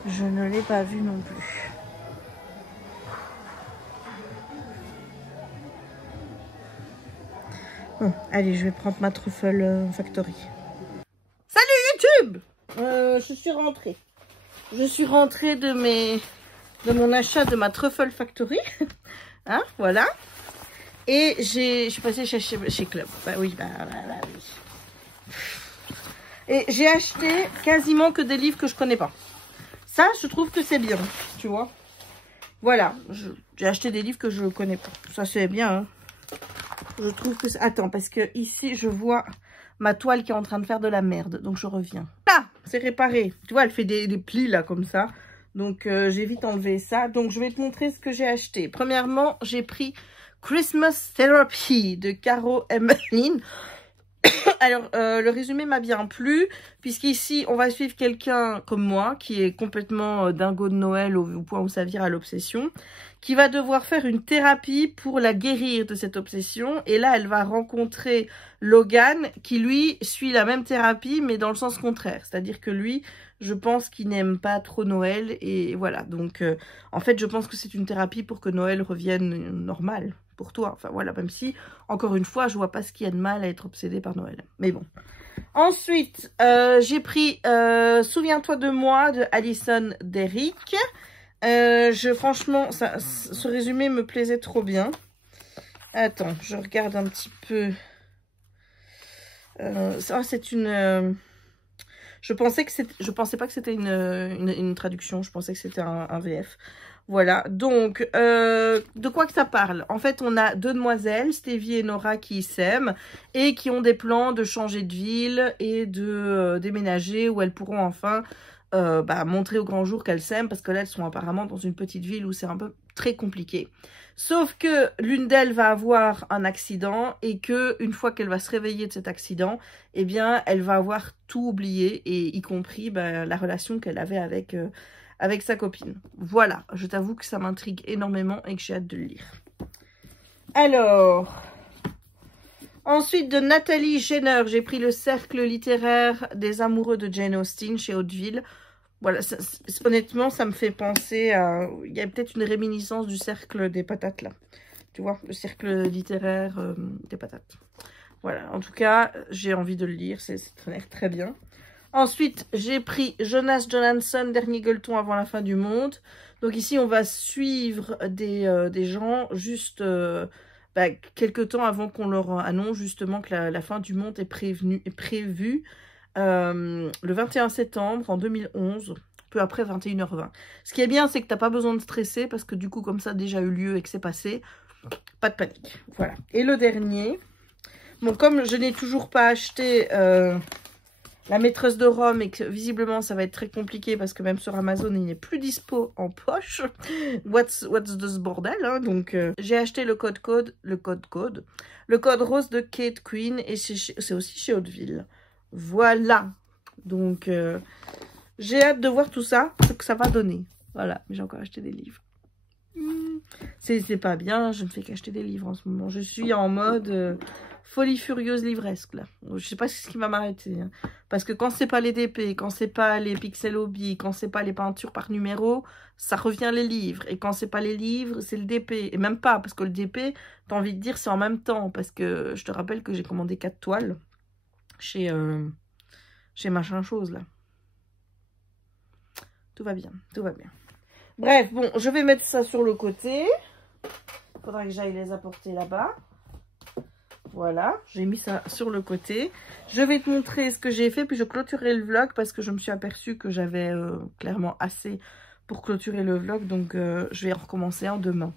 Je ne l'ai pas vue non plus. Bon, allez, je vais prendre ma truffle factory. Salut YouTube! Je suis rentrée. Je suis rentrée de mon achat de ma truffle factory. Hein, voilà. Et je suis passée chez Club. Bah oui, bah oui. Et j'ai acheté quasiment que des livres que je connais pas. Ça, je trouve que c'est bien, tu vois. Voilà, j'ai acheté des livres que je connais pas. Ça, c'est bien, hein. Je trouve que... Attends, parce que ici, je vois ma toile qui est en train de faire de la merde. Donc, je reviens. Là, c'est réparé. Tu vois, elle fait des plis, là, comme ça. Donc, j'ai vite enlevé ça. Donc, je vais te montrer ce que j'ai acheté. Premièrement, j'ai pris Christmas Therapy de Caro Emmeline. Alors, le résumé m'a bien plu, puisqu'ici, on va suivre quelqu'un comme moi, qui est complètement dingo de Noël au point où ça vire à l'obsession, qui va devoir faire une thérapie pour la guérir de cette obsession. Et là, elle va rencontrer Logan, qui lui suit la même thérapie, mais dans le sens contraire. C'est-à-dire que lui, je pense qu'il n'aime pas trop Noël, et voilà. Donc, en fait, je pense que c'est une thérapie pour que Noël revienne normal pour toi. Enfin, voilà, même si, encore une fois, je vois pas ce qu'il y a de mal à être obsédé par Noël. Mais bon. Ensuite, j'ai pris Souviens-toi de moi de Alison Derrick. Franchement, ce résumé me plaisait trop bien. Attends, je regarde un petit peu. C'est une... je pensais pas que c'était une traduction. Je pensais que c'était un VF. Voilà, donc, de quoi que ça parle? En fait, on a deux demoiselles, Stevie et Nora, qui s'aiment et qui ont des plans de changer de ville et de déménager où elles pourront enfin montrer au grand jour qu'elles s'aiment, parce que là, elles sont apparemment dans une petite ville où c'est un peu très compliqué. Sauf que l'une d'elles va avoir un accident et que une fois qu'elle va se réveiller de cet accident, eh bien, elle va avoir tout oublié, et y compris la relation qu'elle avait avec sa copine. Voilà, je t'avoue que ça m'intrigue énormément et que j'ai hâte de le lire. Alors, ensuite de Nathalie Jenner, j'ai pris le cercle littéraire des amoureux de Jane Austen chez Hauteville. Voilà, honnêtement, ça me fait penser à... Il y a peut-être une réminiscence du cercle des patates, là. Tu vois, le cercle littéraire des patates. Voilà, en tout cas, j'ai envie de le lire, ça a l'air très bien. Ensuite, j'ai pris Jonas Jonasson, Dernier gueuleton avant la fin du monde. Donc ici, on va suivre des gens juste quelques temps avant qu'on leur annonce justement que la fin du monde est prévue le 21 septembre en 2011, peu après 21h20. Ce qui est bien, c'est que tu n'as pas besoin de stresser, parce que du coup, comme ça a déjà eu lieu et que c'est passé, pas de panique. Voilà. Et le dernier, bon, comme je n'ai toujours pas acheté... La maîtresse de Rome, et que visiblement ça va être très compliqué parce que même sur Amazon il n'est plus dispo en poche. What's this bordel, hein? Donc j'ai acheté le code rose de Kate Quinn, et c'est aussi chez Hauteville. Voilà. Donc j'ai hâte de voir tout ça, ce que ça va donner. Voilà, mais j'ai encore acheté des livres. C'est pas bien, je ne fais qu'acheter des livres en ce moment. Je suis en mode folie furieuse livresque là. Je sais pas ce qui va m'arrêter. Hein. Parce que quand c'est pas les DP, quand c'est pas les pixel hobby, quand c'est pas les peintures par numéro, ça revient les livres. Et quand c'est pas les livres, c'est le DP. Et même pas, parce que le DP, t'as envie de dire c'est en même temps. Parce que je te rappelle que j'ai commandé 4 toiles chez machin chose là. Tout va bien, tout va bien. Bref, bon, je vais mettre ça sur le côté. Il faudra que j'aille les apporter là-bas. Voilà, j'ai mis ça sur le côté. Je vais te montrer ce que j'ai fait, puis je clôturerai le vlog parce que je me suis aperçue que j'avais clairement assez pour clôturer le vlog. Donc, je vais recommencer en demain.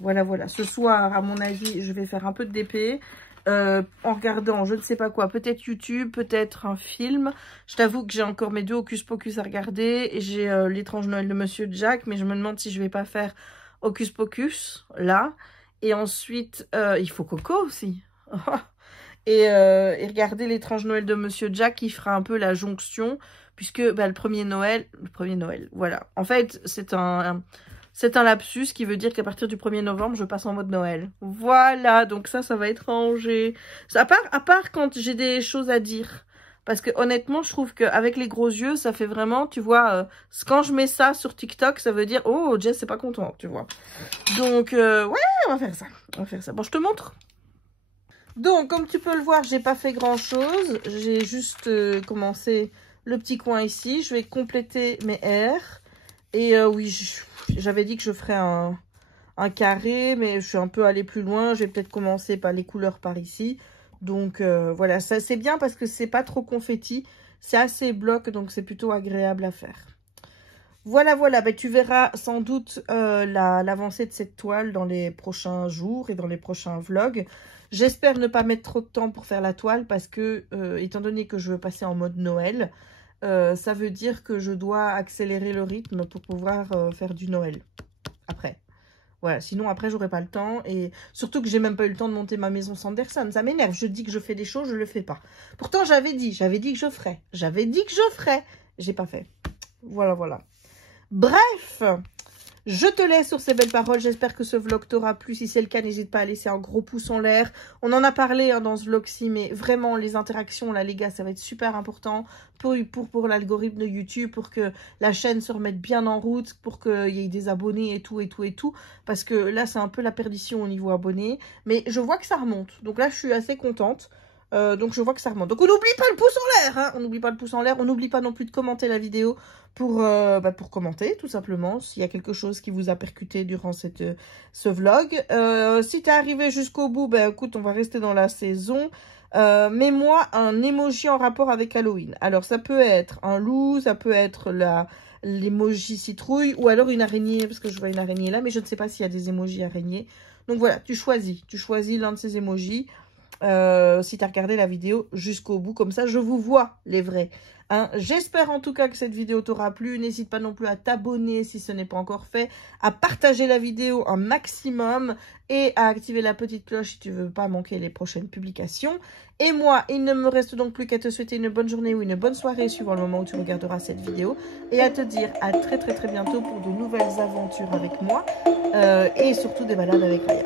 Voilà, voilà. Ce soir, à mon avis, je vais faire un peu de DP. En regardant, je ne sais pas quoi, peut-être YouTube, peut-être un film. Je t'avoue que j'ai encore mes 2 Hocus Pocus à regarder. Et j'ai L'étrange Noël de Monsieur Jack, mais je me demande si je vais pas faire Hocus Pocus, là. Et ensuite, il faut Coco aussi. et regarder L'étrange Noël de Monsieur Jack, qui fera un peu la jonction, puisque le premier Noël, voilà. En fait, c'est un lapsus qui veut dire qu'à partir du 1er novembre, je passe en mode Noël. Voilà, donc ça va être rangé. À part quand j'ai des choses à dire. Parce que honnêtement, je trouve qu'avec les gros yeux, ça fait vraiment, tu vois, quand je mets ça sur TikTok, ça veut dire, oh, Jess, c'est pas content, tu vois. Donc, ouais, on va faire ça. Bon, je te montre. Donc, comme tu peux le voir, j'ai pas fait grand-chose. J'ai juste commencé le petit coin ici. Je vais compléter mes airs. Et oui, j'avais dit que je ferais un carré, mais je suis un peu allée plus loin. Je vais peut-être commencer par les couleurs par ici. Donc voilà, ça c'est bien parce que c'est pas trop confetti. C'est assez bloc, donc c'est plutôt agréable à faire. Voilà, tu verras sans doute l'avancée de cette toile dans les prochains jours et dans les prochains vlogs. J'espère ne pas mettre trop de temps pour faire la toile parce que, étant donné que je veux passer en mode Noël, ça veut dire que je dois accélérer le rythme pour pouvoir faire du Noël après. Voilà, sinon après j'aurai pas le temps et surtout que j'ai même pas eu le temps de monter ma maison Sanderson. Ça m'énerve, je dis que je fais des choses, je le fais pas. Pourtant j'avais dit que je ferais. J'ai pas fait. Voilà, voilà. Bref, je te laisse sur ces belles paroles. J'espère que ce vlog t'aura plu. Si c'est le cas, n'hésite pas à laisser un gros pouce en l'air. On en a parlé hein, dans ce vlog-ci, mais vraiment, les interactions, là, les gars, ça va être super important pour l'algorithme de YouTube, pour que la chaîne se remette bien en route, pour qu'il y ait des abonnés et tout. Parce que là, c'est un peu la perdition au niveau abonnés. Mais je vois que ça remonte. Donc là, je suis assez contente. Donc je vois que ça remonte. Donc on n'oublie pas le pouce en l'air, hein. On n'oublie pas le pouce en l'air. On n'oublie pas non plus de commenter la vidéo pour commenter tout simplement s'il y a quelque chose qui vous a percuté durant ce vlog. Si t'es arrivé jusqu'au bout, écoute, on va rester dans la saison. Mets-moi un emoji en rapport avec Halloween. Alors ça peut être un loup, ça peut être l'emoji citrouille ou alors une araignée, parce que je vois une araignée là, mais je ne sais pas s'il y a des emojis araignées. Donc voilà, tu choisis l'un de ces emojis. Si tu as regardé la vidéo jusqu'au bout, comme ça je vous vois les vrais hein. J'espère en tout cas que cette vidéo t'aura plu. N'hésite pas non plus à t'abonner si ce n'est pas encore fait, à partager la vidéo un maximum et à activer la petite cloche si tu veux pas manquer les prochaines publications. Et moi, il ne me reste donc plus qu'à te souhaiter une bonne journée ou une bonne soirée suivant le moment où tu regarderas cette vidéo et à te dire à très bientôt pour de nouvelles aventures avec moi et surtout des balades avec Raya.